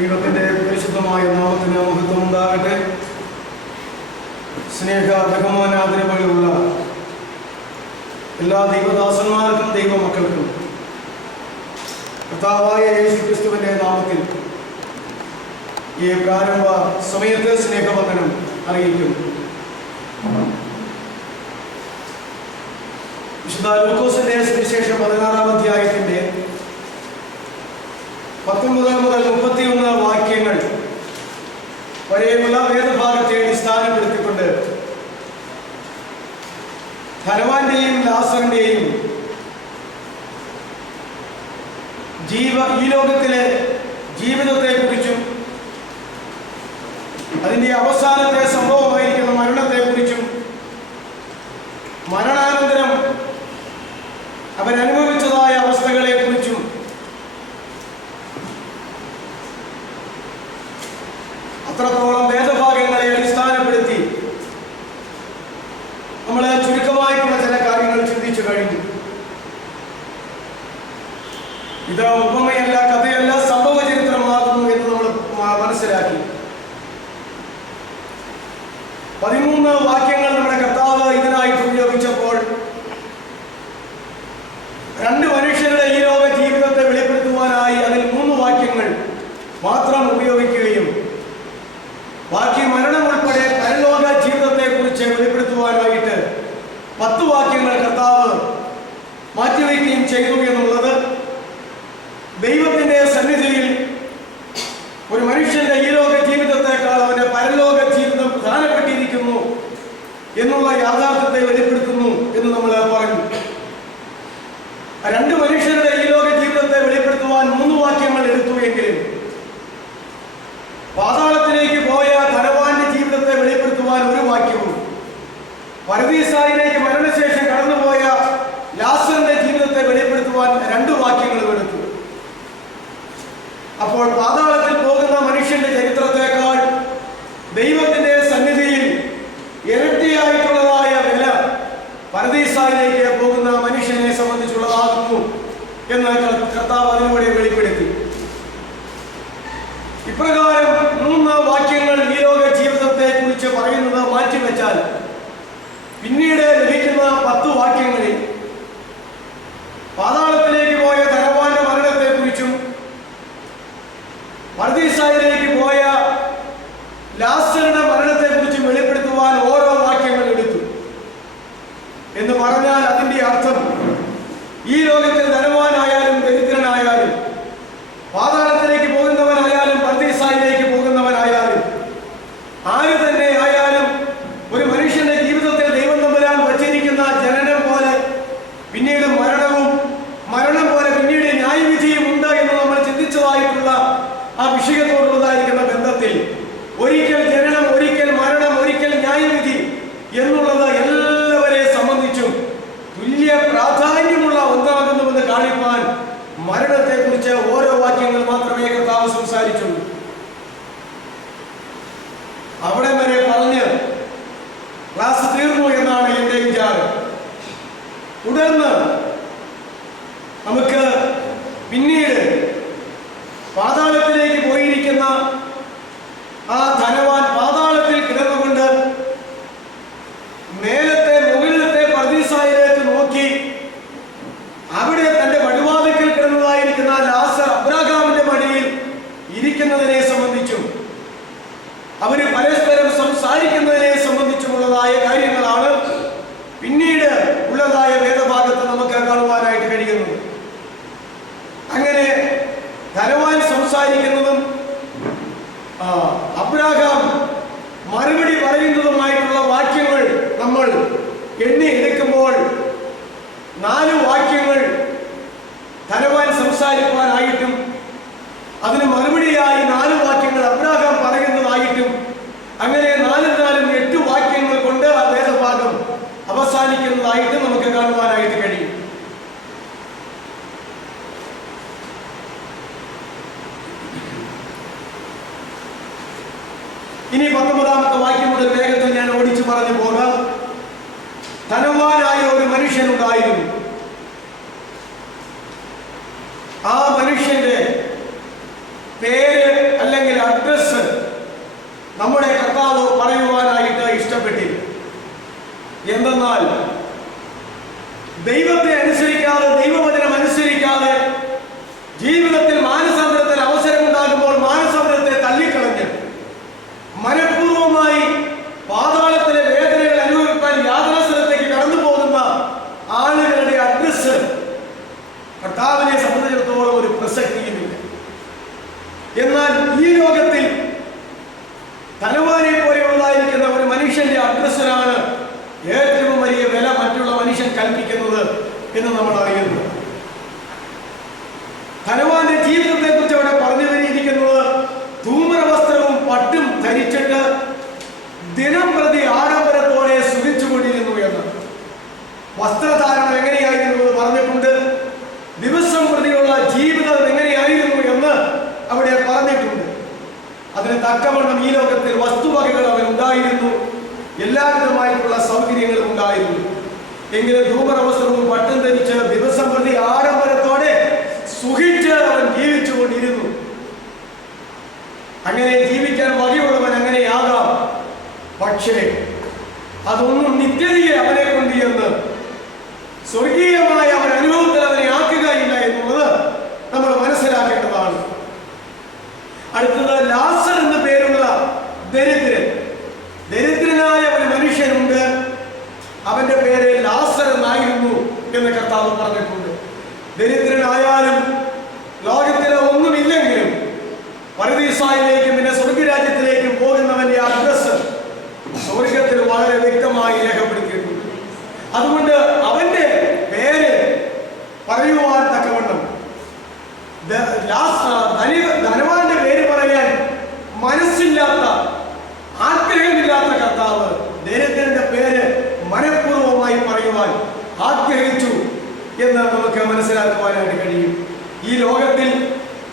ദൈവത്തിൻ്റെ പരിശുദ്ധമായ നാമത്തിന് മഹത്വം ഉണ്ടാകട്ടെ. സ്നേഹ ബഹുമാനാദരവുകളുള്ള എല്ലാ ദൈവദാസന്മാർക്കും ദൈവമക്കൾക്കും കർത്താവായ യേശുക്രിസ്തുവിൻ്റെ നാമത്തിൽ ഈ പ്രാരംഭ സമയത്ത് സ്നേഹവന്ദനം അറിയിക്കുന്നു. വിശുദ്ധ ലൂക്കോസിന്റെ സുവിശേഷം 16-ാം അധ്യായത്തിന്റെ 19 മുതൽ 31 വാക്യങ്ങൾ വരെയുള്ള വേദഭാഗത്തെ അടിസ്ഥാനപ്പെടുത്തിക്കൊണ്ട് ധനവാന്റെയും ലാസറിന്റെയും ഈ ലോകത്തിലെ ജീവിതത്തെക്കുറിച്ചും അതിൻ്റെ അവസാനത്തെ സംഭവമായിരിക്കുന്ന മരണത്തെക്കുറിച്ചും മരണാനന്തരം അവരനുഭവിച്ചതായ അവസ്ഥകളെക്കുറിച്ചും അത്രത്തോളം വേദഭാഗങ്ങളെ അടിസ്ഥാനപ്പെടുത്തി നമ്മൾ ചുരുക്കമായിട്ടുള്ള ചില കാര്യങ്ങൾ ചിന്തിച്ചു കഴിഞ്ഞു. ഇത് ഉപമയല്ല, കഥയല്ല, സംഭവ ചരിത്രമാകുന്നു എന്ന് നമ്മൾ മനസ്സിലാക്കി. 13 വാക്യങ്ങൾ നമ്മുടെ കർത്താവ് ഇതിനായിട്ട് ഉപയോഗിച്ചപ്പോൾ 2 മനുഷ്യരുടെ ഈ ലോക ജീവിതത്തെ വെളിപ്പെടുത്തുവാനായി അതിൽ 3 വാക്യങ്ങൾ മാത്രം ഉപയോഗിക്കുകയും ബാക്കി മരണം ഉൾപ്പെടെ പരലോക ജീവിതത്തെ കുറിച്ച് വെളിപ്പെടുത്തുവാനായിട്ട് 10 വാക്യങ്ങൾ കർത്താവ് മാറ്റിവെക്കുകയും ചെയ്തു എന്നുള്ളത് ദൈവത്തിന്റെ സന്നിധിയിൽ ഒരു മനുഷ്യന്റെ ഈ ലോക ജീവിതത്തെക്കാൾ അവന്റെ പരലോക ജീവിതം പ്രധാനപ്പെട്ടിരിക്കുന്നു എന്നുള്ള യാഥാർത്ഥ്യത്തെ വെളിപ്പെടുത്തുന്നു എന്ന് നമ്മൾ പറഞ്ഞു. 2 മനുഷ്യരുടെ ഈ ലോക ജീവിതത്തെ വെളിപ്പെടുത്തുവാൻ 3 വാക്യങ്ങൾ എടുത്തു എങ്കിലും പാതാളത്തിലേക്ക് പോയ ധനവാന്റെ ജീവിതത്തെ വെളിപ്പെടുത്തുവാൻ 1 വാക്യവും പരദീസായിലേക്ക് മരണശേഷം കടന്നുപോയ ലാസറിന്റെ ജീവിതത്തെ വെളിപ്പെടുത്തുവാൻ 2 വാക്യങ്ങളും എടുത്തു. അപ്പോൾ പാതാളത്തിൽ പോകുന്ന മനുഷ്യന്റെ ചരിത്രത്തെക്കാൾ ദൈവത്തിന്റെ സന്നിധിയിൽ ഇരട്ടിയായിട്ടുള്ളതായ വില പരദീസായിലേക്ക് പോകുന്ന മനുഷ്യനെ സംബന്ധിച്ചുള്ളതാകുന്നു എന്ന് കർത്താവ് അതിലൂടെ വെളിപ്പെടുത്തി. ഇപ്രകാരം 3 വാക്യങ്ങൾ ഈ ലോക ജീവിതത്തെ കുറിച്ച് പറയുന്നത് മാറ്റിവെച്ചാൽ പിന്നീട് ലഭിക്കുന്ന 10 വാക്യങ്ങളിൽ പാതാളത്തിലേക്ക് പോയ ധനവാന്റെ മരണത്തെക്കുറിച്ചും പർദീസായിലേക്ക് പോയ ലാസറിന്റെ മരണത്തെക്കുറിച്ചും വെളിപ്പെടുത്തുവാൻ ഓരോ വാക്യങ്ങൾ എടുത്തു എന്ന് പറഞ്ഞാൽ അതിന്റെ അർത്ഥം ഈ ലോകത്തിൽ ധനവാനായാലും ദരിദ്രനായാലും പാതാളത്തിലേക്ക് പോകുന്നവനായാലും പർദീസായിലേക്ക് പോകുന്നവനായാലും ആര് തന്നെ ആയാലും ഒരു മനുഷ്യന്റെ ജീവിതത്തിൽ ദൈവം തമ്പുരാൻ വച്ചിരിക്കുന്ന ജനനം പോലെ പിന്നീട് മരണം പോലെ പിന്നീട് ന്യായവിധിയും ഉണ്ട് എന്ന് നമ്മൾ ചിന്തിച്ചതായിട്ടുള്ള ആ വിഷയത്തോടുള്ളതായിരിക്കുന്ന ബന്ധത്തിൽ ഒരിക്കൽ ജനനം, ഒരിക്കൽ മരണം, ഒരിക്കൽ ന്യായവിധി എന്നുള്ളത് എല്ലാവരെ സംബന്ധിച്ചും തുല്യ പ്രാധാന്യമുള്ള ഒന്നാകുന്നുവെന്ന് കാണിപ്പാൻ മരണത്തെക്കുറിച്ച് ഓരോ വാക്യങ്ങൾ മാത്രമേ കർത്താവ് സംസാരിച്ചുള്ളൂ. അവിടെ വരെ പറഞ്ഞ് ക്ലാസ് തീർന്നു എന്നാണ് എൻ്റെ വിചാരം. തുടർന്ന് നമുക്ക് പിന്നീട് പാതാളത്തിലേക്ക് പോയിരിക്കുന്ന ആ ധനവാൻ പാതാളത്തിൽ കിടന്നുകൊണ്ട് മുകളിലത്തെ പർദീസായിലേക്ക് നോക്കി അവിടെ തന്റെ വഴിവാതിക്കൽ കിടന്നതായിരിക്കുന്ന ലാസർ അബ്രാഹാമിന്റെ മടിയിൽ ഇരിക്കുന്നതിനെ സംബന്ധിച്ചും അവര് പരസ്പരം സംസാരിക്കുന്നതിനെ സംബന്ധിച്ചുമുള്ളതായ കാര്യങ്ങളാണ് പിന്നീട് ഉള്ളതായ വേദഭാഗത്ത് നമുക്ക് കാണുവാനായിട്ട് കഴിയുന്നത്. അങ്ങനെ ധനവാൻ സംസാരിക്കുന്നതും അബ്രാഹാം മറുപടി പറയുന്നതുമായിട്ടുള്ള വാക്യങ്ങൾ നമ്മൾ എണ്ണി എടുക്കുമ്പോൾ 4 വാക്യങ്ങൾ ധനവാൻ സംസാരിക്കുവാനായിട്ടും അതിന് മറുപടിയായി 4 വാക്യങ്ങൾ അബ്രാഹാം പറയുന്നതായിട്ടും അങ്ങനെ 4 8 വാക്യങ്ങൾ കൊണ്ട് ആ വേദഭാഗം അവസാനിക്കുന്നതായിട്ട് നമുക്ക് കാണുവാനായിട്ട് കഴിയും. ഇനി 19-ാമത്തെ വാക്യം മുതൽ വേഗത്തിൽ ഞാൻ ഓടിച്ചു പറഞ്ഞു പോകാം. ധനവാൻ എന്നാൽ ദൈവത്തെ അനുസരിക്കാതെ, ദൈവവചനം അനുസരിക്കാതെ ജീവിതത്തിൽ മാനസാന്തരത്തിന് അവസരമുണ്ടാകുമ്പോൾ മാനസാന്തരത്തെ തള്ളിക്കളഞ്ഞ് മനഃപൂർവമായി പാതാളത്തിലെ വേദനകൾ അനുഭവിക്കാൻ യാതനാസ്ഥലത്തേക്ക് കടന്നു പോകുന്ന ആളുകളുടെ അഡ്രസ് കർത്താവിനെ സംബന്ധിച്ചിടത്തോളം ഒരു പ്രസക്തിയുമില്ല. എന്നാൽ ഈ ലോകത്തിൽ ധനവാനെ പോലെയുള്ളതായിരിക്കുന്ന ഒരു മനുഷ്യന്റെ അഡ്രസ്സിനാണ് ഏറ്റവും വലിയ വില മറ്റുള്ള മനുഷ്യൻ കൽപ്പിക്കുന്നത് എന്ന് നമ്മൾ അറിയുന്നു. ധനവാന്റെ ജീവിതത്തെ കുറിച്ച് അവിടെ പറഞ്ഞു വരിയിരിക്കുന്നത് ധൂമ്ര വസ്ത്രവും പട്ടും ധരിച്ചിട്ട് ദിനം പ്രതി ആഡംബരത്തോടെ സുഖിച്ചുകൊണ്ടിരുന്നു എന്ന്. വസ്ത്രധാരണം എങ്ങനെയായിരുന്നു എന്ന് പറഞ്ഞിട്ടുണ്ട്. ദിവസം പ്രതിയുള്ള ജീവിതം എങ്ങനെയായിരുന്നു എന്ന് അവിടെ പറഞ്ഞിട്ടുണ്ട്. അതിന് തക്കവണ്ണം ഈ ലോകത്തിൽ വസ്തുവകകൾ അവൻ ഉണ്ടായിരുന്നു, എല്ലാവിധമായിട്ടുള്ള സൗകര്യങ്ങളും ഉണ്ടായിരുന്നു. എങ്കിലും ധൂമ്രവസ്ത്രവും പട്ടും ധരിച്ച് ദിവസം പ്രതി ആഡംബരത്തോടെ സുഖിച്ച് അവൻ ജീവിച്ചു കൊണ്ടിരുന്നു. അങ്ങനെ ജീവിക്കാൻ വകയുള്ളവൻ അങ്ങനെയാകാം. പക്ഷേ അതൊന്നും നിത്യതയെ അവനെ കൊണ്ട് എന്ന് സ്വർഗീയമായ അവൻ അനുഭവത്തിൽ അവനെ ആക്കുകയില്ല എന്നുള്ളത് നമ്മൾ മനസ്സിലാക്കേണ്ടതാണ്. അടുത്തത് ലാസർ എന്ന പേരുള്ള ദരിദ്രൻ. ദരിദ്രനായ ഒരു മനുഷ്യനുണ്ട്, അവന്റെ പേര് ലാസർ എന്നായിരുന്നു എന്ന് കർത്താവ് പറഞ്ഞിട്ടുണ്ട്. ദരിദ്രനായാലും ലോകത്തിലെ ഒന്നുമില്ലെങ്കിലും പരദീസായിലേക്കും പിന്നെ സ്വർഗരാജ്യത്തിലേക്കും പോകുന്നവന്റെ അഡ്രസ് സ്വർഗത്തിൽ വളരെ വ്യക്തമായി രേഖപ്പെടുത്തിയിട്ടുണ്ട്. അതുകൊണ്ട് അവന്റെ പേര് പറയുവാൻ തക്കവണ്ണം ധനവാന്റെ പേര് പറയാൻ മനസ്സില്ലാത്ത, ആഗ്രഹമില്ലാത്ത കർത്താവ് ദരിദ്രന്റെ പേര് മനഃപൂർവമായി പറയുവാൻ ആഗ്രഹിച്ചു എന്ന് നമുക്ക് മനസ്സിലാക്കുവാനായിട്ട് കഴിയും. ഈ ലോകത്തിൽ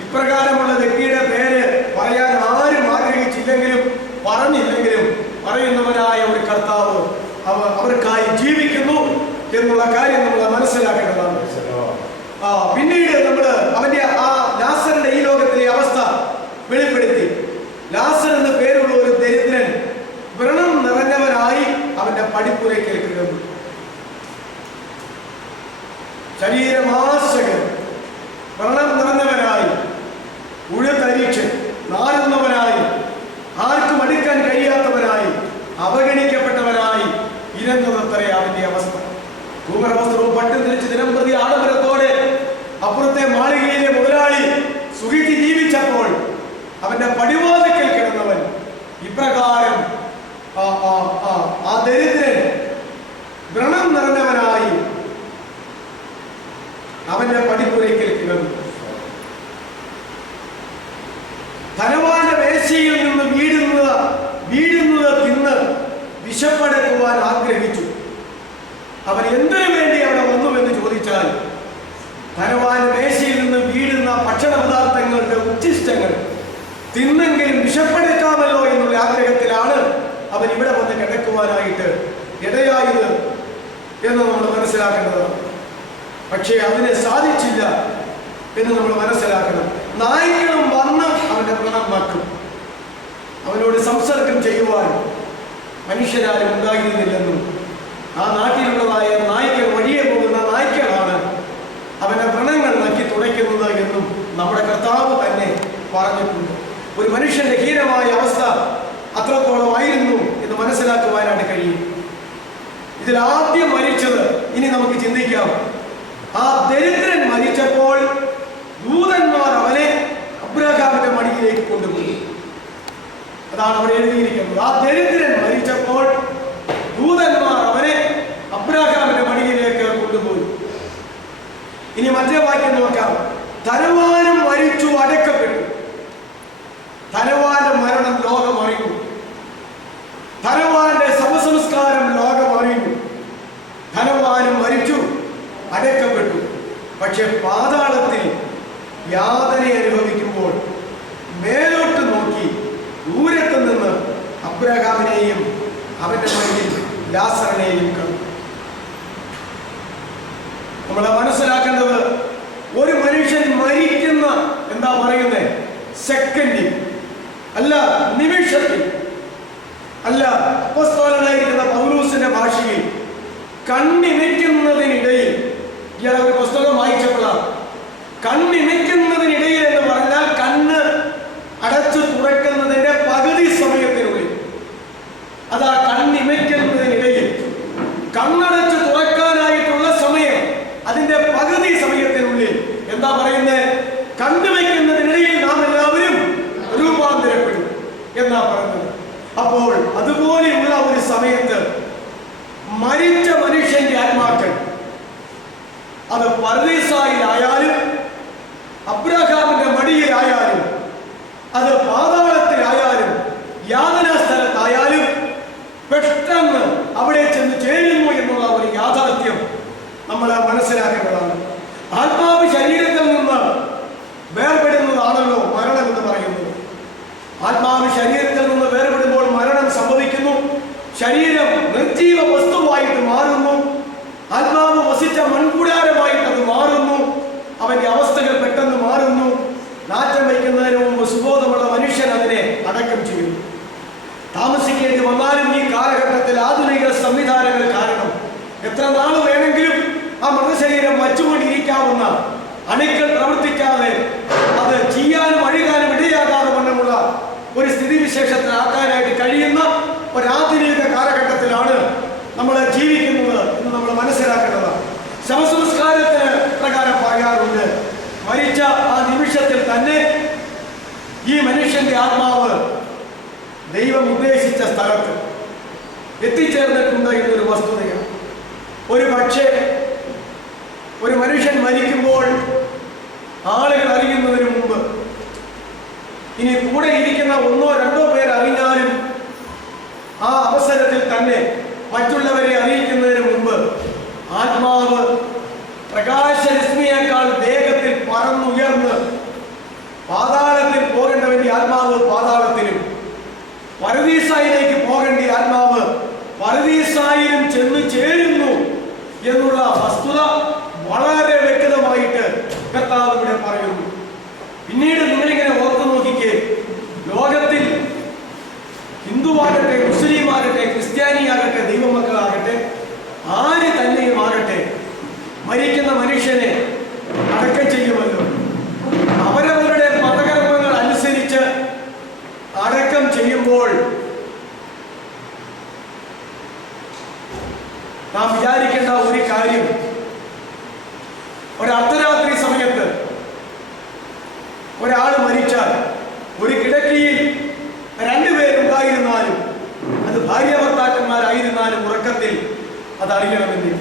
ഇപ്രകാരമുള്ള വ്യക്തിയുടെ പേര് പറയാൻ ആരും ആഗ്രഹിച്ചില്ലെങ്കിലും പറഞ്ഞില്ലെങ്കിലും പറയുന്നവനായ ഒരു കർത്താവ് അവർക്കായി ജീവിക്കുന്നു എന്നുള്ള കാര്യം നമ്മൾ മനസ്സിലാക്കേണ്ടതാണ്. പിന്നീട് നമ്മൾ അവന്റെ ആ ലാസറിന്റെ ഈ ലോകത്തിലെ അവസ്ഥ വെളിപ്പെടുത്തി. ലാസർ എന്ന പേരുള്ള ഒരു ദരിദ്രൻ വ്രണം നിറഞ്ഞവനായി അവന്റെ പടിപ്പുരയ്ക്ക് കിടന്നു. ശരീരമാസകൻ, വ്രണം നിറഞ്ഞവനായി, ഉഴുതരിച്ച് നാറുന്നവനായി, ആർക്കും അടുക്കാൻ കഴിയാത്തവനായി, അവഗണിക്കപ്പെട്ടവനായി ഇരുന്നതത്രേ അവന്റെ അവസ്ഥ. ധൂമ്രവസ്ത്രവും പട്ടും ധരിച്ച് ദിനം പ്രതി ആഡംബരത്തോടെ അപ്പുറത്തെ മാളികയിലെ മുതലാളി സുഖിച്ച് ജീവിച്ചപ്പോൾ അവന്റെ പടിവാതിക്കൽ കിടന്നവൻ ഇപ്രകാരം ആ ദരിദ്രൻ വ്രണം നിറഞ്ഞവനായി അവന്റെ പടിപ്പുരയ്ക്കൽ കിടന്നു. ധനവാന്റെ വേശ്യയിൽ നിന്ന് വീഴുന്നത് തിന്ന് വിശപ്പടക്കുവാൻ ആഗ്രഹിച്ചു. അവൻ എന്തിനു വേണ്ടി അവിടെ വന്നുവെന്ന് ചോദിച്ചാൽ ധനവാന്റെ വേശ്യയിൽ നിന്ന് വീഴുന്ന ഭക്ഷണ പദാർത്ഥങ്ങളുടെ ഉച്ഛിഷ്ടങ്ങൾ തിന്നെങ്കിലും വിശപ്പടക്കാമല്ലോ എന്നുള്ള ആഗ്രഹത്തിലാണ് അവൻ ഇവിടെ വന്ന് കിടക്കുവാനായിട്ട് ഇടയായത് എന്ന് നമ്മൾ മനസ്സിലാക്കേണ്ടതാണ്. പക്ഷേ അതിനെ സാധിച്ചില്ല എന്ന് നമ്മൾ മനസ്സിലാക്കണം. നായ്ക്കളും വന്ന് അവന്റെ വ്രണം നക്കും. അവനോട് സംസർഗം ചെയ്യുവാൻ മനുഷ്യരാരും ഉണ്ടായിരുന്നില്ലെന്നും ആ നാട്ടിലുള്ളതായ നായ്ക്കൾ, വഴിയെ പോകുന്ന നായ്ക്കളാണ് അവന്റെ വ്രണങ്ങൾ നക്കി തുടയ്ക്കുന്നത് എന്നും നമ്മുടെ കർത്താവ് തന്നെ പറഞ്ഞിട്ടുണ്ട്. ഒരു മനുഷ്യന്റെ ഹീനമായ അവസ്ഥ അത്രത്തോളമായിരുന്നു എന്ന് മനസ്സിലാക്കുവാനായിട്ട് കഴിയും. ഇതിൽ ആദ്യം മരിച്ചത്, ഇനി നമുക്ക് ചിന്തിക്കാം, ആ ദരിദ്രൻ മരിച്ചപ്പോൾ ദൂതന്മാർ അവനെ അബ്രഹാമിന്റെ മടിയിലേക്ക് കൊണ്ടുപോയി. അതാണ് അവിടെ എഴുതിയിരിക്കുന്നത്. ആ ദരിദ്രൻ മരിച്ചപ്പോൾ ദൂതന്മാർ അവനെ അബ്രഹാമിന്റെ മടിയിലേക്ക് കൊണ്ടുപോയി. ഇനി മറ്റേ വാക്യം നോക്കാം. ധനവാനും മരിച്ചു, അടക്കപ്പെട്ടു. ധനവാന്റെ മരണം ലോകം അറിഞ്ഞു. ധനവാന്റെ ശവസംസ്കാരം ലോകം അറിഞ്ഞു. ധനവാനും മരിച്ചു, അടക്കപ്പെട്ടു. പക്ഷെ പാതാളത്തിൽ യാതന അനുഭവിക്കുമ്പോൾ മേലോട്ട് നോക്കി ദൂരത്ത് നിന്ന് അബ്രഹാമിനെയും അവന്റെ മകൻ ലാസറിനെയും കണ്ടു. നമ്മൾ മനസ്സിലാക്കേണ്ടത്, ഒരു മനുഷ്യൻ മരിക്കുന്ന എന്താ പറയുന്നത്, സെക്കൻഡിൽ അല്ല, നിമിഷത്തിൽ അല്ല. അപ്പോസ്തലനായിരിക്കുന്ന പൗലോസിന്റെ ഭാഷയിൽ സമയത്ത് മരിച്ച മനുഷ്യന്റെ ആത്മാക്കൾ അത് പർദീസായിലായാലും അബ്രഹാമിന്റെ മടിയിലായാലും അത് പാതാളത്തിലായാലും യാതനാ സ്ഥലത്തായാലും പെട്ടെന്ന് അവിടെ ചെന്ന് ചേരുന്നു എന്നുള്ള ഒരു യാഥാർത്ഥ്യം നമ്മൾ മനസ്സിലാക്കേണ്ടതാണ്. ആത്മാവ് ശരീരത്തിൽ നിന്ന് വേർപെടുന്നതാണല്ലോ മരണം എന്ന് പറയുന്നത്. ആത്മാവ് ശരീരത്തിൽ നിന്ന് വേർപെടുമ്പോൾ മരണം സംഭവിക്കുന്നു. ശരീരം നിർജീവ വസ്തുവായിട്ട് മാറുന്നു. ആത്മാവ് വസിച്ച മൺകൂടാരമായിട്ട് അത് മാറുന്നു. അവന്റെ അവസ്ഥകൾ പെട്ടെന്ന് മാറുന്നു. നാറ്റം വയ്ക്കുന്നതിന് മുമ്പ് സുബോധമുള്ള മനുഷ്യൻ അതിനെ അടക്കം ചെയ്യുന്നു. താമസിക്കേണ്ടി വന്നാലും ഈ കാലഘട്ടത്തിൽ ആധുനിക സംവിധാനങ്ങൾ കാരണം എത്ര നാൾ വേണമെങ്കിലും ആ മൃതശരീരം വച്ചുകൊണ്ടിരിക്കാവുന്ന, അണുക്കൾ പ്രവർത്തിക്കാതെ അത് ചെയ്യാനും അഴുകാനും ഇടയാകാതെ വണ്ണമുള്ള ഒരു സ്ഥിതിവിശേഷത്തിലാക്കാനായിട്ട് കഴിയുന്ന ഒരാധുനിക കാലഘട്ടത്തിലാണ് നമ്മൾ ജീവിക്കുന്നത് എന്ന് നമ്മൾ മനസ്സിലാക്കേണ്ടതാണ്. ശവസംസ്കാരത്തിന് പ്രകാരം പറയാറുണ്ട്, മരിച്ച ആ നിമിഷത്തിൽ തന്നെ ഈ മനുഷ്യന്റെ ആത്മാവ് ദൈവം ഉദ്ദേശിച്ച സ്ഥലത്ത് എത്തിച്ചേർന്നിട്ടുണ്ട് എന്നൊരു വസ്തുതയാണ്. ഒരു പക്ഷേ ഒരു മനുഷ്യൻ മരിക്കുമ്പോൾ ആളുകൾ അറിയുന്നതിന് മുമ്പ്, ഇനി കൂടെ ഇരിക്കുന്ന ഒന്നോ രണ്ടോ പേർ അറിഞ്ഞാലും ആ അവസരത്തിൽ തന്നെ മറ്റുള്ളവരെ അറിയിക്കുന്നതിന് മുമ്പ് ആത്മാവ് പ്രകാശരശ്മിയേക്കാൾ വേഗത്തിൽ പറന്നുയർന്ന് പാതാളത്തിൽ പോകേണ്ടവന്റെ ആത്മാവ് പാതാളത്തിലും, പരദീസായിലേക്ക് പോകേണ്ട ആത്മാവ് പരദീസായിലും ചെന്ന് ചേരുന്നു എന്നുള്ള വസ്തുത വളരെ വ്യക്തമായിട്ട് കർത്താവ് ഇവിടെ പറയുന്നു. പിന്നീട് നിങ്ങളിങ്ങനെ ഓർത്തു നോക്കിക്കേ, ലോകത്തിൽ ഹിന്ദുവാകട്ടെ, മുസ്ലിമാകട്ടെ, ക്രിസ്ത്യാനിയാകട്ടെ, ദൈവമക്കളാകട്ടെ, ആര് തന്നെയും ആകട്ടെ, മരിക്കുന്ന മനുഷ്യനെ അടക്കം ചെയ്യുമല്ലോ. അവരവരുടെ മതകർമ്മങ്ങൾ അനുസരിച്ച് അടക്കം ചെയ്യുമ്പോൾ നാം വിചാരിക്കേണ്ട ഒരു കാര്യം, ഒരു അർദ്ധരാത്രി സമയത്ത് ഒരാൾ മരിച്ചാൽ ഒരു കിടക്കയിൽ രണ്ടുപേരുണ്ടായിരുന്നാലും, അത് ഭാര്യ ഭർത്താക്കന്മാരായിരുന്നാലും ഉറക്കത്തിൽ അത് അറിയണമെന്നില്ല.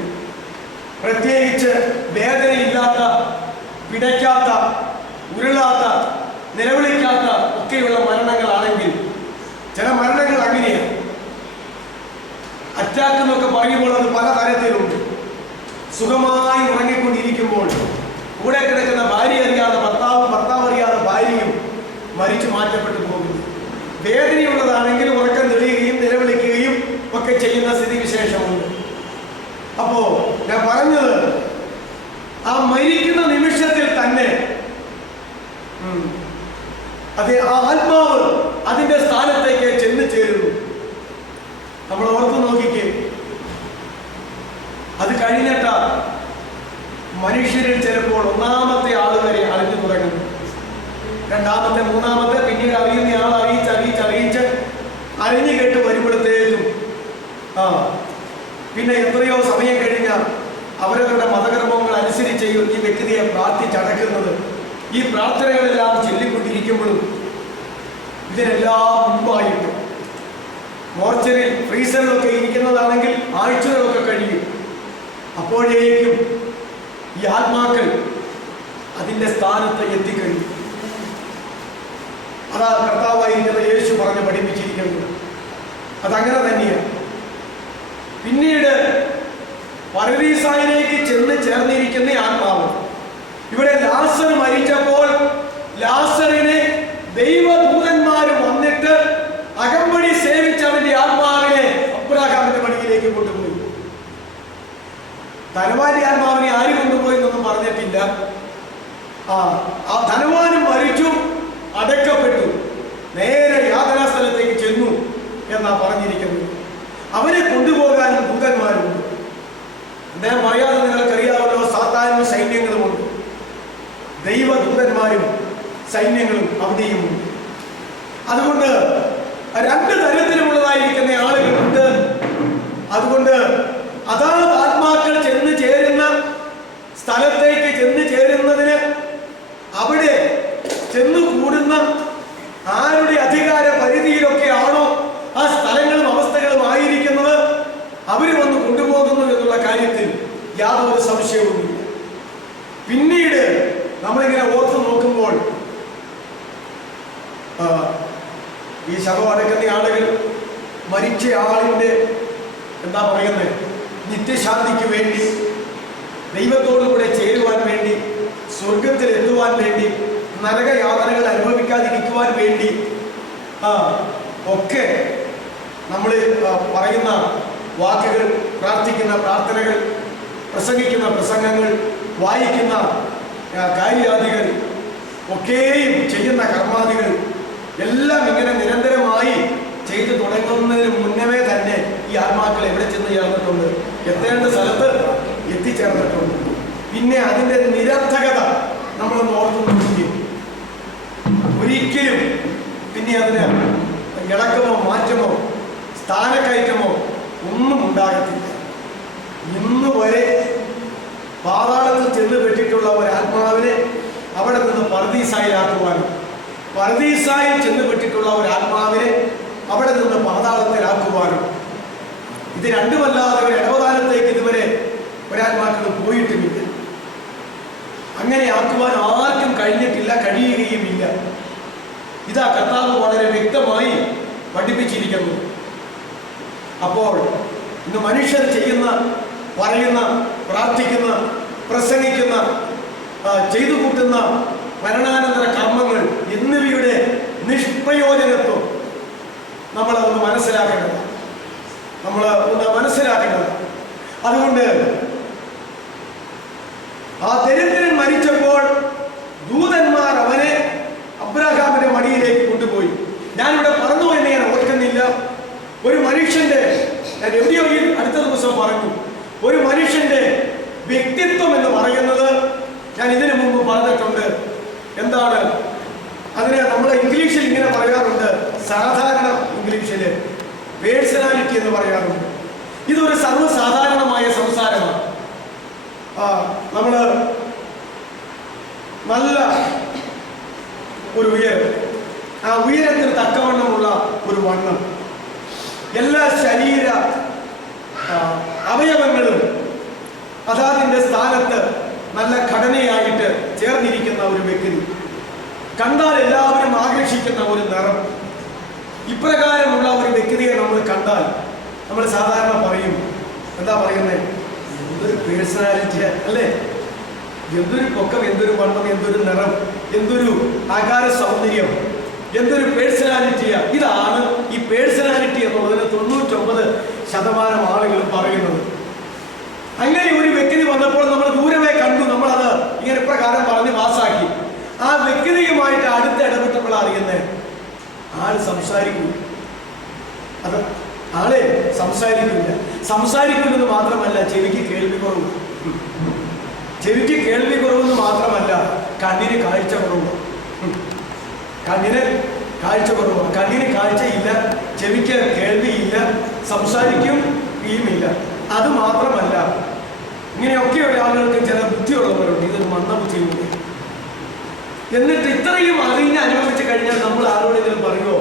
പ്രത്യേകിച്ച് വേദനയില്ലാത്ത, പിടയ്ക്കാത്ത, ഉരുളാത്ത, നിലവിളിക്കാത്ത ഒക്കെയുള്ള മരണങ്ങളാണെങ്കിൽ, ചില മരണങ്ങൾ അങ്ങനെയാണ്. അറ്റാക്ക് എന്നൊക്കെ പറയുമ്പോൾ അത് പല തരത്തിലുണ്ട്. സുഖമായി ഉറങ്ങിക്കൊണ്ടിരിക്കുമ്പോൾ കൂടെ കിടക്കുന്ന ഭാര്യ അറിയാതെ ഭർത്താവും, ഭർത്താവ് അറിയാതെ ഭാര്യയും മരിച്ചു മാറ്റപ്പെട്ടു പോകുന്നു. വേദനയുള്ളതാണെങ്കിൽ ഉറക്കം തെളിയുകയും നിലവിളിക്കുകയും ഒക്കെ ചെയ്യുന്ന സ്ഥിതിവിശേഷമുണ്ട്. അപ്പോ ഞാൻ പറഞ്ഞത്, ആ മരിക്കുന്ന നിമിഷത്തിൽ തന്നെ അത് ആ ആത്മാവ് അതിന്റെ സ്ഥാനത്തേക്ക് ചെന്ന് ചേരുന്നു. നമ്മൾ ഓർത്തു നോക്കിക്കേ, അത് കഴിഞ്ഞിട്ട് മനുഷ്യരിൽ ചിലപ്പോൾ ഒന്നാമത്തെ ആള് വരെ അറിഞ്ഞു തുടങ്ങുന്നു, രണ്ടാമത്തെ, മൂന്നാമത്തെ, പിന്നീട് അറിയുന്ന ആൾ അറിയിച്ച് അറിഞ്ഞു കേട്ട് വരുമ്പോഴത്തേക്കും പിന്നെ എത്രയോ സമയം കഴിഞ്ഞ അവരവരുടെ മതകർമ്മങ്ങൾ അനുസരിച്ച് ഈ വ്യക്തിയെ പ്രാർത്ഥിച്ചടക്കുന്നത്, ഈ പ്രാർത്ഥനകളെല്ലാം ചൊല്ലിക്കൊണ്ടിരിക്കുമ്പോഴും ഇതിനെല്ലാം മുമ്പായിട്ട് മോർച്ചറിൽ ഫ്രീസറിലൊക്കെ ഇരിക്കുന്നതാണെങ്കിൽ ആഴ്ചകളൊക്കെ കഴിയും. അപ്പോഴേക്കും ഈ ആത്മാക്കൾ അതിൻ്റെ സ്ഥാനത്ത് എത്തിക്കഴിഞ്ഞു. അതാ കർത്താവായിരിക്കുന്ന യേശു പറഞ്ഞ് പഠിപ്പിച്ചിരിക്കുന്നത്. അതങ്ങനെ തന്നെയാണ്. പിന്നീട് പരദീസായിലേക്ക് ചെന്ന് ചേർന്നിരിക്കുന്ന ആത്മാവ്, ഇവിടെ ലാസർ മരിച്ചപ്പോൾ ലാസറിനെ ദൈവദൂതന്മാർ വന്നിട്ട് അകമ്പടി സേവിച്ചവന്റെ ആത്മാവിനെ അബ്രഹാമിന്റെ മടിയിലേക്ക് കൊണ്ടുപോയി. ധനവാന്റെ ആത്മാവിനെ ആര് കൊണ്ടുപോയി എന്നൊന്നും പറഞ്ഞിട്ടില്ല. ആ ധനവാനും മരിച്ചു, അടക്കപ്പെട്ടു, നേരെ യാതനാ സ്ഥലത്തേക്ക് ചെന്നു എന്നാ പറഞ്ഞിരിക്കുന്നത്. അവരെ കൊണ്ടുപോകാൻ ദൂതന്മാരുണ്ട്. അദ്ദേഹം പറയാതെ നിങ്ങൾക്കറിയാമല്ലോ, സാത്താനും സൈന്യങ്ങളുമുണ്ട്, ദൈവദൂതന്മാരും സൈന്യങ്ങളും അവിടെയുമുണ്ട്. അതുകൊണ്ട് രണ്ട് തരത്തിലുമുള്ളതായിരിക്കുന്ന ആളുകളുണ്ട്. അതുകൊണ്ട് അതാത് ആത്മാക്കൾ ചെന്ന് ചേരുന്ന സ്ഥലത്തേക്ക് ചെന്ന് ചേരുന്നതിന് അവിടെ ചെന്നു കൂടുന്ന ആരുടെ അധികാര പരിധിയിലൊക്കെ ആണോ ആ സ്ഥലങ്ങളും അവസ്ഥകളും ആയിരിക്കുന്നത്, യാതൊരു സംശയവുമില്ല. പിന്നീട് നമ്മളിങ്ങനെ ഓർത്തു നോക്കുമ്പോൾ ഈ ശവം അടക്കുന്ന ആളുകൾ മരിച്ച ആളിൻ്റെ എന്താ പറയുന്നത്, നിത്യശാന്തിക്ക് വേണ്ടി, ദൈവത്തോടു കൂടെ ചേരുവാൻ വേണ്ടി, സ്വർഗത്തിൽ എത്തുവാൻ വേണ്ടി, നരകയാതനകൾ അനുഭവിക്കാതിരിക്കുവാൻ വേണ്ടി ഒക്കെ നമ്മൾ പറയുന്ന വാക്കുകൾ, പ്രാർത്ഥിക്കുന്ന പ്രാർത്ഥനകൾ, പ്രസംഗിക്കുന്ന പ്രസംഗങ്ങൾ, വായിക്കുന്ന കാര്യാദികൾ, ഒക്കെയും ചെയ്യുന്ന കർമാദികൾ എല്ലാം ഇങ്ങനെ നിരന്തരമായി ചെയ്തു തുടങ്ങുന്നതിന് മുന്നമേ തന്നെ ഈ ആത്മാക്കൾ എവിടെ ചെന്ന് ചേർന്നിട്ടുണ്ട്, എത്തേണ്ട സ്ഥലത്ത് എത്തിച്ചേർന്നിട്ടുണ്ട്. പിന്നെ അതിൻ്റെ നിരർത്ഥകത നമ്മളൊന്ന് ഓർത്തു നോക്കുകയും ഒരിക്കലും പിന്നെ അതിന് ഇളക്കമോ മാറ്റമോ സ്ഥാനക്കയറ്റമോ ഒന്നും ഉണ്ടാകത്തില്ല. ഇന്ന് വരെ പാതാളത്തിൽ ചെന്ന് പെട്ടിട്ടുള്ള ഒരാത്മാവിനെ അവിടെ നിന്ന് പർദീസായിലാക്കുവാനും, പർദീസായിൽ ചെന്ന് പെട്ടിട്ടുള്ള ഒരാത്മാവിനെ അവിടെ നിന്ന് പാതാളത്തിലാക്കുവാനും, ഇത് രണ്ടുമല്ലാതെ ഒരു ഇടവകാലത്തേക്ക് ഇതുവരെ ഒരാത്മാക്കൾ പോയിട്ടുമില്ല. അങ്ങനെ ആക്കുവാൻ ആർക്കും കഴിഞ്ഞിട്ടില്ല, കഴിയുകയുമില്ല. ഇതാ കർത്താവ് വളരെ വ്യക്തമായി പഠിപ്പിച്ചിരിക്കുന്നു. അപ്പോൾ ഇന്ന് മനുഷ്യർ ചെയ്യുന്ന, പറയുന്ന, പ്രാർത്ഥിക്കുന്ന, പ്രസംഗിക്കുന്ന, ചെയ്തു കൂട്ടുന്ന മരണാനന്തര കർമ്മങ്ങൾ എന്നിവയുടെ നിഷ്പ്രയോജനത്വം നമ്മളൊന്ന് മനസ്സിലാക്കേണ്ടത്. അതുകൊണ്ട് ആ ദരിദ്രൻ മരിച്ചപ്പോൾ ദൂതന്മാർ അവനെ അബ്രഹാമിന്റെ മടിയിലേക്ക് കൊണ്ടുപോയി. ഞാനിവിടെ പറഞ്ഞു എന്ന് ഞാൻ ഓർക്കുന്നില്ല. ഒരു മനുഷ്യന്റെ, ഞാൻ എവിടെയോ ഈ അടുത്ത ദിവസം പറഞ്ഞു, ഒരു മനുഷ്യന്റെ വ്യക്തിത്വം എന്ന് പറയുന്നത് ഞാൻ ഇതിനു മുമ്പ് പറഞ്ഞിട്ടുണ്ട്. എന്താണ് അതിന് നമ്മൾ ഇംഗ്ലീഷിൽ ഇങ്ങനെ പറയാറുണ്ട്, സാധാരണ ഇംഗ്ലീഷില് പേഴ്സണാലിറ്റി എന്ന് പറയാറുണ്ട്. ഇതൊരു സർവ്വസാധാരണമായ സംസാരമാണ്. നമ്മൾ നല്ല ഒരു ഉയരം, ആ ഉയരത്തിന് തക്കവണ്ണമുള്ള ഒരു വണ്ണം, എല്ലാ ശരീര അവയവങ്ങളും അതാതിൻ്റെ സ്ഥാനത്ത് നല്ല ഘടനയായിട്ട് ചേർന്നിരിക്കുന്ന ഒരു വ്യക്തി, കണ്ടാൽ എല്ലാവരും ആകർഷിക്കുന്ന ഒരു നിറം, ഇപ്രകാരമുള്ള ഒരു വ്യക്തിയെ നമ്മൾ കണ്ടാൽ നമ്മൾ സാധാരണ പറയും, എന്താ പറയുന്നത്, എന്തൊരു പേഴ്സണാലിറ്റി അല്ലേ, എന്തൊരു പൊക്കം, എന്തൊരു വണ്ണം, എന്തൊരു നിറം, എന്തൊരു ആകാര സൗന്ദര്യം, എന്തൊരു പേഴ്സണാലിറ്റിയാ. ഇതാണ് ഈ പേഴ്സണാലിറ്റി എന്നുള്ളതിന് 99% ആളുകളും പറയുന്നത്. അങ്ങനെ ഒരു വ്യക്തി വന്നപ്പോൾ നമ്മൾ ദൂരമേ കണ്ടു, നമ്മളത് ഇങ്ങനെ പ്രകാരം പറഞ്ഞ് പാസ്സാക്കി. ആ വ്യക്തിയുമായിട്ട് അടുത്ത് ഇടപെട്ടപ്പോൾ അറിയുന്നത് ആള് സംസാരിക്കും, അത് ആളെ സംസാരിക്കില്ലെന്ന് മാത്രമല്ല, ചെവിക്ക് കേൾവി കുറവ്, ചെവിക്ക് കേൾവി കുറവെന്ന് മാത്രമല്ല, കണ്ണിന് കാഴ്ച കുറവ്, കണ്ണിന് കാഴ്ചയില്ല, ചെവിക്ക് കേൾവിയില്ല, സംസാരിക്കും ഇല്ല. അത് മാത്രമല്ല, ഇങ്ങനെയൊക്കെയുള്ള ആളുകൾക്ക് ചില ബുദ്ധിയുള്ളവരുണ്ട്, ഇതൊരു മന്ദബുദ്ധിയുണ്ട്. എന്നിട്ട് ഇത്രയും അറിഞ്ഞ് അനുഭവിച്ചു കഴിഞ്ഞാൽ നമ്മൾ ആരോടെങ്കിലും പറയുമോ,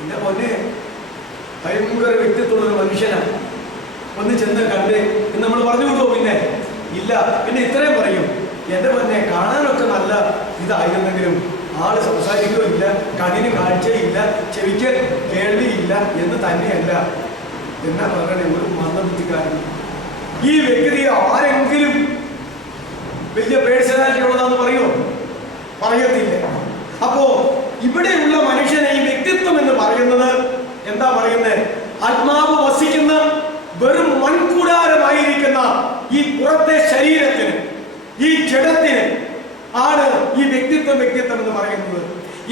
എൻ്റെ പൊന്നെ ഭയങ്കര വ്യക്തിത്വമുള്ളൊരു മനുഷ്യനാണ്, ഒന്ന് ചെന്ന് കണ്ട് എന്ന് നമ്മൾ പറഞ്ഞു വിടുമോ? പിന്നെ ഇല്ല. പിന്നെ ഇത്രയും പറയും, എൻ്റെ പൊന്നെ കാണാനൊക്കെ നല്ല ഇതായിരുന്നെങ്കിലും ആള് സംസാരിക്കുകയില്ല, കണ്ണിന് കാഴ്ചയില്ല, ചെവിക്ക് കേൾവിയില്ല എന്ന് തന്നെയല്ല. എന്നാ പറയണേ, ഒരു മന്ദബുദ്ധിക്കാരൻ. ഈ വ്യക്തിയെ ആരെങ്കിലും വലിയ പേഴ്സണാലിറ്റി ഉള്ളതാന്ന് പറയുമോ? പറയത്തില്ല. അപ്പോ ഇവിടെയുള്ള മനുഷ്യനെ ഈ വ്യക്തിത്വം എന്ന് പറയുന്നത് എന്താ പറയുന്നത്? ആത്മാവ് വസിക്കുന്ന വെറും മൺകൂടാരമായിരിക്കുന്ന ഈ പുറത്തെ ശരീരത്തിന്, ഈ ജഡത്തിന് ആണ് ഈ വ്യക്തിത്വം എന്ന് പറയുന്നത്.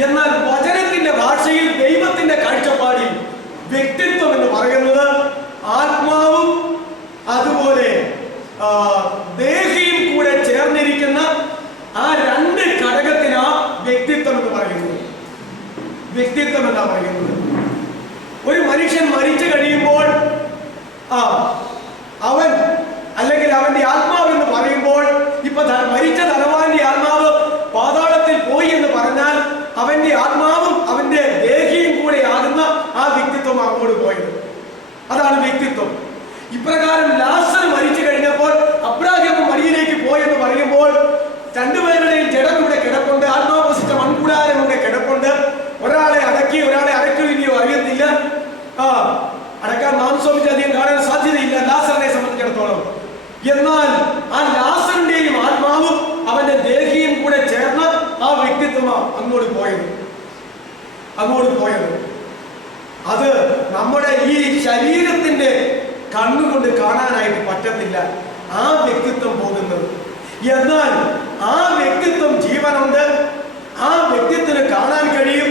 എന്നാൽ വചനത്തിന്റെ ഭാഷയിൽ, ദൈവത്തിന്റെ കാഴ്ചപ്പാടിൽ വ്യക്തിത്വം എന്ന് പറയുന്നത് ആത്മാവും അതുപോലെ ദേഹിയും കൂടെ ചേർന്നിരിക്കുന്ന ആ രണ്ട് ഘടകത്തിനാ വ്യക്തിത്വം എന്ന് പറയുന്നത്. വ്യക്തിത്വം എന്നാ പറയുന്നത്. ഒരു മനുഷ്യൻ മരിച്ചു കഴിയുമ്പോൾ അവൻ അല്ലെങ്കിൽ അവന്റെ ആത്മാവ് എന്ന് പറയുമ്പോൾ, ഇപ്പൊ മരിച്ച ധനവാന്റെ ആത്മാവ് പാതാളത്തിൽ പോയി എന്ന് പറഞ്ഞാൽ അവന്റെ ആത്മാവും അവന്റെ ദേഹിയും കൂടെ ആകുന്ന ആ വ്യക്തിത്വം അങ്ങോട്ട് പോയത്. അതാണ് വ്യക്തിത്വം. ഇപ്രകാരം ലാസർ മരിച്ചു കഴിഞ്ഞപ്പോൾ രണ്ടുപേരുടെയും ജഡം ഇവിടെ കിടപ്പുണ്ട്, ആത്മാവ് വസിച്ച മൺകൂടാരം ഇവിടെ കിടപ്പുണ്ട്. ഒരാളെ അടക്കി ഒരാളെ അടക്കില്ലയോ അറിയത്തില്ല. അടക്കാൻ മാംസോമിച്ച് അധികം കാണാൻ സാധ്യതയില്ല ലാസറിനെ സംബന്ധിച്ചിടത്തോളം. എന്നാൽ ആ ലാസറിന്റെയും ആത്മാവും അവന്റെ ദേഹിയും കൂടെ ചേർന്ന് ആ വ്യക്തിത്വമാണ് അങ്ങോട്ട് പോയത്. അത് നമ്മുടെ ഈ ശരീരത്തിന്റെ കണ്ണുകൊണ്ട് കാണാനായിട്ട് പറ്റത്തില്ല ആ വ്യക്തിത്വം പോകുന്നത്. എന്നാൽ ആ വ്യക്തിത്വം ജീവനുണ്ട്, ആ വ്യക്തിത്വത്തിന് കാണാൻ കഴിയും,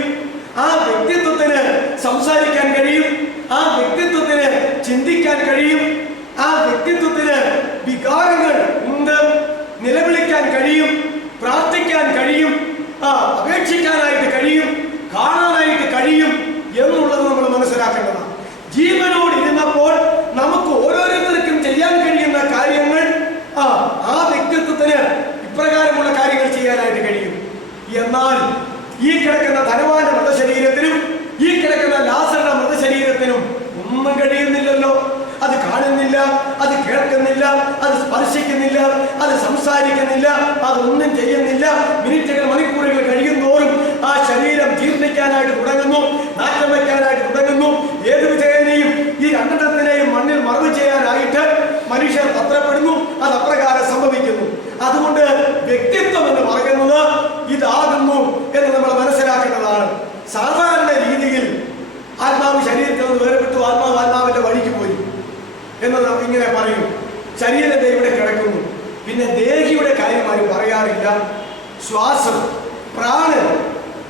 ആ വ്യക്തിത്വത്തിന് സംസാരിക്കാൻ കഴിയും, ആ വ്യക്തിത്വത്തിന് ചിന്തിക്കാൻ കഴിയും, ആ വ്യക്തിത്വത്തിന് വികാരങ്ങൾ ഉണ്ട്, നിലവിളിക്കാൻ കഴിയും, പ്രാർത്ഥിക്കാൻ കഴിയും, അപേക്ഷിക്കാനായിട്ട് കഴിയും, കാണാനായിട്ട് കഴിയും എന്നുള്ളത് നമ്മൾ മനസ്സിലാക്കേണ്ടതാണ്. ജീവനോട് ഇരുന്നപ്പോൾ നമുക്ക് ഓരോരുത്തർക്കും ചെയ്യാൻ കഴിയുന്ന കാര്യങ്ങൾ ആ വ്യക്തിത്വത്തിന് ഇപ്രകാരമുള്ള കാര്യങ്ങൾ ചെയ്യാനായിട്ട് കഴിയും. എന്നാൽ ഈ കിടക്കുന്ന ധനവാന്റെ മൃതശരീരത്തിനും ഈ കിടക്കുന്ന ലാസറുടെ മൃതശരീരത്തിനും ഒന്നും കഴിയുന്നില്ലല്ലോ. അത് കാണുന്നില്ല, അത് കേൾക്കുന്നില്ല, അത് സ്പർശിക്കുന്നില്ല, അത് സംസാരിക്കുന്നില്ല, അതൊന്നും ചെയ്യുന്നില്ല. മിനിറ്റുകൾ മണിക്കൂറുകൾ കഴിയുന്നോറും ആ ശരീരം ജീർണിക്കാനായിട്ട് തുടങ്ങുന്നു, നാറ്റം വയ്ക്കാനായിട്ട് തുടങ്ങുന്നു. ഏത് വിധേനയും ഈ രണ്ടെണ്ണത്തിനെയും മണ്ണിൽ മറവ് ചെയ്യാനായിട്ട് മനുഷ്യർ തത്രപ്പെടുന്നു. അത് അപ്രകാരം സംഭവിക്കുന്നു. അതുകൊണ്ട് വ്യക്തിത്വം എന്ന് പറയുന്നത് ഇതാകുന്നു എന്ന് നമ്മൾ മനസ്സിലാക്കേണ്ടതാണ്. സാധാരണ രീതിയിൽ ആത്മാവ് ശരീരത്തിൽ നിന്ന് വേർപെട്ടു, ആത്മാവിന്റെ വഴിക്ക് പോയി എന്ന് ഇങ്ങനെ പറയും. ശരീരത്തെ ഇവിടെ കിടക്കുന്നു. പിന്നെ ദേഹിയുടെ കാര്യം ആരും പറയാറില്ല. ശ്വാസം, പ്രാണൻ,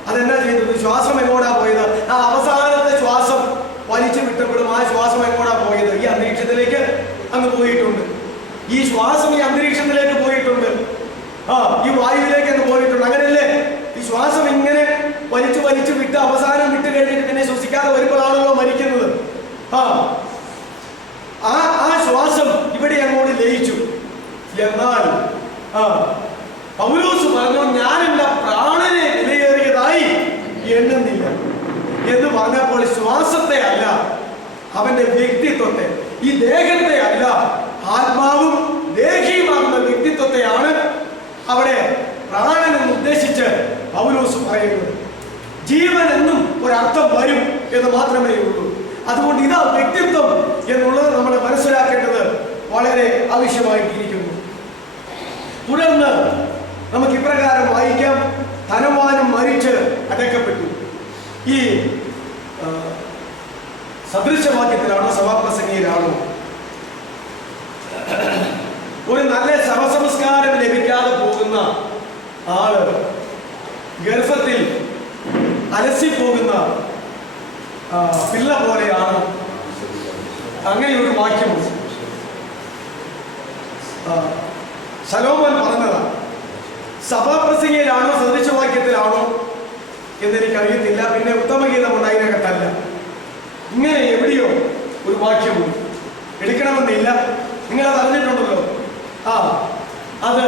അതെന്നാ ചെയ്തത്? ശ്വാസം എങ്ങോട്ടാ പോയത്? ആ അവസാനത്തെ ശ്വാസം വലിച്ചു വിട്ടപ്പെടും. ആ ശ്വാസം എങ്ങോട്ടാ പോയത്? ഈ അന്തരീക്ഷത്തിലേക്ക് അങ്ങ് പോയിട്ടുണ്ട്. ഈ ശ്വാസം ഈ അന്തരീക്ഷത്തിലേക്ക് പോയിട്ടുണ്ട്. ഈ വായുവിലേക്ക് അങ്ങ് പോയിട്ടുണ്ട്. അങ്ങനെയല്ലേ? ഈ ശ്വാസം ഇങ്ങനെ വലിച്ചു വിട്ട് അവസാനം വിട്ട് കഴിഞ്ഞിട്ട് പിന്നെ ശ്വസിക്കാതെ വരുമ്പോഴാണല്ലോ മരിക്കുന്നത്. ആ ശ്വാസം ഇവിടെ അങ്ങോട്ട് ലയിച്ചു. എന്നാൽ പൗലോസ് പറഞ്ഞു, ഞാൻ എന്റെ പ്രാണനെ വിലയേറിയതായി എണ്ണുന്നില്ല എന്ന് പറഞ്ഞപ്പോൾ ശ്വാസത്തെ അല്ല, അവന്റെ വ്യക്തിത്വത്തെ, ഈ ദേഹത്തെ അല്ല, ആത്മാവും ദേഹിയുമാകുന്ന വ്യക്തിത്വത്തെയാണ് അവിടെ പ്രാണനെന്ന് ഉദ്ദേശിച്ച് പൗലോസ് പറയുന്നത്. ജീവൻ എന്നും ഒരർത്ഥം വരും എന്ന് മാത്രമേ ഉള്ളൂ. അതുകൊണ്ട് ഇതാ വ്യക്തിത്വം എന്നുള്ളത് നമ്മൾ മനസ്സിലാക്കേണ്ടത് വളരെ ആവശ്യമായിട്ടിരിക്കുന്നു. തുടർന്ന് നമുക്ക് ഇപ്രകാരം വായിക്കാം. ധനവാനും മരിച്ച് അടക്കപ്പെട്ടു. ഈ സദൃശവാക്യത്തിലാണോ സഭാപ്രസംഗിയിലാണോ? ഒരു നല്ല ശവസംസ്കാരം ലഭിക്കാതെ പോകുന്ന ആള് ഗർഭത്തിൽ അലസിപ്പോകുന്ന പിള്ള പോലെയാണ്. അങ്ങനെ ഒരു വാക്യമുണ്ട്. ശലോമോൻ പറഞ്ഞതാണ്. സഭാപ്രസംഗിയിലാണോ സദൃശവാക്യത്തിലാണോ എന്നെനിക്കറിയത്തില്ല. പിന്നെ ഉത്തമഗീതമുണ്ട്, അതിനകത്തല്ല. ഇങ്ങനെ എവിടെയോ ഒരു വാക്യമുണ്ട്. എടുക്കണമെന്നില്ല, നിങ്ങളത് അറിഞ്ഞിട്ടുണ്ടല്ലോ. അത്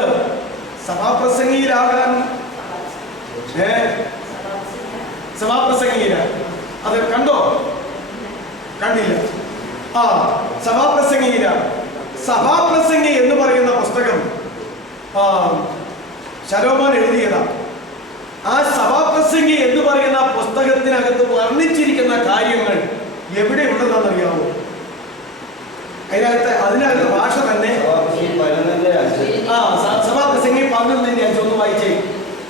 സഭാപ്രസംഗിയിലാകാൻ സഭാപ്രസംഗിയില അത് കണ്ടോ? കണ്ടില്ല. സഭാപ്രസംഗിയില. സഭാപ്രസംഗി എന്ന് പറയുന്ന പുസ്തകം ശലോമോൻ എഴുതിയതാ. ആ സഭാപ്രസംഗി എന്ന് പറയുന്ന പുസ്തകത്തിനകത്ത് വർണ്ണിച്ചിരിക്കുന്ന കാര്യങ്ങൾ എവിടെ ഉണ്ടെന്നറിയാമോ? അതിനകത്ത് ഭാഷ തന്നെ സഭാപ്രസംഗി 11:5 ഒന്ന് വായിച്ചേ.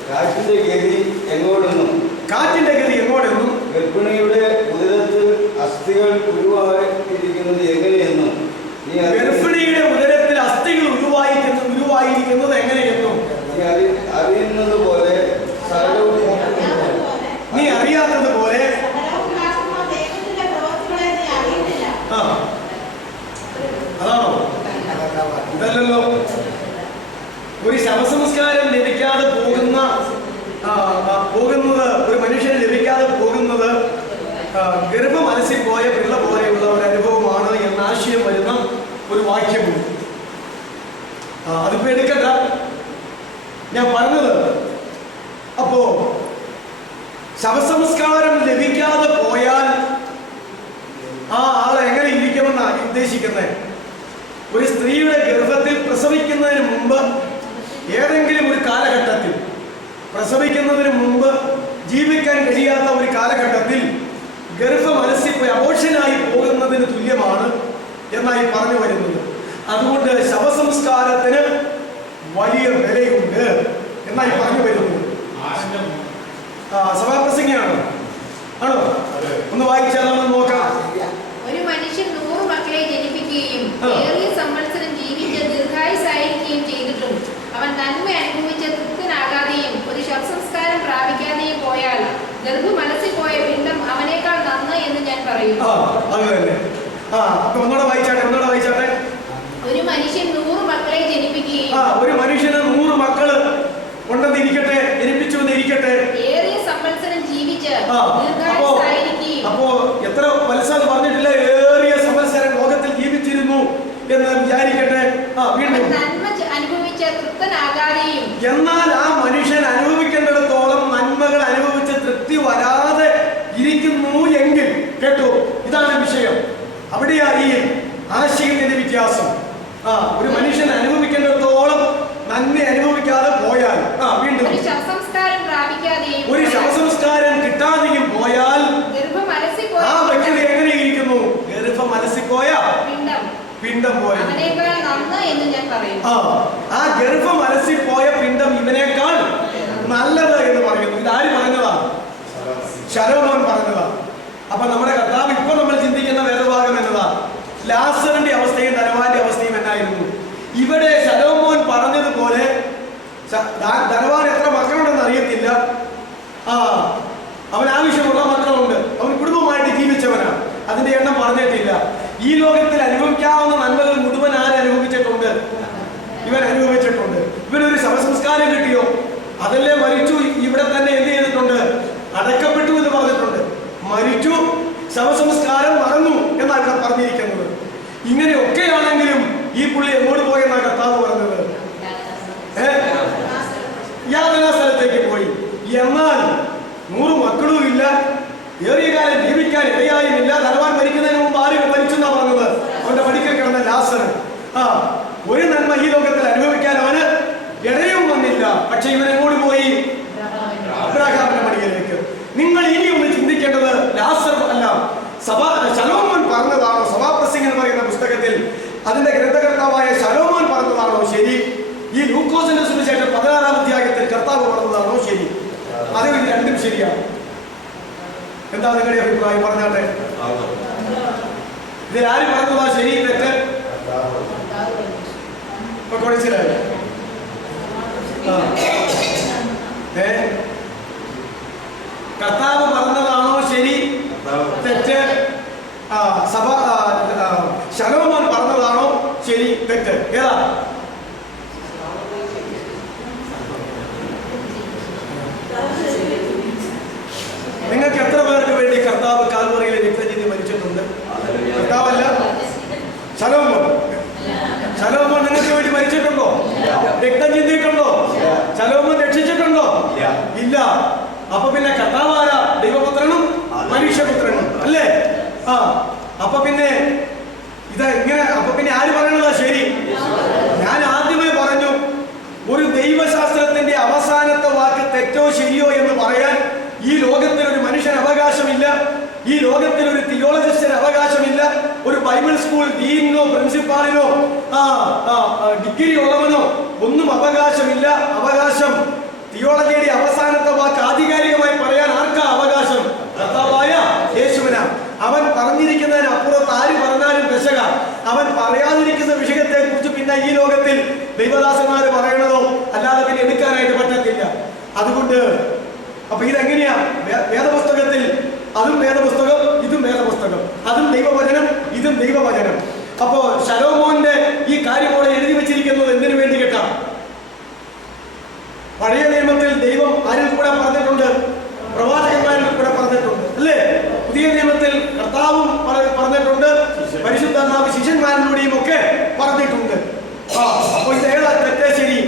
കാറ്റിന്റെ ഗതി എങ്ങോടെന്നും ഗർഭിണിയുടെ ഉദരത്തിൽ അസ്ഥികൾ ഉരുവായിരിക്കുന്നത് എങ്ങനെയെന്നും ഗർഭിണിയുടെ ഉദരത്തിൽ അസ്ഥികൾ ഉരുവായിരിക്കുന്നത് എങ്ങനെയെന്നും അറിയുന്നത് പോലെ നീ അറിയാത്തത് പോലെ അതാണോ? ഇതല്ലല്ലോ. ഒരു ശവസംസ്കാരം ലഭിക്കാതെ പോകുന്നത് ഒരു മനുഷ്യന് ലഭിക്കാതെ പോകുന്നത് ഗർഭം അലസിപ്പോയ പിള്ള പോലെയുള്ള ഒരു അനുഭവമാണ് എന്ന ആശയം വരുന്ന ഒരു വാക്യമുണ്ട്. അതിപ്പോ എടുക്കണ്ട, ഞാൻ പറഞ്ഞത്. അപ്പോ ശവസംസ്കാരം ലഭിക്കാതെ പോയാൽ ആ ആൾ എങ്ങനെ ഇരിക്കുമെന്നാണ് ഉദ്ദേശിക്കുന്നത്. ഒരു സ്ത്രീയുടെ ഗർഭത്തിൽ പ്രസവിക്കുന്നതിന് മുമ്പ് ഏതെങ്കിലും ഒരു കാലഘട്ടത്തിൽ പ്രസവിക്കുന്നതിന് മുമ്പ് ജീവിക്കാൻ കഴിയാത്ത ഒരു കാലഘട്ടത്തിൽ ഗർഭം അലസിപ്പോയി അബോർഷനായി പോകുന്നതിന് തുല്യമാണ് എന്നായി പറഞ്ഞു വരുന്നത്. അതുകൊണ്ട് ശവസംസ്കാരത്തിന് വലിയ വിലയുണ്ട് എന്നായി പറഞ്ഞു വരുന്നത്. സഭാപ്രസംഗിയാണോ? ആണോ? ഒന്ന് വായിച്ചാലൊന്ന് നോക്കാം. ഒരു മനുഷ്യൻ 100 മക്കളെ ജനിപ്പിക്കുകയും ഏറിയ സംവത്സരം ജീവിച്ച് ദീർഘായുസായിരിക്കുകയും ചെയ്തിട്ടും അവൻ നന്മ അനുഭവിച്ച് തൃപ്തനാകാതെയും ഒരു ശവസംസ്കാരം പ്രാപിക്കാതെയും പോയാൽ ഗർഭം മനസ്സിൽ പിണ്ഡം അവനേക്കാൾ നന്ന് എന്ന് ഞാൻ പറയുന്നു. ഒന്നുകൂടെ വായിച്ചാട്ടെ. ഒരു മനുഷ്യൻ 100 മക്കളെ ജനിപ്പിക്കുകയും ഒരു മനുഷ്യന് 100 മക്കള് ഉണ്ടെന്നിരിക്കട്ടെ, ജനിപ്പിച്ചു എന്നിരിക്കട്ടെ, ഏറിയ സംവത്സരം ജീവിച്ച് ദീർഘായുസായിരിക്കുകയും. അപ്പോ എത്ര വത്സരം പറഞ്ഞിട്ടില്ല, ഏറിയ സംവത്സരം ലോകത്തിൽ ജീവിച്ചിരുന്നു എന്ന് വിചാരിക്കട്ടെ. വീണ്ടും നന്മ അനുഭവിച്ച് തൃപ്തനാകാതെയും. എന്നാൽ ആ മനുഷ്യൻ അനുഭവിക്കേണ്ടിടത്തോളം നന്മകൾ അനുഭവിച്ച് തൃപ്തി വരാതെ ഇരിക്കുന്നു എങ്കിൽ, കേട്ടോ, ഇതാണ് വിഷയം. അവിടെയാ ഈ ആശയത്തിന്റെ വ്യത്യാസം. ഒരു മനുഷ്യൻ അനുഭവിക്കേണ്ടിടത്തോളം നന്മ അനുഭവിക്കാതെ പോയാൽ, വീണ്ടും ഒരു ശവസംസ്കാരം കിട്ടാതെയും പോയാൽ ആ വ്യക്തി എങ്ങനെ ഇരിക്കുന്നു? ഗർഭം അലസിപ്പോയ പിണ്ഡം പോലെ. ആ ഗർഭം അലസിപ്പോയ പിണ്ഡം ഇവനേക്കാൾ നല്ലത് എന്ന് പറയുന്നു. ഇതാര് പറഞ്ഞതാ? ശലോമോൻ പറഞ്ഞതാ. അപ്പൊ നമ്മുടെ കർത്താവ് ഇപ്പൊ നമ്മൾ ചിന്തിക്കുന്ന വേദഭാഗം എന്നതാ, ലാസറിന്റെ അവസ്ഥയും ധനവാന്റെ അവസ്ഥയും എന്നായിരുന്നു. ഇവിടെ ശലോമോൻ പറഞ്ഞതുപോലെ ധനവാൻ എത്ര മക്കളുണ്ടെന്ന് അറിയത്തില്ല. അവൻ ആവശ്യമുള്ള മക്കളുണ്ട്, അവൻ കുടുംബമായിട്ട് ജീവിച്ചവനാണ്, അതിന്റെ എണ്ണം പറഞ്ഞിട്ടില്ല. ഈ ലോകത്തിൽ അനുഭവിക്കാവുന്ന നന്മകൾ മുഴുവൻ ആര് അനുഭവിച്ചിട്ടുണ്ട്? ഇവൻ അനുഭവിച്ചിട്ടുണ്ട്. ഇവനൊരു ശവസംസ്കാരം കിട്ടിയോ? അതല്ലേ മരിച്ചു, ഇവിടെ തന്നെ എന്ത് ചെയ്തിട്ടുണ്ട്? അടക്കപ്പെട്ടു എന്ന് പറഞ്ഞിട്ടുണ്ട്. മരിച്ചു, ശവസംസ്കാരം നടന്നു എന്നാണ് ഇവിടെ പറഞ്ഞിരിക്കുന്നത്. ഇങ്ങനെയൊക്കെയാണെങ്കിലും ഈ പുള്ളി എങ്ങോട്ട് പോയെന്നാണ് കർത്താവ് പറഞ്ഞത്? യാതനാ സ്ഥലത്തേക്ക് പോയി. എന്നാൽ 100 മക്കളും ഇല്ല, ഏറിയ കാലം ജീവിക്കാൻ ഇടയായുമില്ല. ധനവാൻ മരിക്കുന്നതിന് മുമ്പ് ആരും മരിച്ചു എന്നാ പറഞ്ഞത്? അവന്റെ പടിക്കൽ കിടന്ന ലാസർ. ഒരു നന്മ ഈ ലോകത്തിൽ അനുഭവിക്കാൻ അവന് ഇടയും വന്നില്ല. പക്ഷെ ഇവൻ എങ്ങോട്ട് പോയി? അബ്രഹാമിന്റെ മടിയിലേക്ക്. നിങ്ങൾ ഇനി ഒന്ന് ചിന്തിക്കേണ്ടത് ലാസർ അല്ല, ശലോമോൻ പറഞ്ഞതാണോ? സഭാപ്രസംഗം എന്ന് പറയുന്ന പുസ്തകത്തിൽ അതിന്റെ ഗ്രന്ഥകർത്താവായ ശലോമോൻ പറഞ്ഞതാണോ ശരി? ഈ ലൂക്കോസിന്റെ സുവിശേഷം 16-ാം അധ്യായത്തിൽ കർത്താവ് പറഞ്ഞതാണോ ശരി? അത് രണ്ടും ശരിയാണ്. എന്താ നിങ്ങളുടെ അഭിപ്രായം? പറഞ്ഞാട്ടെ. ഇതിൽ ആര് പറഞ്ഞതാ ശരി തെറ്റ്? ഇപ്പൊ മനസ്സിലായി? കർത്താവ് പറഞ്ഞതാണോ ശരി തെറ്റ്? ശലോമോൻ പറഞ്ഞതാണോ ശരി തെറ്റ്? ഏതാ? നിങ്ങൾക്ക് എത്ര പേർക്ക് വേണ്ടി കർത്താവ് കാൽവറിയിലെ രക്തചിന്തി മരിച്ചിട്ടുണ്ട്? കർത്താവല്ല, ശലോമോൻ. ശലോമോൻ നിങ്ങൾക്ക് വേണ്ടി മരിച്ചിട്ടുണ്ടോ? രക്തം ചിന്തിയിട്ടുണ്ടോ? ശലോമോൻ രക്ഷിച്ചിട്ടുണ്ടോ? ഇല്ല. അപ്പൊ പിന്നെ കർത്താവ് ആരാ? ദൈവപുത്രനും മനുഷ്യപുത്രനും അല്ലേ? അപ്പൊ പിന്നെ ഇതെങ്ങനെ? അപ്പൊ പിന്നെ ആര് പറയണതാ ശരി? ഞാൻ ആദ്യമേ പറഞ്ഞു, ഒരു ദൈവശാസ്ത്രത്തിന്റെ അവസാനത്തെ വാക്ക് തെറ്റോ ശരിയോ എന്ന് പറയാൻ ഈ ലോകത്തിൽ ഒരു മനുഷ്യന് അവകാശമില്ല. ഈ ലോകത്തിൽ ഒരു തിയോളജിസ്റ്റിന് അവകാശമില്ല. ഒരു ബൈബിൾ സ്കൂൾ ഡീനോ പ്രിൻസിപ്പാളിനോ ഡിഗ്രി ഉള്ളവനോ ഒന്നും അവകാശമില്ല. അവകാശം തിയോളജിയുടെ അവസാനത്തെ വാക്ക് ആധികാരികമായി പറയാൻ ആർക്കാ അവകാശം? കർത്താവായ യേശുവിനാ. അവൻ പറഞ്ഞിരിക്കുന്നതിന് അപ്പുറത്ത് ആര് പറഞ്ഞാലും പെശക. അവൻ പറയാതിരിക്കുന്ന വിഷയത്തെ കുറിച്ച് പിന്നെ ഈ ലോകത്തിൽ ദൈവദാസന്മാര് പറയണതോ അല്ലാതെ പിന്നെ എടുക്കാനായിട്ട് പറ്റത്തില്ല. അതുകൊണ്ട് അപ്പൊ ഇതെങ്ങനെയാ? വേദപുസ്തകത്തിൽ അതും വേദപുസ്തകം, ഇതും വേദപുസ്തകം, അതും ദൈവവചനം, ഇതും ദൈവവചനം. അപ്പോ ശലോമോന്റെ ഈ കാര്യമോടെ എഴുതി വെച്ചിരിക്കുന്നത് എന്തിനു വേണ്ടി കേട്ടാ? പഴയ നിയമത്തിൽ ദൈവം ആരിൽ കൂടെ പറഞ്ഞിട്ടുണ്ട്? പ്രവാചകന്മാരിൽ കൂടെ പറഞ്ഞിട്ടുണ്ട് അല്ലേ? പുതിയ നിയമത്തിൽ കർത്താവും പറഞ്ഞിട്ടുണ്ട്, പരിശുദ്ധാത്മാവ് ശിഷ്യന്മാരിലൂടെയും ഒക്കെ പറഞ്ഞിട്ടുണ്ട്. അപ്പൊ ഇത് ഏതാ തെറ്റേ ശരി?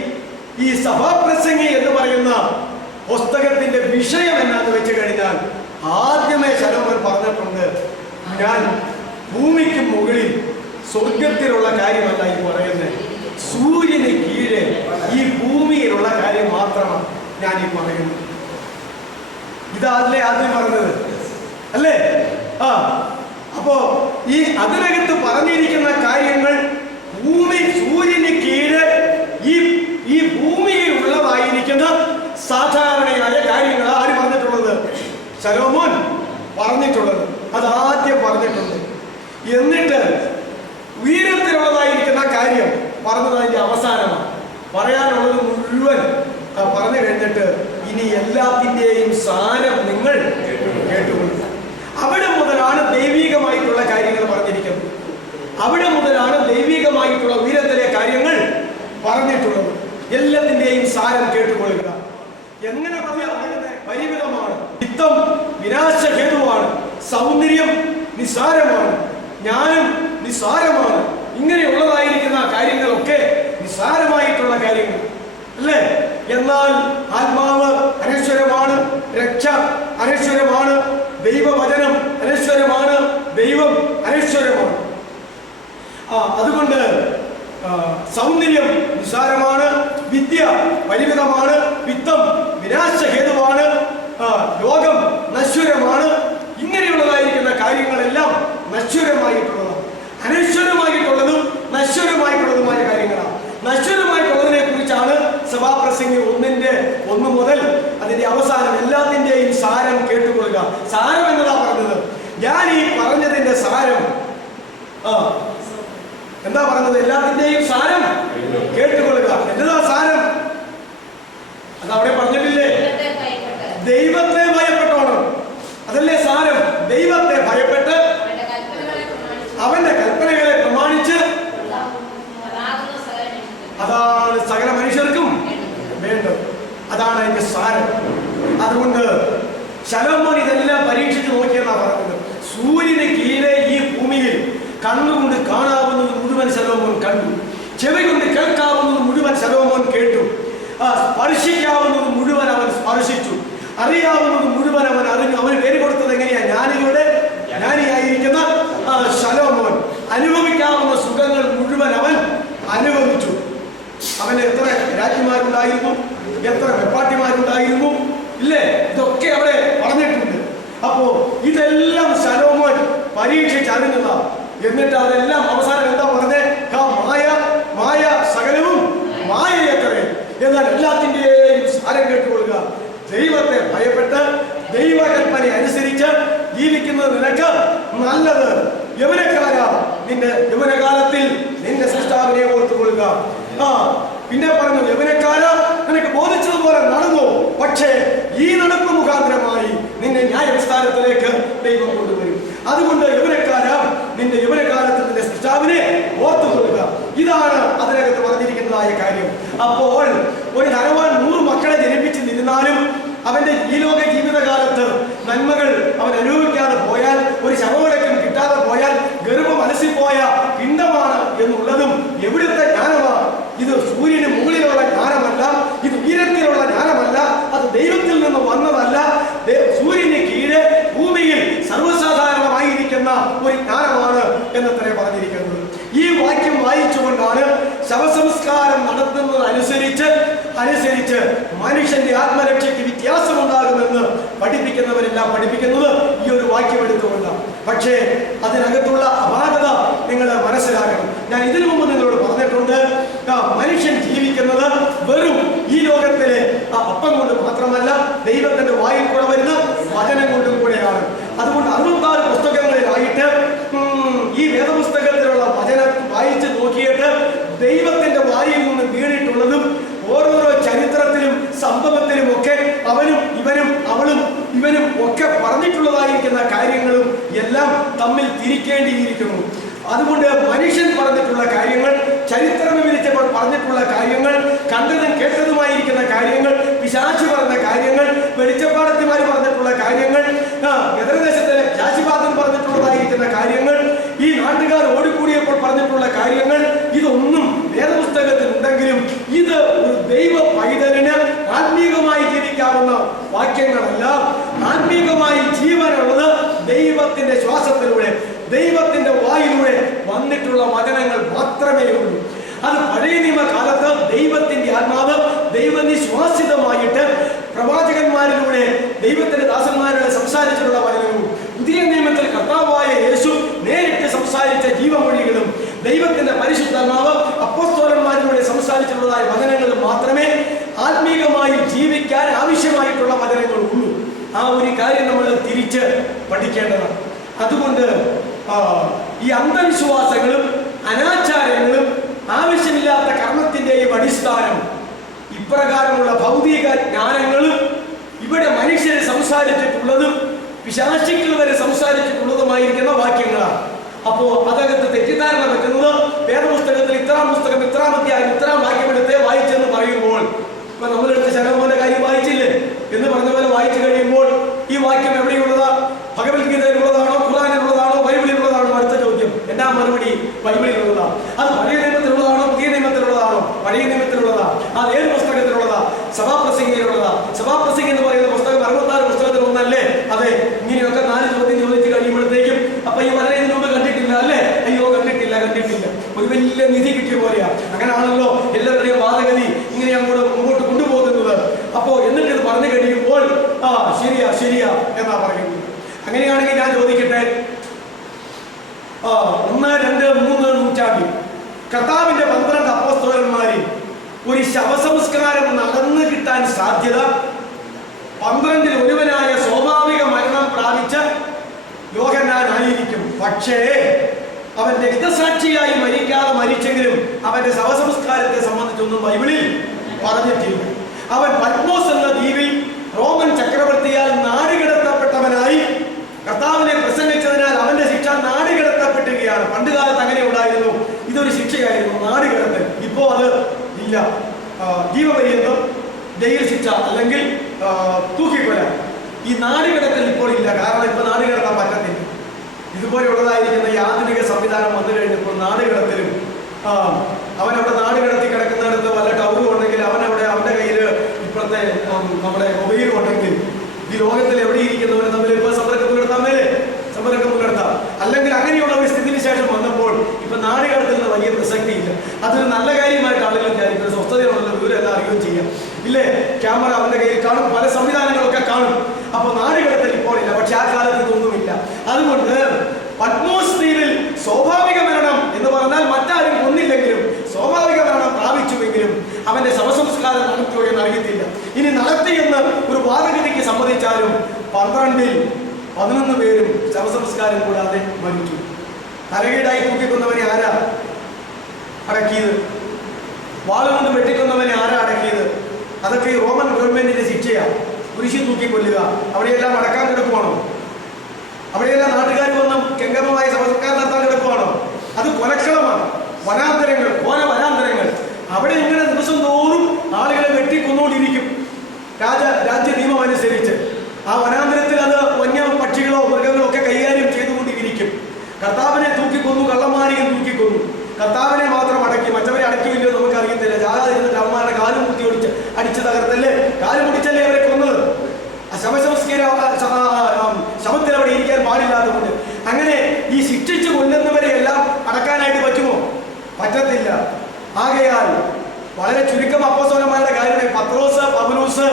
ഈ സഭാപ്രസംഗി എന്ന് പറയുന്ന പുസ്തകത്തിന്റെ വിഷയം എന്നാന്ന് വെച്ച് കഴിഞ്ഞാൽ ആദ്യമേ ശലോമോൻ പറഞ്ഞിട്ടുണ്ട്, ഞാൻ ഭൂമിക്ക് മുകളിൽ സ്വർഗത്തിലുള്ള കാര്യമല്ല ഈ പറയുന്നത്, സൂര്യന് കീഴെ ഈ ഭൂമിയിലുള്ള കാര്യം മാത്രമാണ് ഞാൻ ഈ പറയുന്നത്. ഇതല്ലേ ആദ്യം പറഞ്ഞത് അല്ലേ? അപ്പോ ഈ അതിനകത്ത് പറഞ്ഞിരിക്കുന്ന കാര്യങ്ങൾ സൂര്യന് കീഴെ ഈ ഭൂമിയിൽ ഉള്ളതായിരിക്കുന്ന സാധാരണയായ കാര്യങ്ങൾ ആര് പറഞ്ഞിട്ടുള്ളത്? ശലോമോൻ പറഞ്ഞിട്ടുള്ളത്. അതാദ്യം പറഞ്ഞിട്ടുണ്ട്. എന്നിട്ട് ഉയരത്തിലുള്ളതായിരിക്കുന്ന കാര്യം പറഞ്ഞത് അതിന്റെ അവസാനമാണ്. പറയാനുള്ളത് മുഴുവൻ പറഞ്ഞു കഴിഞ്ഞിട്ട് ഇനി എല്ലാത്തിൻ്റെയും സാരം നിങ്ങൾ കേട്ടുകൊള്ളുക. അവിടെ മുതലാണ് ദൈവികമായിട്ടുള്ള കാര്യങ്ങൾ പറഞ്ഞിരിക്കുന്നത്. അവിടെ മുതലാണ് ദൈവികമായിട്ടുള്ള ഉയരത്തിലെ കാര്യങ്ങൾ പറഞ്ഞിട്ടുള്ളത്. എല്ലാത്തിൻ്റെയും സാരം കേട്ടുകൊള്ളുക. എങ്ങനെ പറഞ്ഞാൽ പരിമിതമാണ്, ചിത്തം വിനാശഹേതുവാണ്, സൗന്ദര്യം നിസ്സാരമാണ്, ജ്ഞാനം നിസ്സാരമാണ്. ഇങ്ങനെയുള്ളതായിരിക്കുന്ന കാര്യങ്ങളൊക്കെ നിസ്സാരമായിട്ടുള്ള കാര്യങ്ങൾ അല്ലേ? എന്നാൽ ആത്മാവ് അനശ്വരമാണ്, രക്ഷ അനശ്വരമാണ്, ദൈവവചനം അനശ്വരമാണ്, ദൈവം അനശ്വരമാണ്. അതുകൊണ്ട് സൗന്ദര്യം നിസ്സാരമാണ്, വിദ്യ പരിമിതമാണ്, വിത്തം വിനാശഹേതുവാണ്, ലോകം നശ്വരമാണ്. ഇങ്ങനെയുള്ളതായിരിക്കുന്ന കാര്യങ്ങളെല്ലാം നശ്വരമായിട്ടുള്ളതാണ്. അനശ്വരമായിട്ടുള്ളതും നശ്വരമായിട്ടുള്ളതുമായ കാര്യങ്ങളാണ്. നശ്വരമായിട്ടുള്ളതിനെ കുറിച്ചാണ് സഭാപ്രസംഗി 1:1 മുതൽ അതിന്റെ അവസാനം എല്ലാത്തിന്റെയും സാരം കേട്ടുകൊള്ളുക. സാരം എന്നതാ പറഞ്ഞത്. ഞാൻ ഈ പറഞ്ഞതിന്റെ സാരം എന്താ പറഞ്ഞത്? എല്ലാത്തിന്റെയും സാരം കേട്ടുകൊള്ളുക. എന്നതാ സാരം? അതവിടെ പറഞ്ഞിട്ടില്ലേ? ദൈവത്തെ ഭയപ്പെട്ടോണം. അതല്ലേ സാരം? ദൈവത്തെ ഭയപ്പെട്ട് അവന്റെ കൽപ്പനകളെ പ്രമാണിച്ച് അതാണ് സകല മനുഷ്യർക്കും വേണ്ടത്. അതാണ് അതിന്റെ സാരം. അതുകൊണ്ട് ശലോമോൻ ഇതെല്ലാം പരീക്ഷിച്ച് നോക്കിയെന്നാ പറയുന്നത്. സൂര്യന് കീഴെ ഈ ഭൂമിയിൽ കണ്ണുകൊണ്ട് കാണാവുന്നത് മുഴുവൻ ശലോമോൻ കണ്ടു, ചെവി കൊണ്ട് കേൾക്കാവുന്നത് മുഴുവൻ ശലോമോൻ കേട്ടു, സ്പർശിക്കാവുന്നത് മുഴുവൻ അവൻ സ്പർശിച്ചു, അറിയാവുന്നത് മുഴുവൻ അവൻ അറിഞ്ഞു. അവന് പേര് കൊടുത്തത് എങ്ങനെയാ? ജ്ഞാനിയായിരിക്കുന്ന ശലോമോൻ. അനുഭവിക്കാവുന്ന സുഖങ്ങൾ മുഴുവൻ അവൻ അനുഭവിച്ചു. അവന് എത്ര രാജ്ഞിമാരുണ്ടായിരുന്നു, എത്ര വെപ്പാട്ടിമാരുണ്ടായിരുന്നു, ഇല്ലേ? ഇതൊക്കെ അവിടെ പറഞ്ഞിട്ടുണ്ട്. അപ്പോ ഇതെല്ലാം ശലോമോൻ പരീക്ഷിച്ചറിഞ്ഞതാ. എന്നിട്ട് അതെല്ലാം അവസാനം എന്താ പറഞ്ഞേ? മായ സകലവും മായയത്രേ. എന്നാൽ എല്ലാത്തിൻ്റെയും സാരം കേട്ടുകൊള്ളുക. ദൈവത്തെ ഭയപ്പെട്ട് ദൈവകൽപ്പന അനുസരിച്ച് ജീവിക്കുന്നത് നിനക്ക് നല്ലത്. യൗവനക്കാരാ, നിന്റെ യൗവനകാലത്തിൽ നിന്റെ സൃഷ്ടാവിനെ ഓർത്തുകൊള്ളുക. പിന്നെ പറഞ്ഞു, യൗവനക്കാരാ, നിനക്ക് ബോധിച്ചതുപോലെ നടന്നു, പക്ഷേ ഈ നടപ്പ് മുഖാന്തരമായി നിന്നെ ന്യായവിസ്താരത്തിലേക്ക് ദൈവം കൊണ്ടുവരും. അതുകൊണ്ട് യൗവനക്കാരാ, നിന്റെ യൗവനകാലത്ത് നിന്റെ സൃഷ്ടാവിനെ ഓർത്തുകൊള്ളുക. ഇതാണ് അതിനകത്ത് പറഞ്ഞിരിക്കുന്നതായ കാര്യം. അപ്പോൾ ഒരു ധനവാൻ 100 മക്കളെ ജനിപ്പിച്ചിരുന്നാലും അവന്റെ ഈ ലോക ജീവിതകാലത്ത് നന്മകൾ അവൻ അനുഭവിക്കാതെ പോയാൽ, ഒരു ശവമടക്കം കിട്ടാതെ പോയാൽ, ഗർഭം അലസിപ്പോയ പിണ്ഡമാണ് എന്നുള്ളതും എവിടുത്തെ ജ്ഞാനമാണ്? ഇത് സൂര്യന് മുകളിലുള്ള ജ്ഞാനമല്ല, ഇത് ഉയരത്തിലുള്ള ജ്ഞാനമല്ല, അത് ദൈവത്തിൽ നിന്ന് വന്നതല്ല. സൂര്യന് കീഴെ ഭൂമിയിൽ സർവ്വസാധാരണമായിരിക്കുന്ന ഒരു ജ്ഞാനമാണ് എന്നത്രേ പറഞ്ഞിരിക്കുന്നത്. ഈ വാക്യം വായിച്ചുകൊണ്ടാണ് ശവസംസ്കാരം നടത്തുന്നതനുസരിച്ച് മനുഷ്യന്റെ ആത്മരക്ഷയ്ക്ക് വ്യത്യാസമുണ്ടാകുമെന്ന് പഠിപ്പിക്കുന്നവരെല്ലാം പഠിപ്പിക്കുന്നത് ഈ ഒരു വാക്യം എടുത്തുകൊണ്ടാണ്. പക്ഷേ അതിനകത്തുള്ള അപാകത നിങ്ങൾ മനസ്സിലാക്കണം. ഞാൻ ഇതിനു മുമ്പ് നിങ്ങളോട് പറഞ്ഞിട്ടുണ്ട്, മനുഷ്യൻ ജീവിക്കുന്നത് വെറും ഈ ലോകത്തിലെ അപ്പം കൊണ്ട് മാത്രമല്ല, ദൈവത്തിന്റെ വായിൽ കൂടെ വരുന്ന വചനം കൊണ്ടും കൂടെയാണ്. അതുകൊണ്ട് 66 പുസ്തകങ്ങളിലായിട്ട് ഈ വേദപുസ്തകത്തിലുള്ള വചനം വായിച്ച് നോക്കിയിട്ട് ദൈവത്തിന്റെ വായിൽ നിന്ന് വീണിട്ടുള്ളതും ഓരോരോ ചരിത്രത്തിലും സംഭവത്തിലും ഒക്കെ അവനും ഇവനും അവളും ഇവനും ഒക്കെ പറഞ്ഞിട്ടുള്ളതായിരിക്കുന്ന കാര്യങ്ങളും എല്ലാം തമ്മിൽ തിരിക്കേണ്ടിയിരിക്കുന്നു. അതുകൊണ്ട് മനുഷ്യൻ പറഞ്ഞിട്ടുള്ള കാര്യങ്ങൾ, ചരിത്രം വിവരിച്ചപ്പോൾ പറഞ്ഞിട്ടുള്ള കാര്യങ്ങൾ, കണ്ടതും കേട്ടതുമായിരിക്കുന്ന കാര്യങ്ങൾ, പിശാചി പറഞ്ഞ കാര്യങ്ങൾ, വെളിച്ചപ്പാടത്തിമാർ പറഞ്ഞിട്ടുള്ള കാര്യങ്ങൾ, ഗദരദേശത്തിലെ ശാശിപാതൻ പറഞ്ഞിട്ടുള്ളതായിരിക്കുന്ന കാര്യങ്ങൾ, ഈ നാട്ടുകാർ ഓടിക്കൂടിയപ്പോൾ പറഞ്ഞിട്ടുള്ള കാര്യങ്ങൾ, ഇതൊന്നും വേദപുസ്തകത്തിൽ ഉണ്ടെങ്കിലും ഇത് ഒരു ദൈവ പൈതലിന് ആത്മീകമായി ജീവിക്കാവുന്ന വാക്യങ്ങളല്ല. ആത്മീകമായി ജീവനുള്ളത് ദൈവത്തിന്റെ ശ്വാസത്തിലൂടെ, ദൈവത്തിന്റെ വായിലൂടെ വന്നിട്ടുള്ള വചനങ്ങൾ മാത്രമേ ഉള്ളൂ. അത് പഴയ നിയമകാലത്ത് ദൈവത്തിന്റെ ആത്മാവ് ദൈവനിശ്വാസിതമായിട്ട് പ്രവാചകന്മാരിലൂടെ ദൈവത്തിന്റെ ദാസന്മാരുടെ സംസാരിച്ചിട്ടുള്ള വചനവും പുതിയ നിയമത്തിൽ കർത്താവായ യേശു നേരിട്ട് സംസാരിച്ച ജീവമൊഴികളും ദൈവത്തിന്റെ പരിശുദ്ധാത്മാവ് അപ്പോസ്തലന്മാരിലൂടെ സംസാരിച്ചിട്ടുള്ളതായ വചനങ്ങളും മാത്രമേ ആത്മീകമായി ജീവിക്കാൻ ആവശ്യമായിട്ടുള്ള വചനങ്ങളുള്ളൂ. ആ ഒരു കാര്യം നമ്മൾ തിരിച്ച് പഠിക്കേണ്ടതാണ്. അതുകൊണ്ട് ഈ അന്ധവിശ്വാസങ്ങളും അനാചാരങ്ങളും ആവശ്യമില്ലാത്ത കർമ്മത്തിന്റെയും അടിസ്ഥാനം ഇപ്രകാരമുള്ള ഭൗതിക ജ്ഞാനങ്ങളും ഇവിടെ മനുഷ്യരെ സംസാരിച്ചിട്ടുള്ളതും പിശാചികൾ വരെ സംസാരിച്ചിട്ടുള്ളതുമായിരിക്കുന്ന വാക്യങ്ങളാണ്. അപ്പോ അതകത്ത് തെറ്റിദ്ധാരണ പറ്റുന്നത് വേദപുസ്തകത്തിൽ ഇത്രാം പുസ്തകം ഇത്രാം അധ്യായം ഇത്രാം വാക്യമെടുത്തേ വായിച്ചെന്ന് പറയുമ്പോൾ, ഇപ്പൊ നമ്മളെടുത്ത് ശലോമോന്റെ കാര്യം വായിച്ചില്ലേ എന്ന് പറഞ്ഞ പോലെ വായിച്ചു കഴിയുമ്പോൾ ഈ വാക്യം എവിടെയുള്ളതാ? ഭഗവത്ഗീതയിലുള്ളതാണോ, ഖുർആനിലുള്ളതാണോ, ബൈബിളിലുള്ളതാണോ? അടുത്ത ചോദ്യം. എന്താ മറുപടി? ബൈബിളിലുള്ളതാ. അത് പഴയ നിയമത്തിലുള്ളതാണോ, പുതിയ നിയമത്തിലുള്ളതാണോ? പഴയ നിയമത്തിലുള്ളതാ. അത് ഏത് പുസ്തകത്തിലുള്ളതാ? സഭാപ്രസംഗിയിലുള്ളതാ. സഭാപ്രസംഗി എന്ന് പറയുന്ന പുസ്തകം 64 പുസ്തകത്തിൽ ഒന്നല്ലേ? അതെ. ഇങ്ങനെയൊക്കെ 4 ചോദ്യം ചോദിച്ചു കഴിയുമ്പോഴത്തേക്കും അപ്പൊ ഈ വളരെ ഇതിനു മുമ്പ് കണ്ടിട്ടില്ല അല്ലേ? അയ്യോ കണ്ടിട്ടില്ല. ഒരു വലിയ നിധി കിട്ടിയ പോലെയാ. അങ്ങനെയാണല്ലോ എല്ലാവരുടെയും വാദഗതി ഇങ്ങനെ മുമ്പോട്ട് കൊണ്ടുപോകുന്നത്. അപ്പോ എന്നിട്ട് ഇത് പറഞ്ഞു കഴിയുമ്പോൾ ശരിയാ എന്നാ പറയുന്നത്. അങ്ങനെയാണെങ്കിൽ ഞാൻ ചോദിക്കട്ടെ, 1, 2, 3 നൂറ്റാണ്ടിൽ കർത്താവിന്റെ 12 അപ്പോസ്തലന്മാരിൽ ഒരു ശവസംസ്കാരം നടന്നു കിട്ടാൻ സാധ്യത 12-ൽ ഒരുവനായ സ്വാഭാവിക മരണം പ്രാപിച്ച യോഹന്നാനായിരിക്കും. പക്ഷേ അവൻ രക്തസാക്ഷിയായി മരിക്കാതെ മരിച്ചെങ്കിലും അവന്റെ ശവസംസ്കാരത്തെ സംബന്ധിച്ചൊന്നും ബൈബിളിൽ പറഞ്ഞിട്ടില്ല. അവൻ പത്മോസ് എന്ന ദ്വീപിൽ റോമൻ ചക്രവർത്തിയാൽ നാടുകടത്തപ്പെട്ടവനായി കർത്താവിനെ പ്രസംഗിച്ചതിനാൽ അവന്റെ ശിക്ഷ നാടുകടത്തപ്പെട്ടുകയാണ്. പണ്ടുകാലത്ത് അങ്ങനെ ഉണ്ടായിരുന്നു. ഇതൊരു ശിക്ഷയായിരുന്നു, നാടുകടത്തൽ. ഇപ്പോ അത് ഇല്ല. ജീവപര്യന്തം ജയിൽ ശിക്ഷ അല്ലെങ്കിൽ തൂക്കിക്കൊല. ഈ നാടുകടത്തൽ ഇപ്പോൾ ഇല്ല. കാരണം ഇപ്പൊ നാടുകടത്താൻ പറ്റത്തില്ല. ഇതുപോലെയുള്ളതായിരിക്കുന്ന ഈ ആധുനിക സംവിധാനം വന്നു കഴിഞ്ഞപ്പോൾ നാടുകടത്തലും അവനവിടെ നാടുകടത്തി കിടക്കുന്നിടത്ത് വല്ല ടവറും ഉണ്ടെങ്കിൽ അവനവിടെ അവന്റെ കയ്യിൽ ഇപ്പോഴത്തെ നമ്മുടെ മൊബൈലും ഉണ്ടെങ്കിൽ ഈ ലോകത്തിൽ എവിടെ ഇരിക്കുന്നവരെ തമ്മിൽ ഇപ്പൊ സമ്പർക്കം പുലർത്താൻ മേലെ സമ്പർക്കം പുലർത്താം. അല്ലെങ്കിൽ അങ്ങനെയുള്ള ഒരു സ്ഥിതിവിശേഷം വന്നപ്പോൾ ഇപ്പൊ നാടുകടത്തുന്ന വലിയ പ്രസക്തിയില്ല. അതൊരു നല്ല കാര്യമായിട്ട് ആളുകൾ വിചാരിക്കുന്നത്. സ്വസ്ഥതയുള്ള വിവരമെല്ലാം അറിയുകയും ചെയ്യാം ഇല്ലേ? ക്യാമറ അവന്റെ കയ്യിൽ കാണും, പല സംവിധാനങ്ങളൊക്കെ കാണും. അപ്പൊ നാടുകടത്തൽ ഇപ്പോൾ ഇല്ല. പക്ഷെ ആ കാലത്ത് ഇതൊന്നുമില്ല. അതുകൊണ്ട് പത്മോസ് ദ്വീപിൽ സ്വാഭാവിക മരണം എന്ന് പറഞ്ഞാൽ മറ്റാരും കൊന്നില്ലെങ്കിലും സ്വാഭാവിക മരണം പ്രാപിച്ചുവെങ്കിലും അവന്റെ ശവസംസ്കാരം നടത്തിയോ എന്ന് അറിയത്തില്ല. ഇനി നടത്തിയെന്ന് ഒരു വാദഗതിക്ക് സമ്മതിച്ചാലും 12-ൽ 11 പേരും ശവസംസ്കാരം കൂടാതെ മരിച്ചു. തലകീടായി തൂക്കിക്കൊന്നവനെ ആരാ അടക്കിയത്? വാളുകൊണ്ട് വെട്ടിക്കൊന്നവനെ ആരാ അടക്കിയത്? അതൊക്കെ ഈ റോമൻ ഗവൺമെന്റിന്റെ ശിക്ഷയാണ്. കുരിശിൽ തൂക്കിക്കൊല്ലുക. അവിടെയെല്ലാം അടക്കാൻ കിടക്കുവാണോ? അവിടെയെല്ലാം നാട്ടുകാർ വന്ന് കെങ്കമമായ ശവസംസ്കാരം നടത്താൻ കിടക്കുവാണോ? അത് കൊലക്കളമാണ്. വനാന്തരങ്ങൾ, വനാന്തരങ്ങൾ. അവിടെ ഇങ്ങനെ ദിവസം തോറും ആളുകളെ വെട്ടിക്കൊന്നുകൊണ്ടിരിക്കും രാജ്യ നിയമം അനുസരിച്ച്. ആ വനാന്തരത്തിൽ അത് വന്യ പക്ഷികളോ മൃഗങ്ങളോ ഒക്കെ കൈകാര്യം ചെയ്തുകൊണ്ടിരിക്കും. കർത്താവിനെ തൂക്കിക്കൊന്നു, കള്ളന്മാരെയും തൂക്കിക്കൊന്നു. കർത്താവിനെ മാത്രം അടക്കി, മറ്റവരെ അടക്കിയില്ലോ നമുക്ക് അറിയത്തില്ല. ജാകാതിരുന്നിട്ട് അമ്മമാരുടെ കാലും കുത്തി ഒടിച്ച് അടിച്ചു തകർത്തല്ലേ, കാലും മുടിച്ചല്ലേ അവരെ കൊന്നത്. ശവത്തിൽ അവിടെ ഇരിക്കാൻ പാടില്ലാത്തതുകൊണ്ട് അങ്ങനെ ഈ ശിക്ഷിച്ചു കൊല്ലുന്നവരെയെല്ലാം അടക്കാനായിട്ട് പറ്റുമോ? പറ്റത്തില്ല. ആകയാൽ വളരെ ചുരുക്കം അപ്പോസ്തലന്മാരുടെ കാര്യമേ. പത്രോസ്, പൗലോസ്,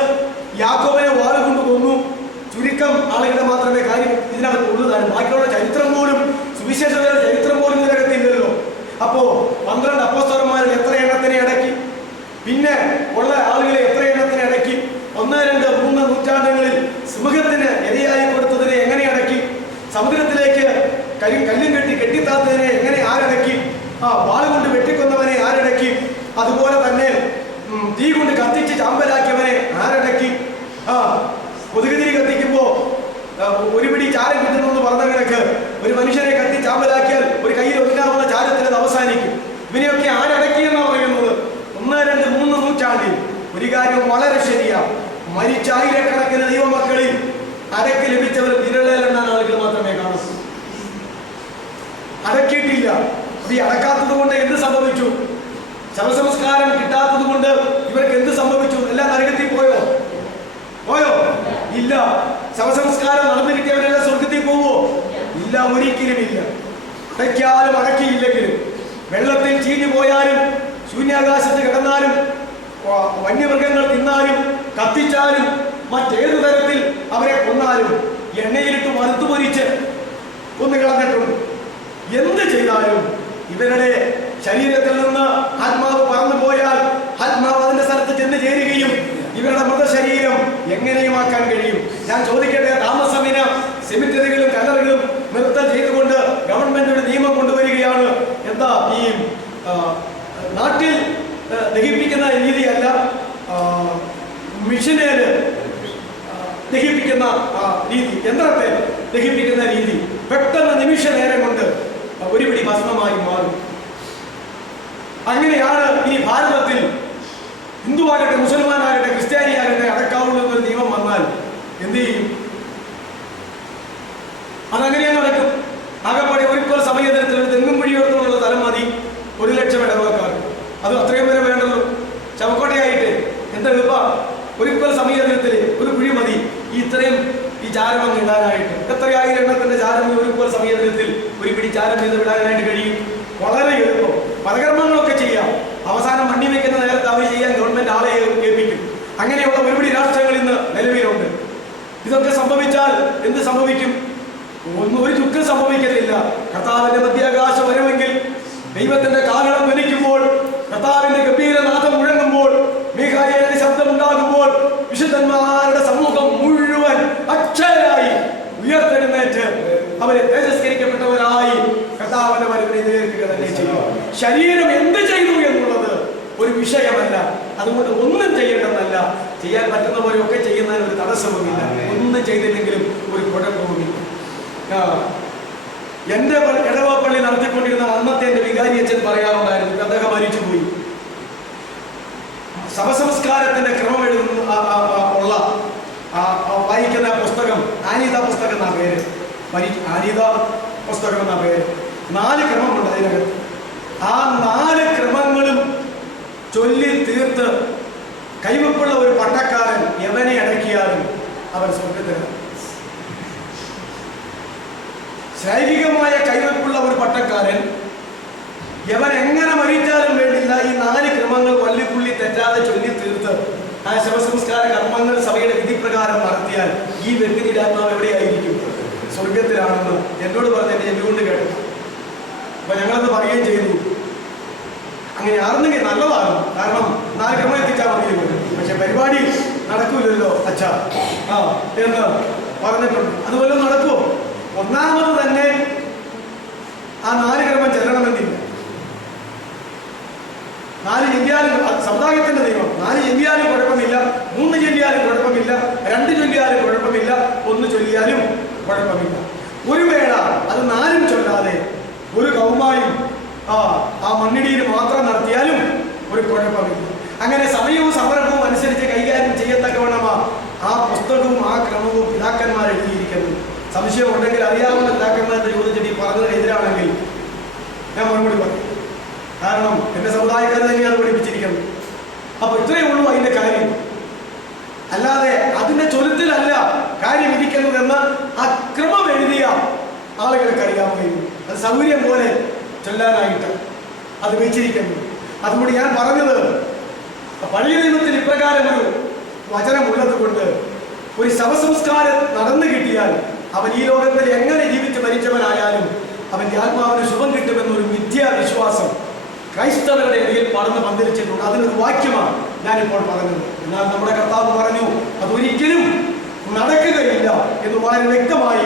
യാക്കോബിനെ വാളുകൊണ്ട് കൊന്നു. ചുരുക്കം ആളുകളുടെ മാത്രമേ കാര്യം ഇതിനകത്ത് ഉള്ളതാണ്. ബാക്കിയുള്ള ചരിത്രം പോലും, സുവിശേഷങ്ങളുടെ ചരിത്രം പോലും ഇതിനകത്തില്ലല്ലോ. അപ്പോ 12 അപ്പോസ്തലന്മാരിൽ എത്ര എണ്ണത്തിനെ അടക്കി? പിന്നെ ഉള്ള ആളുകളെ എത്ര എണ്ണത്തിനെ അടക്കി? 1, 2, 3 നൂറ്റാണ്ടുകളിൽ സിംഹത്തിന് ഇരയായി കൊടുത്തതിനെ എങ്ങനെ അടക്കി? സമുദ്രത്തിലേക്ക് കല്ലും കെട്ടിത്താത്തതിനെ എങ്ങനെ ആരടക്കി? വാളുകൊണ്ട് വെട്ടിക്കൊന്നവനെ ആരടക്കി? അതുപോലെ തന്നെ തീ കൊണ്ട് കത്തിച്ച് ചാമ്പലാക്കിയവനെ ആരടക്കി? കൊതുകുതിരി കത്തിക്കുമ്പോ ഒരു പിടി ചാരം കിട്ടുന്നു പറഞ്ഞ കിടക്ക് ഒരു മനുഷ്യനെ കത്തി ചാമ്പലാക്കിയാൽ ഒരു കയ്യിൽ ഒതുങ്ങാവുന്ന ചാരത്തിൽ അത് അവസാനിക്കും. ഇവനെയൊക്കെ ആരടക്കി എന്നാ പറയുന്നത്? 1, 2, 3 നൂറ്റാണ്ടിൽ ഒരു കാര്യം വളരെ ശരിയാണ്. മരിച്ച ആയിരക്കണക്കിന് ദൈവമക്കളിൽ അടക്കി ലഭിച്ചവർ വിരലെണ്ണാൻ ആളുകൾ മാത്രമേ കാണൂ. അടക്കിയിട്ടില്ല. ഈ അടക്കാത്തത് കൊണ്ട് എന്ത് സംഭവിച്ചു? ശവസംസ്കാരം കിട്ടാത്തത് കൊണ്ട് ഇവർക്ക് എന്ത് സംഭവിച്ചു? എല്ലാം നരകത്തിൽ പോയോ? ഇല്ല. ശവസംസ്കാരം നടന്നു കിട്ടിയവരെല്ലാം സ്വർഗത്തിൽ പോവോ? ഇല്ല, ഒരിക്കലും ഇല്ല. അടയ്ക്കാലും അടക്കിയില്ലെങ്കിലും വെള്ളത്തിൽ ചീഞ്ഞു പോയാലും ശൂന്യാകാശത്ത് കിടന്നാലും വന്യമൃഗങ്ങൾ തിന്നാലും കത്തിച്ചാലും മറ്റേതു തരത്തിൽ അവരെ കൊന്നാലും എണ്ണയിലിട്ട് വറുത്തു പൊരിച്ച് കൊന്നു കളഞ്ഞിട്ടുണ്ട്. എന്ത് ചെയ്താലും ഇവരുടെ ശരീരത്തിൽ നിന്ന് ആത്മാവ് പറന്നു പോയാൽ ആത്മാവ് അതിന്റെ സ്ഥലത്ത് ചെന്ന് ചേരുകയും ഇവരുടെ മൃതശരീരം എങ്ങനെയുമാക്കാൻ കഴിയും? ഞാൻ ചോദിക്കട്ടെ, താമസമിന സെമിറ്ററികളും കല്ലറുകളും നിർത്തൽ ചെയ്തുകൊണ്ട് ഗവൺമെന്റ് ഒരു നിയമം കൊണ്ടുവരികയാണ്. എന്താ ഈ നാട്ടിൽ ദഹിപ്പിക്കുന്ന രീതിയല്ല, മിഷനേല് ദഹിപ്പിക്കുന്ന രീതി, യന്ത്രത്തെ ദഹിപ്പിക്കുന്ന രീതി പെട്ടെന്ന് നിമിഷ നേരം കൊണ്ട് ഒരു പിടി ഭസ്മമായി മാറും. അങ്ങനെയാണ് ഈ ഭാരതത്തിൽ ഹിന്ദുവാകട്ടെ മുസൽമാനാകട്ടെ ക്രിസ്ത്യാനിയാകട്ടെ അടക്കാവുള്ള ഒരു നിയമം വന്നാൽ എന്ത് ചെയ്യും? അതങ്ങനെയാണ് നടക്കും. ആകെപ്പാടെ ഒരിക്കൽ സമയത്തിൽ ഒരു തെങ്ങും പിടിയോടത്തുള്ള സ്ഥലം മതി 1,00,000 ഇടവക്കാർ. അത് അത്രയും വരെ വേണ്ടല്ലോ. ചവക്കോട്ടയായിട്ട് എന്താ എളുപ്പ, ഒരിക്കൽ സമയത്തിൽ ഒരു കുഴി മതി ഇത്രയും ഈ ചാരം അങ്ങ് ഇടാനായിട്ട്. എത്രയായിരം എണ്ണത്തിന്റെ ചാരം ഒരിക്കൽ സമയത്തിൽ ഒരു പിടി ചാരം ചെയ്ത് വിടാനായിട്ട് കഴിയും. വളരെ എളുപ്പം. പലകർമ്മങ്ങളൊക്കെ ചെയ്യാം. അവസാനം മണ്ണി വെക്കുന്ന നേരത്തെ അവർ ചെയ്യാൻ ഗവൺമെന്റ് ആളെ ഏൽപ്പിക്കും. അങ്ങനെയുള്ള ഒരുപിടി രാഷ്ട്രങ്ങൾ ഇന്ന് നിലവിലുണ്ട്. ഇതൊക്കെ സംഭവിച്ചാൽ എന്ത് സംഭവിക്കും? ഒരു ചുക്കും സംഭവിക്കത്തില്ല. കർത്താവിന്റെ മധ്യാകാശ വരവെങ്കിൽ, ദൈവത്തിന്റെ കാഹളം ധ്വനിക്കുമ്പോൾ, കർത്താവിന്റെ ഗംഭീരനാഥം മുഴങ്ങുമ്പോൾ, മീഖായേലിന്റെ ശബ്ദം ഉണ്ടാകുമ്പോൾ, വിശുദ്ധന്മാരുടെ സമൂഹം മുഴുവൻ അക്ഷരായി ഉയർത്തെഴുന്നേറ്റ് അവരെ തേജസ്കരിക്കപ്പെട്ടവരായി കർത്താവിന്റെ വരവിനെ എതിരേൽക്കുക തന്നെ ചെയ്യും. ശരീരം എന്ത് ചെയ്തു എന്നുള്ളത് ഒരു വിഷയമല്ല. അതുകൊണ്ട് ഒന്നും ചെയ്യേണ്ടതല്ല. ചെയ്യാൻ പറ്റുന്ന പോലെയൊക്കെ ചെയ്യുന്നതിന് ഒരു തടസ്സവുമില്ല. ഒന്നും ചെയ്തില്ലെങ്കിലും ഒരു കുഴപ്പവുമില്ല. എന്റെ ഇടവപ്പള്ളി നടത്തിക്കൊണ്ടിരുന്ന അന്നത്തെ എന്റെ വികാരി അച്ഛൻ പറയാറുണ്ടായിരുന്നു, അദ്ദേഹം മരിച്ചുപോയി. ശവസംസ്കാരത്തിന്റെ ക്രമം എഴുതുന്ന ഉള്ള വായിക്കുന്ന പുസ്തകം ആനീത പുസ്തകം എന്നാ പേര്. ആനീത പുസ്തകം എന്നാ പേര്. 4 ക്രമമുണ്ട് അതിനകത്ത്. ആ 4 ക്രമങ്ങളും ചൊല്ലി തീർത്ത് കൈവപ്പുള്ള ഒരു പട്ടക്കാരൻ എവനെ അടക്കിയാലും അവൻ സ്വർഗത്തിലാണ്. ശാരീരികമായ കൈവയ്പുള്ള ഒരു പട്ടക്കാരൻ എവൻ എങ്ങനെ മരിച്ചാലും വേണ്ടില്ല ഈ 4 ക്രമങ്ങൾ വള്ളിപ്പുള്ളി തെറ്റാതെ ചൊല്ലി തീർത്ത് ആ ശവസംസ്കാര കർമ്മങ്ങൾ സഭയുടെ വിധിപ്രകാരം നടത്തിയാൽ ഈ വ്യക്തിയുടെ ആത്മാവ് എവിടെയായിരിക്കും? സ്വർഗത്തിലാണെന്ന് എന്നോട് പറഞ്ഞ് എന്നെ എന്തുകൊണ്ട് കേട്ടു. അപ്പൊ ഞങ്ങളത് പറയുകയും ചെയ്തു. അങ്ങനെ ആർന്നെങ്കിൽ നല്ലതാണ്. കാരണം 4 ക്രമം എത്തിച്ചാൽ മതി. പക്ഷെ പരിപാടി നടക്കൂലല്ലോ അച്ഛാ എന്ന് പറഞ്ഞിട്ടുണ്ട്. അതുപോലെ നടക്കുമോ? ഒന്നാമത് തന്നെ ആ 4 ക്രമം ചെല്ലണമെന്നില്ല. 4 ചെല്ലിയാലും സമുദായത്തിന്റെ ദൈവം 4 ചെല്ലിയാലും കുഴപ്പമില്ല, 3 ചെല്ലിയാലും കുഴപ്പമില്ല, 2 ചൊല്ലിയാലും കുഴപ്പമില്ല, 1 ചൊല്ലിയാലും കുഴപ്പമില്ല. ഒരു വേള അത് 4 ചൊല്ലാതെ ഒരു കൗമായും ആ മണ്ണിടിയിൽ മാത്രം നടത്തിയാലും ഒരു കുഴപ്പമില്ല. അങ്ങനെ സമയവും സന്ദർഭവും അനുസരിച്ച് കൈകാര്യം ചെയ്യത്തക്കവണ്ണമാ ആ പുസ്തകവും ആ ക്രമവും പിതാക്കന്മാർ എഴുതിയിരിക്കുന്നത്. സംശയമുണ്ടെങ്കിൽ അറിയാവുന്ന പിതാക്കന്മാരുടെ ചോദിച്ചിട്ട് ഈ പറഞ്ഞതിനെതിരാണെങ്കിൽ ഞാൻ മറുപടി പറയും. കാരണം എന്റെ സമുദായക്കാർ തന്നെയാണ് പഠിപ്പിച്ചിരിക്കുന്നത്. അപ്പൊ ഇത്രയേ ഉള്ളൂ അതിന്റെ കാര്യം. അല്ലാതെ അതിന്റെ ചൊലുത്തിലല്ല കാര്യം ഇരിക്കുന്നതെന്ന് ആ ക്രമം എഴുതിയ ആളുകൾക്ക് അറിയാമായിരുന്നു. അത് സൗകര്യം പോലെ ചൊല്ലാനായിട്ട് അത് വെച്ചിരിക്കുന്നു. അതുകൊണ്ട് ഞാൻ പറഞ്ഞത്, പഴയ നിയമത്തിൽ ഇപ്രകാരം ഒരു വചനമുള്ളത് കൊണ്ട് ഒരു ശവസംസ്കാരം നടന്നു കിട്ടിയാൽ അവൻ ഈ ലോകത്തിൽ എങ്ങനെ ജീവിച്ച് മരിച്ചവനായാലും അവന്റെ ആത്മാവിന് ശുഭം കിട്ടുമെന്നൊരു മിഥ്യാവിശ്വാസം ക്രൈസ്തവരുടെ ഇടയിൽ പടർന്ന് പന്തലിച്ചിട്ടുണ്ട്. അതിനൊരു വാക്യമാണ് ഞാനിപ്പോൾ പറഞ്ഞത്. എന്നാൽ നമ്മുടെ കർത്താവ് പറഞ്ഞു അതൊരിക്കലും നടക്കുകയില്ല എന്ന് വളരെ വ്യക്തമായി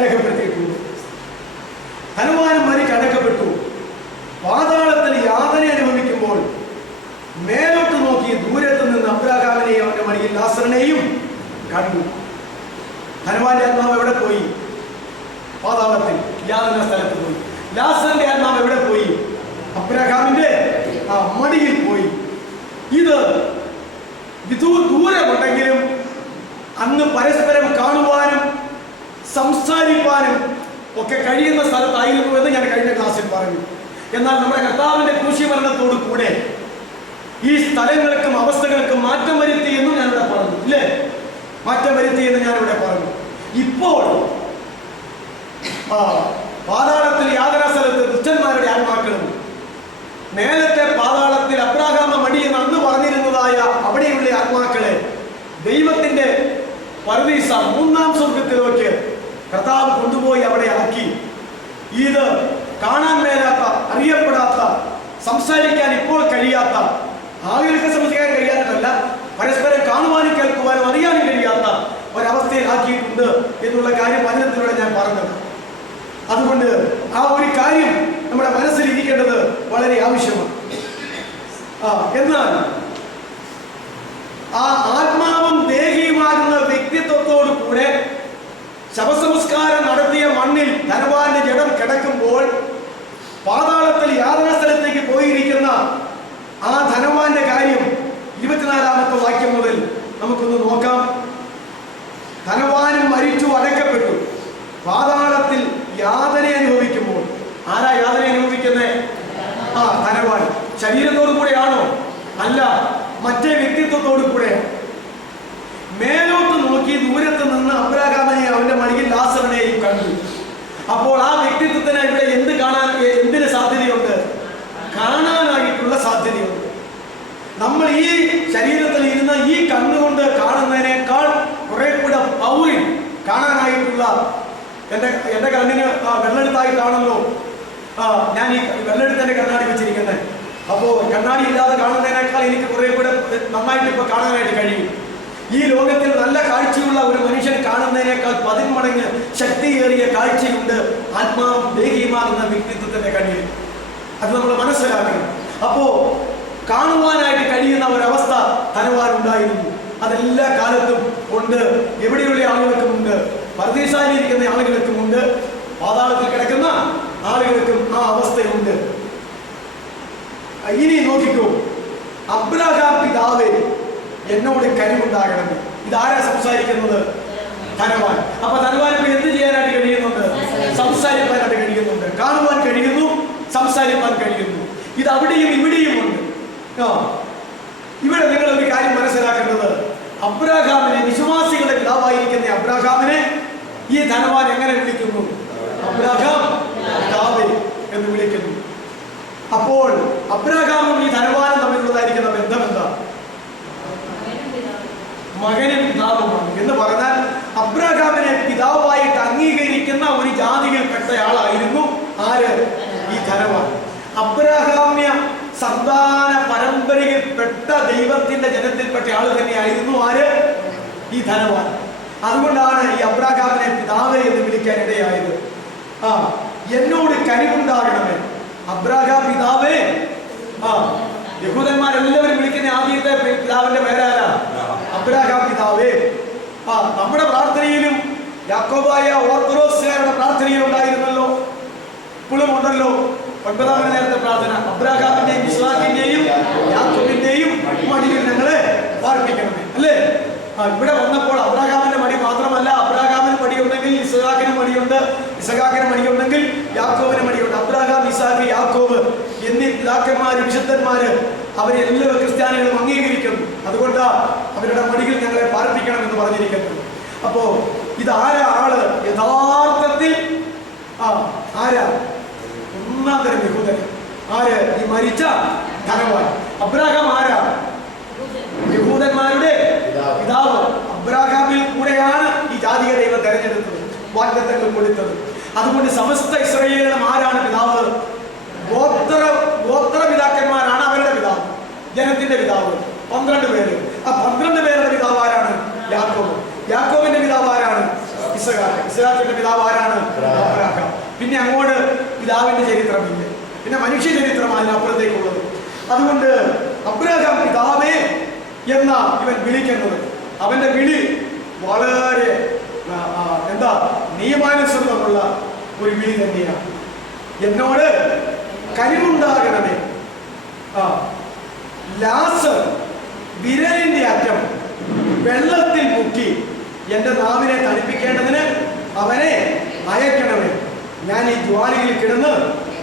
രേഖപ്പെടുത്തിയിട്ടുണ്ട്. ധനവാനും മരിച്ചടക്കപ്പെട്ടു. പാതാളത്തിൽ യാതന അനുഭവിക്കുമ്പോൾ മേലോട്ട് നോക്കി ദൂരത്ത് നിന്ന് അബ്രാഹാമിനെയും അവന്റെ മടിയിൽ ലാസറിനെയും കണ്ടു. ധനവാന്റെ ആത്മാവ് എവിടെ പോയി? പാതാളത്തിൽ യാതന സ്ഥലത്ത് പോയി. ലാസറിന്റെ ആത്മാവ് എവിടെ പോയി? അബ്രാഹാമിന്റെ മടിയിൽ പോയി. ഇത് ദൂരമുണ്ടെങ്കിലും അന്ന് പരസ്പരം കാണുവാനും സംസാരിക്കാനും ഒക്കെ കഴിയുന്ന സ്ഥലത്തായിരുന്നു എന്ന് ഞാൻ കഴിഞ്ഞ ക്ലാസ്സിൽ പറഞ്ഞു. എന്നാൽ നമ്മുടെ കർത്താവിന്റെ ക്രൂശീകരണത്തോടു കൂടെ ഈ സ്ഥലങ്ങൾക്കും അവസ്ഥകൾക്കും മാറ്റം വരുത്തി എന്നും ഞാനിവിടെ പറഞ്ഞു. ഇല്ലേ? മാറ്റം വരുത്തി എന്ന് ഞാനിവിടെ പറഞ്ഞു. ഇപ്പോൾ പാതാളത്തിൽ യാതനാ സ്ഥലത്ത് ദുഷ്ടന്മാരുടെ ആത്മാക്കളും നേരത്തെ പാതാളത്തിൽ ആത്മാക്കളായ അവിടെയുള്ള ആത്മാക്കളെ ദൈവത്തിന്റെ പരദീസ മൂന്നാം സ്വർഗത്തിലേക്ക് കർത്താവ് കൊണ്ടുപോയി അവിടെ ആക്കി. ഇത് കാണാൻ മേലാത്ത, അറിയപ്പെടാത്ത, സംസാരിക്കാൻ ഇപ്പോൾ കഴിയാത്ത, ആളുകൾക്ക് സംസാരിക്കാൻ കഴിയാത്തതല്ല, പരസ്പരം കാണുവാനും കേൾക്കുവാനും അറിയാനും കഴിയാത്ത ഒരവസ്ഥയിലാക്കിയിട്ടുണ്ട് എന്നുള്ള കാര്യം വചനത്തിലൂടെ ഞാൻ പറഞ്ഞത്. അതുകൊണ്ട് ആ ഒരു കാര്യം നമ്മുടെ മനസ്സിലിരിക്കേണ്ടത് വളരെ ആവശ്യമാണ്. എന്നാൽ ആ ആത്മാവും ദേഹിയുമാകുന്ന വ്യക്തിത്വത്തോടു കൂടെ ശവസംസ്കാരം നടത്തിയ മണ്ണിൽ ധനവാന്റെ ജഡം കിടക്കുമ്പോൾ പാതാളത്തിൽ യാതന സ്ഥലത്തേക്ക് പോയിരിക്കുന്ന ആ ധനവാന്റെ കാര്യം 24-ാമത്തെ വാക്യം മുതൽ നമുക്കൊന്ന് നോക്കാം. ധനവാനും മരിച്ചു, അടക്കപ്പെട്ടു, പാതാളത്തിൽ യാതന അനുഭവിക്കുമ്പോൾ. ആരാ യാതന അനുഭവിക്കുന്നത്? ധനവാൻ. ശരീരത്തോടു കൂടെയാണോ? അല്ല, മറ്റേ വ്യക്തിത്വത്തോടു കൂടെ. മേലോട്ട് നോക്കി ദൂരത്ത് നിന്ന് അബ്രാഹാമിനെ അവന്റെ മടിയിൽ ലാസറിനെയും കണ്ടു. അപ്പോൾ ആ വ്യക്തിത്വത്തിന് ഇവിടെ എന്തിന് സാധ്യതയുണ്ട്? കാണാനായിട്ടുള്ള സാധ്യതയുണ്ട്. നമ്മൾ ഈ ശരീരത്തിൽ ഇരുന്ന് ഈ കണ്ണുകൊണ്ട് കാണുന്നതിനേക്കാൾ കുറെ കൂടെ പൗരിൽ കാണാനായിട്ടുള്ള എന്റെ കണ്ണിന് വെള്ളെടുത്തായിട്ടാണല്ലോ ഞാൻ ഈ വെള്ളെടുത്തന്റെ കണ്ണാടി വെച്ചിരിക്കുന്നത്. അപ്പോൾ കണ്ണാടി ഇല്ലാതെ കാണുന്നതിനേക്കാൾ എനിക്ക് കുറെ കൂടെ നന്നായിട്ട് ഇപ്പൊ കാണാനായിട്ട് കഴിയും. ഈ ലോകത്തിൽ നല്ല കാഴ്ചയുള്ള ഒരു മനുഷ്യൻ കാണുന്നതിനേക്കാൾ 10 മടങ്ങ് ശക്തിയേറിയ കാഴ്ചയുണ്ട് ആത്മാവും ദേഹിയുമാകുന്ന വ്യക്തിത്വത്തിന്റെ കണ്ണിൽ. അത് നമ്മൾ മനസ്സിലാക്കണം. അപ്പോ കാണുവാനായിട്ട് കഴിയുന്ന ഒരവസ്ഥ ധനവാനുണ്ടായിരുന്നു. അതെല്ലാ കാലത്തും ഉണ്ട്. എവിടെയുള്ള ആളുകൾക്കുമുണ്ട്, പരദീസായിരിക്കുന്ന ആളുകൾക്കുമുണ്ട്, പാതാളത്തിൽ കിടക്കുന്ന ആളുകൾക്കും ആ അവസ്ഥയുണ്ട്. ഇനി നോക്കിക്കോ, അബ്രഹാം പിതാവേ എന്നോട് കനിവുണ്ടാകണം. ഇതാരാ സംസാരിക്കുന്നത്? ധനവാൻ. അപ്പൊ ധനവാൻ ഇപ്പൊ എന്ത് ചെയ്യാനായിട്ട് കഴിയുന്നുണ്ട്? സംസാരിക്കാനായിട്ട് കഴിയുന്നുണ്ട്. കാണുവാൻ കഴിയുന്നു, സംസാരിക്കാൻ കഴിയുന്നു. ഇത് അവിടെയും ഇവിടെയും ഉണ്ട്. ഇവിടെ നിങ്ങൾ ഒരു കാര്യം മനസ്സിലാക്കേണ്ടത്, അബ്രഹാമിനെ, വിശ്വാസികളുടെ പിതാവായിരിക്കുന്ന അബ്രഹാമിനെ ഈ ധനവാൻ എങ്ങനെ വിളിക്കുന്നു? അബ്രഹാം പിതാവേ എന്ന് വിളിക്കുന്നു. അപ്പോൾ അബ്രഹാമും ഈ ധനവാനും തമ്മിലുള്ളതായിരിക്കുന്ന ബന്ധം എന്താ? മകനും പിതാവുമാണ് എന്ന് പറഞ്ഞാൽ അബ്രഹാമിനെ പിതാവായിട്ട് അംഗീകരിക്കുന്ന ഒരു ജാതിയിൽപ്പെട്ടയാളായിരുന്നു ആര്? ഈ ധനവാൻ. അബ്രഹാമ്യ സന്താന പരമ്പരയിൽപ്പെട്ട ദൈവത്തിന്റെ ജനത്തിൽപ്പെട്ട ആള് തന്നെയായിരുന്നു ആര്? ഈ ധനവാൻ. അതുകൊണ്ടാണ് ഈ അബ്രഹാമിനെ പിതാവേ എന്ന് വിളിക്കാൻ ഇടയായത്. എന്നോട് കനിവുണ്ടാകണമേ. അബ്രഹാം പിതാവേ. യഹൂദന്മാരെല്ലാവരും വിളിക്കുന്ന ആദ്യത്തെ പിതാവിന്റെ പേരാരാ? അബ്രഹാം പിതാവേ. നമ്മുടെ പ്രാർത്ഥനയിലും യാക്കോബായ ഓർത്തഡോക്സുകാരുടെ പ്രാർത്ഥനയിൽ ഉണ്ടായിരുന്നല്ലോ, ഇപ്പോഴും ഉണ്ടല്ലോ. 9-ാം നേരത്തെ പ്രാർത്ഥന, അബ്രഹാമിന്റെയും ഇസ്ഹാക്കിന്റെയും യാക്കോബിന്റെയും മടിയിൽ ഞങ്ങളെ പാർപ്പിക്കണമേ, അല്ലേ? ഇവിടെ വന്നപ്പോൾ അബ്രഹാമിന്റെ മടി മാത്രമല്ല, അബ്രഹാമിന് മടിയുണ്ടെങ്കിൽ ഇസ്ഹാക്കിന് മടിയുണ്ട്, ഇസ്ഹാക്കിന് മടിയുണ്ടെങ്കിൽ യാക്കോബിന് മടിയുണ്ട്. അബ്രഹാം, ഇസ്ഹാക്ക്, യാക്കോബ് എന്നീ പിതാക്കന്മാര്, വിശുദ്ധന്മാര്, അവരെല്ലാവരും ക്രിസ്ത്യാനികളും അംഗീകരിക്കുന്നു. അതുകൊണ്ട് അവരുടെ മടിയിൽ ഞങ്ങളെ പാർപ്പിക്കണം എന്ന് പറഞ്ഞിരിക്കുന്നു. അപ്പോ ഇതാരാ ആള്? യഥാർത്ഥത്തിൽ ആരാ? ഒന്നാം തരം യഹൂദൻ. ആര്? ഈ മരിച്ച ധനവാൻ. അബ്രഹാം ആരാ? യഹൂദന്മാരുടെ പിതാവ്. അബ്രഹാമിൽ കൂടെയാണ് ഈ ജാതീയ ദൈവം തെരഞ്ഞെടുത്തത്, വാഗ്ദത്തങ്ങൾ കൊടുത്തത്. അതുകൊണ്ട് സമസ്ത ഇസ്രായേലിനും ആരാണ് പിതാവ്? ഗോത്ര പിതാക്കന്മാരാണ് അവരുടെ പിതാവ്, ജനത്തിന്റെ പിതാവ്. 12 പേര്. ആ 12 പേരുടെ പിതാവ് ആരാണ്? യാക്കോബ്. യാക്കോബിന്റെ പിതാവ് ആരാണ്? ഇസ്ഹാക്ക്. ഇസ്ഹാക്കിന്റെ പിതാവ് ആരാണ്? അബ്രഹാം. പിന്നെ അങ്ങോട്ട് പിതാവിന്റെ ചരിത്രമില്ല, പിന്നെ മനുഷ്യ ചരിത്രമാണ് അപ്പുറത്തേക്കുള്ളത്. അതുകൊണ്ട് അബ്രഹാം പിതാവേ എന്ന ഇവൻ വിളിക്കുന്നത്, അവന്റെ വിളി വളരെ നിയമാനുസൃതമുള്ള ഒരു വിളി തന്നെയാണ്. എന്നോട് കനിവുണ്ടാകണമേ. ലാസർ വിരലിന്റെ അറ്റം വെള്ളത്തിൽ മുക്കി എന്റെ നാവിനെ തണുപ്പിക്കേണ്ടതിന് അവനെ അയക്കണമേ. ഞാൻ ഈ ജ്വാലയിൽ കിടന്ന്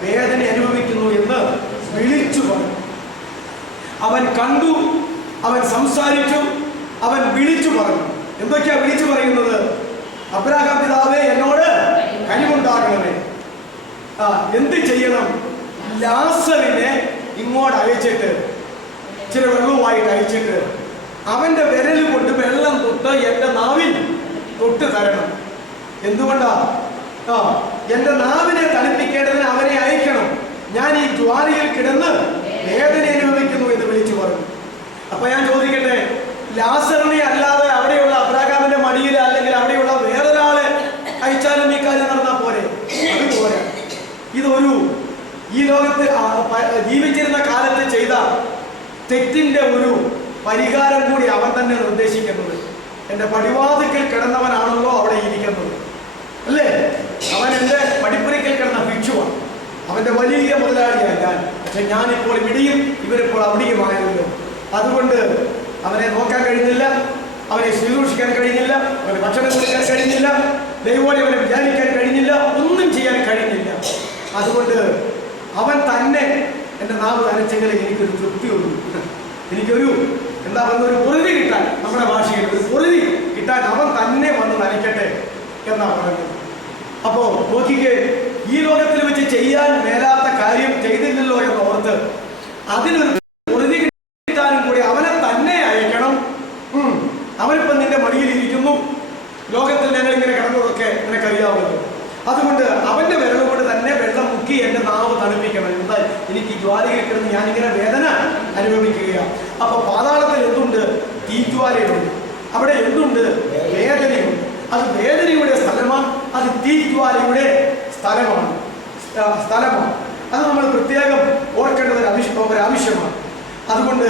വേദന അനുഭവിക്കുന്നു എന്ന് വിളിച്ചു പറഞ്ഞു. അവൻ കണ്ടു, അവൻ സംസാരിച്ചു, അവൻ വിളിച്ചു പറഞ്ഞു. എന്തൊക്കെയാ വിളിച്ചു പറയുന്നത്? അബ്രഹാം പിതാവേ എന്നോട് കനിവുണ്ടാകണമേ. എന്ത് ചെയ്യണം? ലാസറിനെ ഇങ്ങോട്ട് അയച്ചിട്ട് ഇച്ചിരി വെള്ളവുമായി ദൂതനുമായിട്ട് അയച്ചിട്ട് അവന്റെ വിരൽ കൊണ്ട് വെള്ളം തൊട്ട് എന്റെ നാവിൽ തൊട്ട് തരണം. എന്തുകൊണ്ടാ? എന്റെ നാവിനെ തണുപ്പിക്കേണ്ടതിന് അവനെ അയക്കണം. ഞാൻ ഈ ജ്വാലയിൽ കിടന്ന് വേദന അനുഭവിക്കുന്നു എന്ന് വിളിച്ചു പറഞ്ഞു. അപ്പൊ ഞാൻ ചോദിക്കട്ടെ, ലാസറിനെ അല്ലാതെ അവിടെയുള്ള അബ്രാഹാമിന്റെ മടിയിൽ അല്ലെങ്കിൽ അവിടെയുള്ള വേറൊരാളെ അയച്ചാലും ഈ കാര്യം നടന്നാൽ പോരെ? അതുപോലെ ഇതൊരു ഈ ലോകത്ത് ജീവിച്ചിരുന്ന കാലത്ത് ചെയ്ത തെറ്റിന്റെ ഒരു പരിഹാരം കൂടി അവൻ തന്നെ നിർദ്ദേശിക്കുന്നത്. എന്റെ പടിവാതിക്കൽ കിടന്നവനാണല്ലോ അവിടെ ഇരിക്കുന്നത്, അല്ലേ? അവൻ എന്റെ പടിപ്പുരയ്ക്കൽ കിടന്ന ഭിക്ഷുവാണ്, അവന്റെ വലിയ മുതലാളിയാണ് ഞാൻ. പക്ഷെ ഞാനിപ്പോൾ ഇവിടെയും ഇവരിപ്പോൾ അവിടെയുമായല്ലോ. അതുകൊണ്ട് അവനെ നോക്കാൻ കഴിഞ്ഞില്ല, അവനെ ശുശ്രൂഷിക്കാൻ കഴിഞ്ഞില്ല, അവന് ഭക്ഷണം കൊടുക്കാൻ കഴിഞ്ഞില്ല, ദൈവോടെ അവനെ വിചാരിക്കാൻ കഴിഞ്ഞില്ല, ഒന്നും ചെയ്യാൻ കഴിഞ്ഞില്ല. അതുകൊണ്ട് അവൻ തന്നെ എൻ്റെ നാവ് നനച്ചെങ്കിൽ എനിക്കൊരു തൃപ്തിയുള്ളൂ, എനിക്കൊരു എന്താ പറയുക, ഒരു പൊറുതി കിട്ടാൻ, നമ്മുടെ ഭാഷയിൽ ഒരു പൊറുതി കിട്ടാൻ അവൻ തന്നെ വന്ന് നനയ്ക്കട്ടെ എന്നാ പറയുന്നത്. അപ്പോ നോക്കിക്കേ, ഈ ലോകത്തിൽ വെച്ച് ചെയ്യാൻ മേലാത്ത കാര്യം ചെയ്തില്ലല്ലോ എന്ന് ഓർത്ത് അതിനൊരു പൊറുതി കിട്ടാനും കൂടി അവനെ തന്നെ അയക്കണം. അവനിപ്പോ നിന്റെ മടിയിൽ ഇരിക്കുന്നു, ലോകത്തിൽ ഞങ്ങൾ ഇങ്ങനെ കിടന്നതൊക്കെ നിനക്കറിയാവുമല്ലോ. അതുകൊണ്ട് അവന്റെ വിരൽ കൊണ്ട് തന്നെ വെള്ളം മുക്കി എന്റെ നാവ് തണുപ്പിക്കണം. എന്താ, എനിക്ക് ഈ ജ്വാലയിൽ കിടന്ന് ഞാനിങ്ങനെ വേദന അനുഭവിക്കുകയാണ്. അപ്പൊ പാതാളത്തിൽ എന്തുണ്ട്? തീജ്വാലയുണ്ട്. അവിടെ എന്തുണ്ട്? വേദനയുണ്ട്. അത് വേദനയുടെ സ്ഥലമാണ്, അത് തീജ്വാലയുടെ സ്ഥലമാണ്. അത് നമ്മൾ പ്രത്യേകം ഓർക്കേണ്ടത് ഒരു ആവശ്യമാണ്. അതുകൊണ്ട്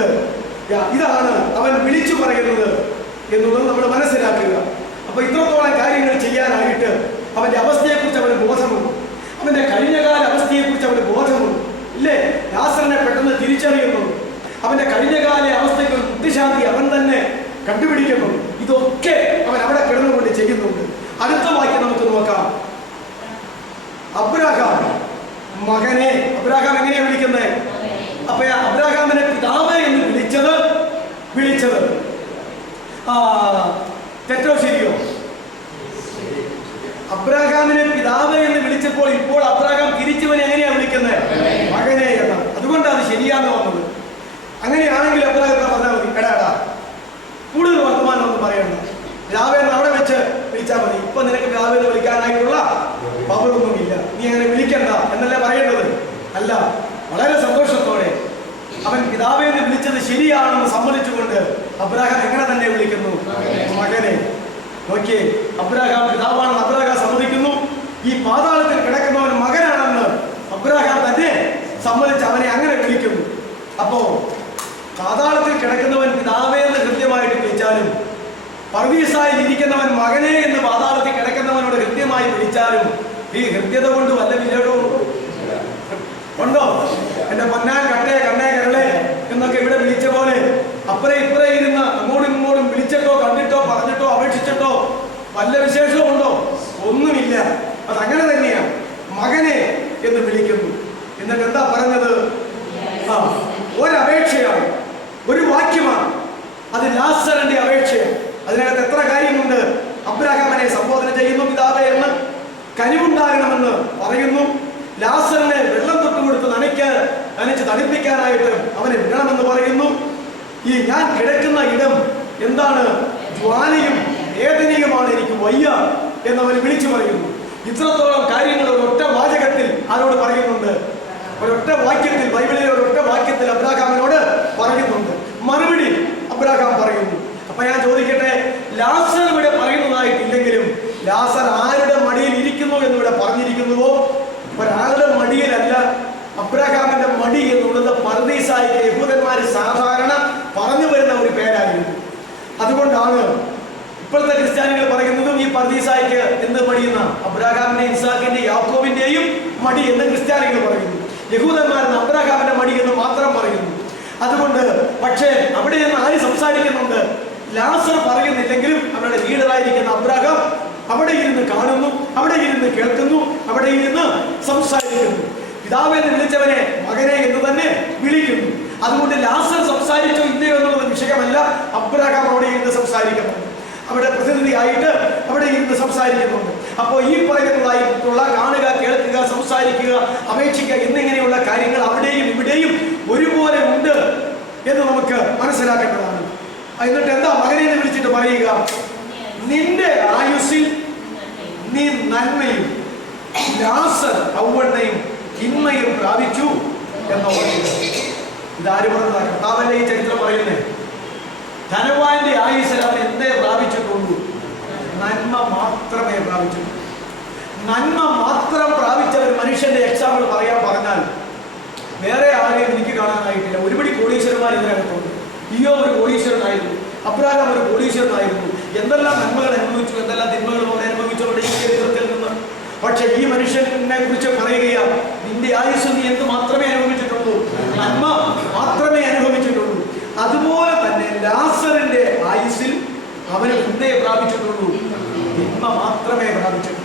ഇതാണ് അവൻ വിളിച്ചു പറയുന്നത് എന്നുള്ളത് നമ്മൾ മനസ്സിലാക്കുക. അപ്പൊ ഇത്രത്തോളം കാര്യങ്ങൾ ചെയ്യാനായിട്ട് അവന്റെ അവസ്ഥയെക്കുറിച്ച് അവന് ബോധമുണ്ട്, അവന്റെ കഴിഞ്ഞകാല അവസ്ഥയെക്കുറിച്ച് അവന് ബോധമുണ്ട്, ഇല്ലേ? ലാസറിനെ പെട്ടെന്ന് തിരിച്ചറിയുന്നു, അവന്റെ കഴിഞ്ഞകാല അവസ്ഥയ്ക്ക് ബുദ്ധിശാന്തി അവൻ തന്നെ കണ്ടുപിടിക്കുന്നു. ഇതൊക്കെ അവൻ അവിടെ കിടന്നുകൊണ്ട് ചെയ്യുന്നുണ്ട്. അടുത്ത വാക്യം നമുക്ക് നോക്കാം. അബ്രാഹാം മകനെ, അബ്രാഹാം എങ്ങനെയാ വിളിക്കുന്നത്? അപ്പൊ അബ്രാഹാമിനെ പിതാവ് എന്ന് വിളിച്ചത് തെറ്റോ ശരിയോ? അബ്രാഹാമിനെ പിതാവ് എന്ന് വിളിച്ചപ്പോൾ ഇപ്പോൾ അബ്രാഹാം തിരിച്ചവനെ എങ്ങനെയാ വിളിക്കുന്നത്? മകനെ എന്നാണ്. അതുകൊണ്ട് അത് ശരിയാന്ന് വന്നത്. അങ്ങനെയാണെങ്കിൽ അബ്രാഹാം പറഞ്ഞാൽ മതി, എടാ കൂടുതൽ വർത്തമാനം ഒന്നും പറയണ്ട, രാവിലെ അവിടെ വെച്ച് വിളിച്ചാൽ മതി. ഇപ്പൊ നിനക്ക് രാവിലെ വിളിക്കാനായിട്ടുള്ള പവറൊന്നുമില്ല, നീ അങ്ങനെ വിളിക്കണ്ട എന്നല്ലേ പറയേണ്ടത്? അല്ല, വളരെ സന്തോഷത്തോടെ അവൻ പിതാവെ എന്ന് വിളിച്ചത് ശരിയാണെന്ന് സമ്മതിച്ചുകൊണ്ട് അബ്രാഹാം എങ്ങനെ തന്നെ വിളിക്കുന്നു? മകനെ. നോക്കിയേ, അബ്രാഹാം പിതാവാണെന്ന് അബ്രാഹാം സമ്മതിക്കുന്നു. ഈ പാതാളത്തിൽ കിടക്കുന്നവൻ മകനാണെന്ന് അബ്രാഹാം തന്നെ സമ്മതിച്ച് അവനെ അങ്ങനെ വിളിക്കുന്നു. അപ്പോ പാതാളത്തിൽ കിടക്കുന്നവൻ പിതാവേ എന്ന് കൃത്യമായിട്ട് വിളിച്ചാലും, പർദീസായിൽ ഇരിക്കുന്നവൻ മകനെ എന്ന് പാതാളത്തിൽ കിടക്കുന്നവനോട് കൃത്യമായി വിളിച്ചാലും ഈ ഹൃദ്യത കൊണ്ട് വല്ല വിലയോ ഉണ്ടോ? എന്റെ പൊന്നാൻ കട്ടേ കണ്ണേ കരളെ എന്നൊക്കെ ഇവിടെ വിളിച്ച പോലെ അപ്പുറേ ഇപ്പുറേ ഇരുന്ന് അങ്ങോട്ടും ഇങ്ങോട്ടും വിളിച്ചിട്ടോ കണ്ടിട്ടോ പറഞ്ഞിട്ടോ അപേക്ഷിച്ചിട്ടോ വല്ല വിശേഷവും ഉണ്ടോ? ഒന്നുമില്ല. അതങ്ങനെ തന്നെയാണ്, മകനെ എന്ന് വിളിക്കുന്നു. എന്നിട്ട് എന്താ പറഞ്ഞത്? ഒരപേക്ഷയാണ്, ഒരു വാക്യമാണ്. അത് ലാസറിന്റെ അപേക്ഷയാണ്. അതിനകത്ത് എത്ര കാര്യമുണ്ട്? അബ്രാഹാമിനെ സംബോധന ചെയ്യുന്നു പിതാവേ എന്ന്, കനിവുണ്ടാകണമെന്ന് പറയുന്നു, ലാസറിനെ വെള്ളം തൊട്ട് കൊടുത്ത് നനച്ച് തണുപ്പിക്കാനായിട്ട് അവനെ വിടണമെന്ന് പറയുന്നു. ഈ ഞാൻ കിടക്കുന്ന ഇടം എന്താണ്? ജ്വാലയും വേദനയുമാണ്, എനിക്ക് വയ്യ എന്നവൻ വിളിച്ചു പറയുന്നു. ഇത്രത്തോളം കാര്യങ്ങൾ ഒരൊറ്റ വാചകത്തിൽ ആരോട് പറയുന്നുണ്ട്? ഒരൊറ്റ വാക്യത്തിൽ, ബൈബിളിലെ ഒരൊറ്റ വാക്യത്തിൽ അബ്രാഹാമിനോട് പറയുന്നുണ്ട്. മറുപടി അബ്രാഹാം പറയുന്നു. അപ്പൊ ഞാൻ ചോദിക്കട്ടെ, ലാസർ ഇവിടെ പറയുന്നതായിട്ടില്ലെങ്കിലും ലാസർ ആരുടെ മടിയിൽ ഇരിക്കുന്നു എന്നിവിടെ പറഞ്ഞിരിക്കുന്നുവോ? ഒരാളുടെ മടിയിലല്ല. അബ്രാഹാമിന്റെ മടി എന്നുള്ളത് പർദീസായിക്ക് യഹൂദന്മാര് സാധാരണ പറഞ്ഞു വരുന്ന ഒരു പേരായിരുന്നു. അതുകൊണ്ടാണ് ഇപ്പോഴത്തെ ക്രിസ്ത്യാനികൾ പറയുന്നതും ഈ പർദീസായിക്ക് എന്ത് മടിയെന്ന? അബ്രാഹാമിന്റെ, ഇസാഖിന്റെ, യാക്കോബിന്റെയും മടി എന്ന് ക്രിസ്ത്യാനികൾ പറയുന്നു. യഹൂദന്മാരെന്ന് അബ്രാഹാമിന്റെ മടി എന്ന് മാത്രം പറയുന്നു. അതുകൊണ്ട് പക്ഷേ അവിടെ നിന്ന് ആര് സംസാരിക്കുന്നുണ്ട്? ലാസർ പറയുന്നില്ലെങ്കിലും അവരുടെ ലീഡറായിരിക്കുന്ന അബ്രാഹാം അവിടെ ഇരുന്ന് കാണുന്നു, അവിടെ ഇരുന്ന് കേൾക്കുന്നു, അവിടെ ഇരുന്ന് സംസാരിക്കുന്നു. പിതാവിനെ വിളിച്ചവനെ മകനെ എന്ന് തന്നെ വിളിക്കുന്നു. അതുകൊണ്ട് ലാസർ സംസാരിച്ചോ ഇല്ലയോ എന്നുള്ളത് വിഷയമല്ല. അബ്രാഹാം അവിടെ ഇരുന്ന് സംസാരിക്കുന്നുണ്ട്, അവിടെ പ്രതിനിധിയായിട്ട് അവിടെ ഇരുന്ന് സംസാരിക്കുന്നുണ്ട്. അപ്പോൾ ഈ പറയുന്നതായിട്ടുള്ള കാണുക, കേൾക്കുക, സംസാരിക്കുക, അപേക്ഷിക്കുക എന്നിങ്ങനെയുള്ള കാര്യങ്ങൾ അവിടെയും ഇവിടെയും ഒരുപോലെ ഉണ്ട് എന്ന് നമുക്ക് മനസ്സിലാക്കാം. മനസ്സിലാക്കേണ്ടതാണ്. എന്നിട്ട് എന്താ മകനെ എന്ന് വിളിച്ചിട്ട് പറയുക, നിന്റെ ആയുസ്സിൽ നീ നന്മയും ലാസർ ഔവണ്ണയും തിന്മയും പ്രാപിച്ചു എന്ന് പറയുക. ഇതാര് പറഞ്ഞതാ? കർത്താവല്ലേ ഈ ചരിത്രം പറയുന്നേ. ധനവാന്റെ ആയുസ്സിൽ അവൻ എന്തേ പ്രാപിച്ചിട്ടുള്ളൂ? നന്മ മാത്രമേ പ്രാപിച്ചിട്ടുള്ളൂ. നന്മ മാത്രം പ്രാപിച്ച ഒരു മനുഷ്യന്റെ എക്സാമ്പിൾ പറയാൻ പറഞ്ഞാൽ വേറെ ആരെയും എനിക്ക് കാണാനായിട്ടില്ല. ഒരുപടി കോടീശ്വരന്മാർ ഇതിനകത്തുണ്ട്. ഇയ്യോബ് ഒരു കോടീശ്വരനായിരുന്നു, അബ്രഹാം ഒരു കോടീശ്വരനായിരുന്നു. എന്തെല്ലാം നന്മകൾ അനുഭവിച്ചു, എന്തെല്ലാം തിന്മകളും അവൻ അനുഭവിച്ചവരുടെ ഈ ചരിത്രത്തിൽ നിന്ന്. പക്ഷെ ഈ മനുഷ്യനെ കുറിച്ച് പറയുകയാണ്, നിന്റെ ആയുസ് നീ എന്ത് മാത്രമേ അനുഭവിച്ചിട്ടുള്ളൂ? നന്മ മാത്രമേ അനുഭവിച്ചിട്ടുള്ളൂ. അതുപോലെ തന്നെ ലാസറിന്റെ ആയുസ്സിൽ അവന് എന്തേ പ്രാപിച്ചിട്ടുള്ളൂ? തിന്മ മാത്രമേ പ്രാപിച്ചിട്ടുള്ളൂ.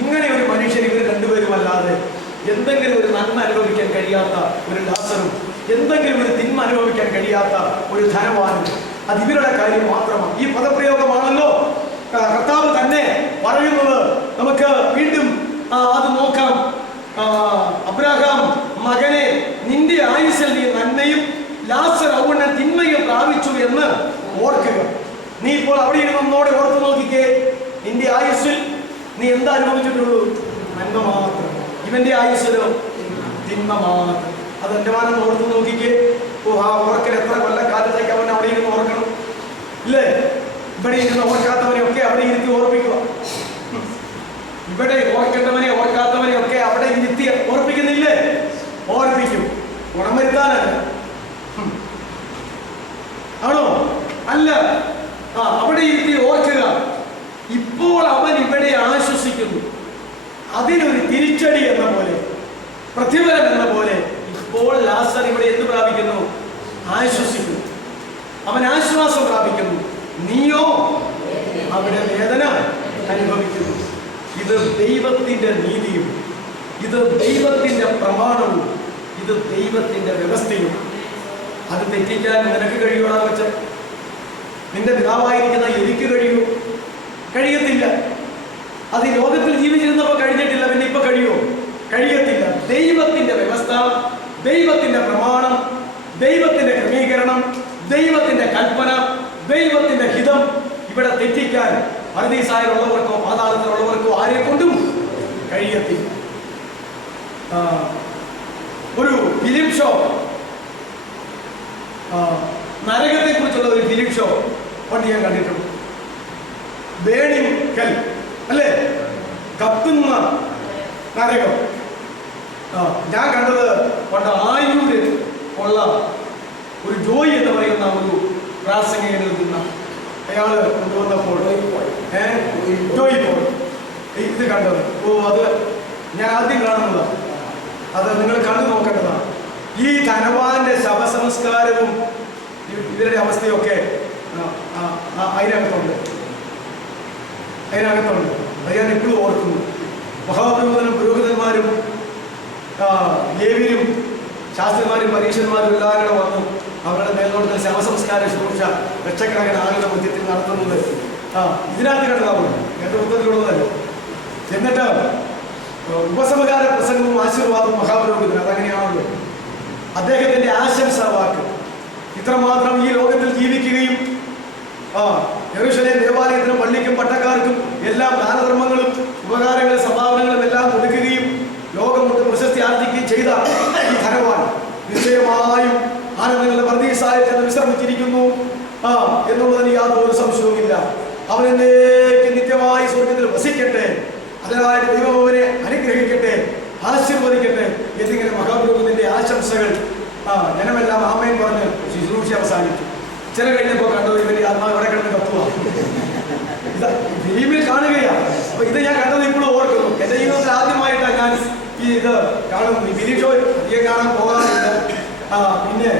ഇങ്ങനെ ഒരു മനുഷ്യൻ ഇവർ രണ്ടുപേരും അല്ലാതെ എന്തെങ്കിലും ഒരു നന്മ അനുഭവിക്കാൻ കഴിയാത്ത ഒരു ലാസറും എന്തെങ്കിലും ഒരു തിന്മ അനുഭവിക്കാൻ കഴിയാത്ത ഒരു ധനവാനും, അത് ഇവരുടെ കാര്യം മാത്രമാണ്. ഈ പദപ്രയോഗമാണല്ലോ കർത്താവ് തന്നെ പറയുന്നത്. നമുക്ക് വീണ്ടും അത് നോക്കാം. അബ്രഹാം മകനെ, നിന്റെ ആയുസ്സിൽ നീ നന്മയും ലാസർ ഔവണ്ണൻ തിന്മയും പ്രാപിച്ചു എന്ന് ഓർക്കുക. നീ ഇപ്പോൾ അവിടെ ഇരുന്നോടെ ഓർത്തു നോക്കിക്കേ. നിന്റെ ആയുസ്സിൽ നീ എന്താ അനുഭവിച്ചിട്ടുള്ളൂ? നന്മ മാത്രം. ഇവന്റെ ആയുസ്സിലോ തിന്മ മാത്രം. അത് എൻ്റെ മാനം ഓർത്തു നോക്കിക്കേ. ആ ഓർക്കൽ എത്ര കൊല്ലക്കാലത്തേക്ക് അവൻ അവിടെ ഇരുന്ന് ഓർക്കണം ഇല്ലേ? ഇവിടെ ഇരുന്ന് ഓർക്കാത്തവനെ ഒക്കെ അവിടെ ഇരുത്തി ഓർപ്പിക്കുക. ഇവിടെ ഓർക്കേണ്ടവനെ ഓർക്കാത്തവനെ ഒക്കെ അവിടെ ഇരുത്തി ഓർപ്പിക്കുന്നില്ലേ? ഓർപ്പിക്കും. ഗുണം വരുത്താനല്ല. ആണോ? അല്ല. അവിടെ ഇരുത്തി ഓർക്കുക. ഇപ്പോൾ അവൻ ഇവിടെ ആശ്വസിക്കുന്നു. അതിനൊരു തിരിച്ചടി എന്ന പോലെ, പ്രതിഫലം എന്ന പോലെ ഇപ്പോൾ ലാസർ ഇവിടെ എന്ത് പ്രാപിക്കുന്നു? ആശ്വസിക്കുന്നു. അവൻ ആശ്വാസം പ്രാപിക്കുന്നു. നീയോ അവിടെ വേദന അനുഭവിക്കുന്നു. ഇത് ദൈവത്തിന്റെ നീതിയും, ഇത് ദൈവത്തിന്റെ പ്രമാണവും, ഇത് ദൈവത്തിന്റെ വ്യവസ്ഥയും. അത് തെറ്റിക്കാൻ നിനക്ക് കഴിയുമോ വെച്ച്? നിന്റെ പിതാവായിരിക്കുന്ന എനിക്ക് കഴിയൂ? കഴിയത്തില്ല. അത് ഈ ലോകത്തിൽ ജീവിച്ചിരുന്നപ്പോൾ കഴിഞ്ഞിട്ടില്ല, പിന്നെ ഇപ്പൊ കഴിയുമോ? കഴിയത്തില്ല. ദൈവത്തിന്റെ വ്യവസ്ഥ, ദൈവത്തിന്റെ പ്രമാണം, ദൈവത്തിന്റെ ക്രമീകരണം, ദൈവത്തിന്റെ കൽപ്പന, ദൈവത്തിന്റെ ഹിതം ഇവിടെ തെറ്റിക്കാൻ പരദീസായിലുള്ളവർക്കോ പാതാളത്തിലുള്ളവർക്കോ ആരെ കൊണ്ടും കഴിയത്തില്ല. ഒരു ഫിലിം ഷോ, നരകത്തെ കുറിച്ചുള്ള ഒരു ഫിലിം ഷോ പണ്ട് ഞാൻ കണ്ടിട്ടുണ്ട്. ബേണിംഗ് ഹെൽ അല്ലേ? കത്തുന്ന നരകം. ഞാൻ കണ്ടത് പണ്ട് ആയൂര് ഉള്ള ഒരു ജോയി എന്ന് പറയുന്ന ഒരു പ്രാസംഗികൻ നിൽക്കുന്ന അയാള് കൊണ്ടുവന്നപ്പോൾ ജോയി പോൾ ഇത് കണ്ടത്. അത് ഞാൻ ആദ്യം കാണുന്നതാണ്. അത് നിങ്ങൾ കണ്ടു നോക്കേണ്ടതാണ്. ഈ ധനവാന്റെ ശവസംസ്കാരവും ഇവരുടെ അവസ്ഥയൊക്കെ അതിനകത്തുണ്ട്. അത് ഞാൻ ഇപ്പോഴും ഓർക്കുന്നു. മഹാപുരോഹിതനും പുരോഹിതന്മാരും ലേവ്യരും ശാസ്ത്രിമാരും പരീക്ഷന്മാരും എല്ലാവരും കൂടെ വന്നു അവരുടെ മേൽനോട്ടത്തിൽ ശവസംസ്കാര ശുശ്രൂഷ ലക്ഷക്കണക്കിന് ആളുകളുടെ മധ്യത്തിൽ നടത്തുന്നത് ഇതിനകത്ത് കണ്ടതാവും നേതൃത്വത്തിലുള്ളതല്ല. എന്നിട്ട് ഉപസംഹാര പ്രസംഗവും ആശീർവാദവും മഹാപുരോഹിതൻ, അതങ്ങനെയാണല്ലോ. അദ്ദേഹത്തിന്റെ ആശംസ വാക്ക് ഇത്രമാത്രം ഈ ലോകത്തിൽ ജീവിക്കുകയും യെരൂശലേം ദേവാലയത്തിനും പള്ളിക്കും പട്ടക്കാർക്കും എല്ലാം ദാനധർമ്മങ്ങളും ഉപകാരങ്ങളും സംഭാവനകളും എല്ലാം കൊടുക്കുകയും ലോകം കൊണ്ട് പ്രശസ്തി ആർജിക്കുകയും ചെയ്ത ഈ ധനവാൻ നിശ്ചയമായും ആനന്ദങ്ങളുടെ പർദീസായിൽ ചെന്ന് വിശ്രമിച്ചിരിക്കുന്നു എന്നുള്ളതിന് യാതൊരു സംശയവുമില്ല. അവനെന്നേക്ക് നിത്യമായി സ്വർഗത്തിൽ വസിക്കട്ടെ, അതിനായിട്ട് ദൈവം അവനെ അനുഗ്രഹിക്കട്ടെ, ആശീർവദിക്കട്ടെ എന്നിങ്ങനെ മഹാപുരോഹിതന്റെ ആശംസകൾ ജനമെല്ലാം ആമേൻ പറഞ്ഞ് ശുശ്രൂഷ അവസാനിച്ചു. ചില കഴിഞ്ഞപ്പോൾ കണ്ടത് ഇവന്റെ ആത്മാവ് ഇവിടെ കിടന്ന് കത്തുക. ഫിലിമിൽ കാണുകയാണ്. അപ്പൊ ഇത് ഞാൻ കണ്ടത് ഇപ്പോഴും ഓർക്കുന്നു. എന്റെ ജീവിതത്തിൽ ആദ്യമായിട്ടാണ് ഞാൻ ഈ ഇത് കാണുന്നത്. ഈ ഫിലിം ഷോ അധികം കാണാൻ പോകാറില്ല. പിന്നെ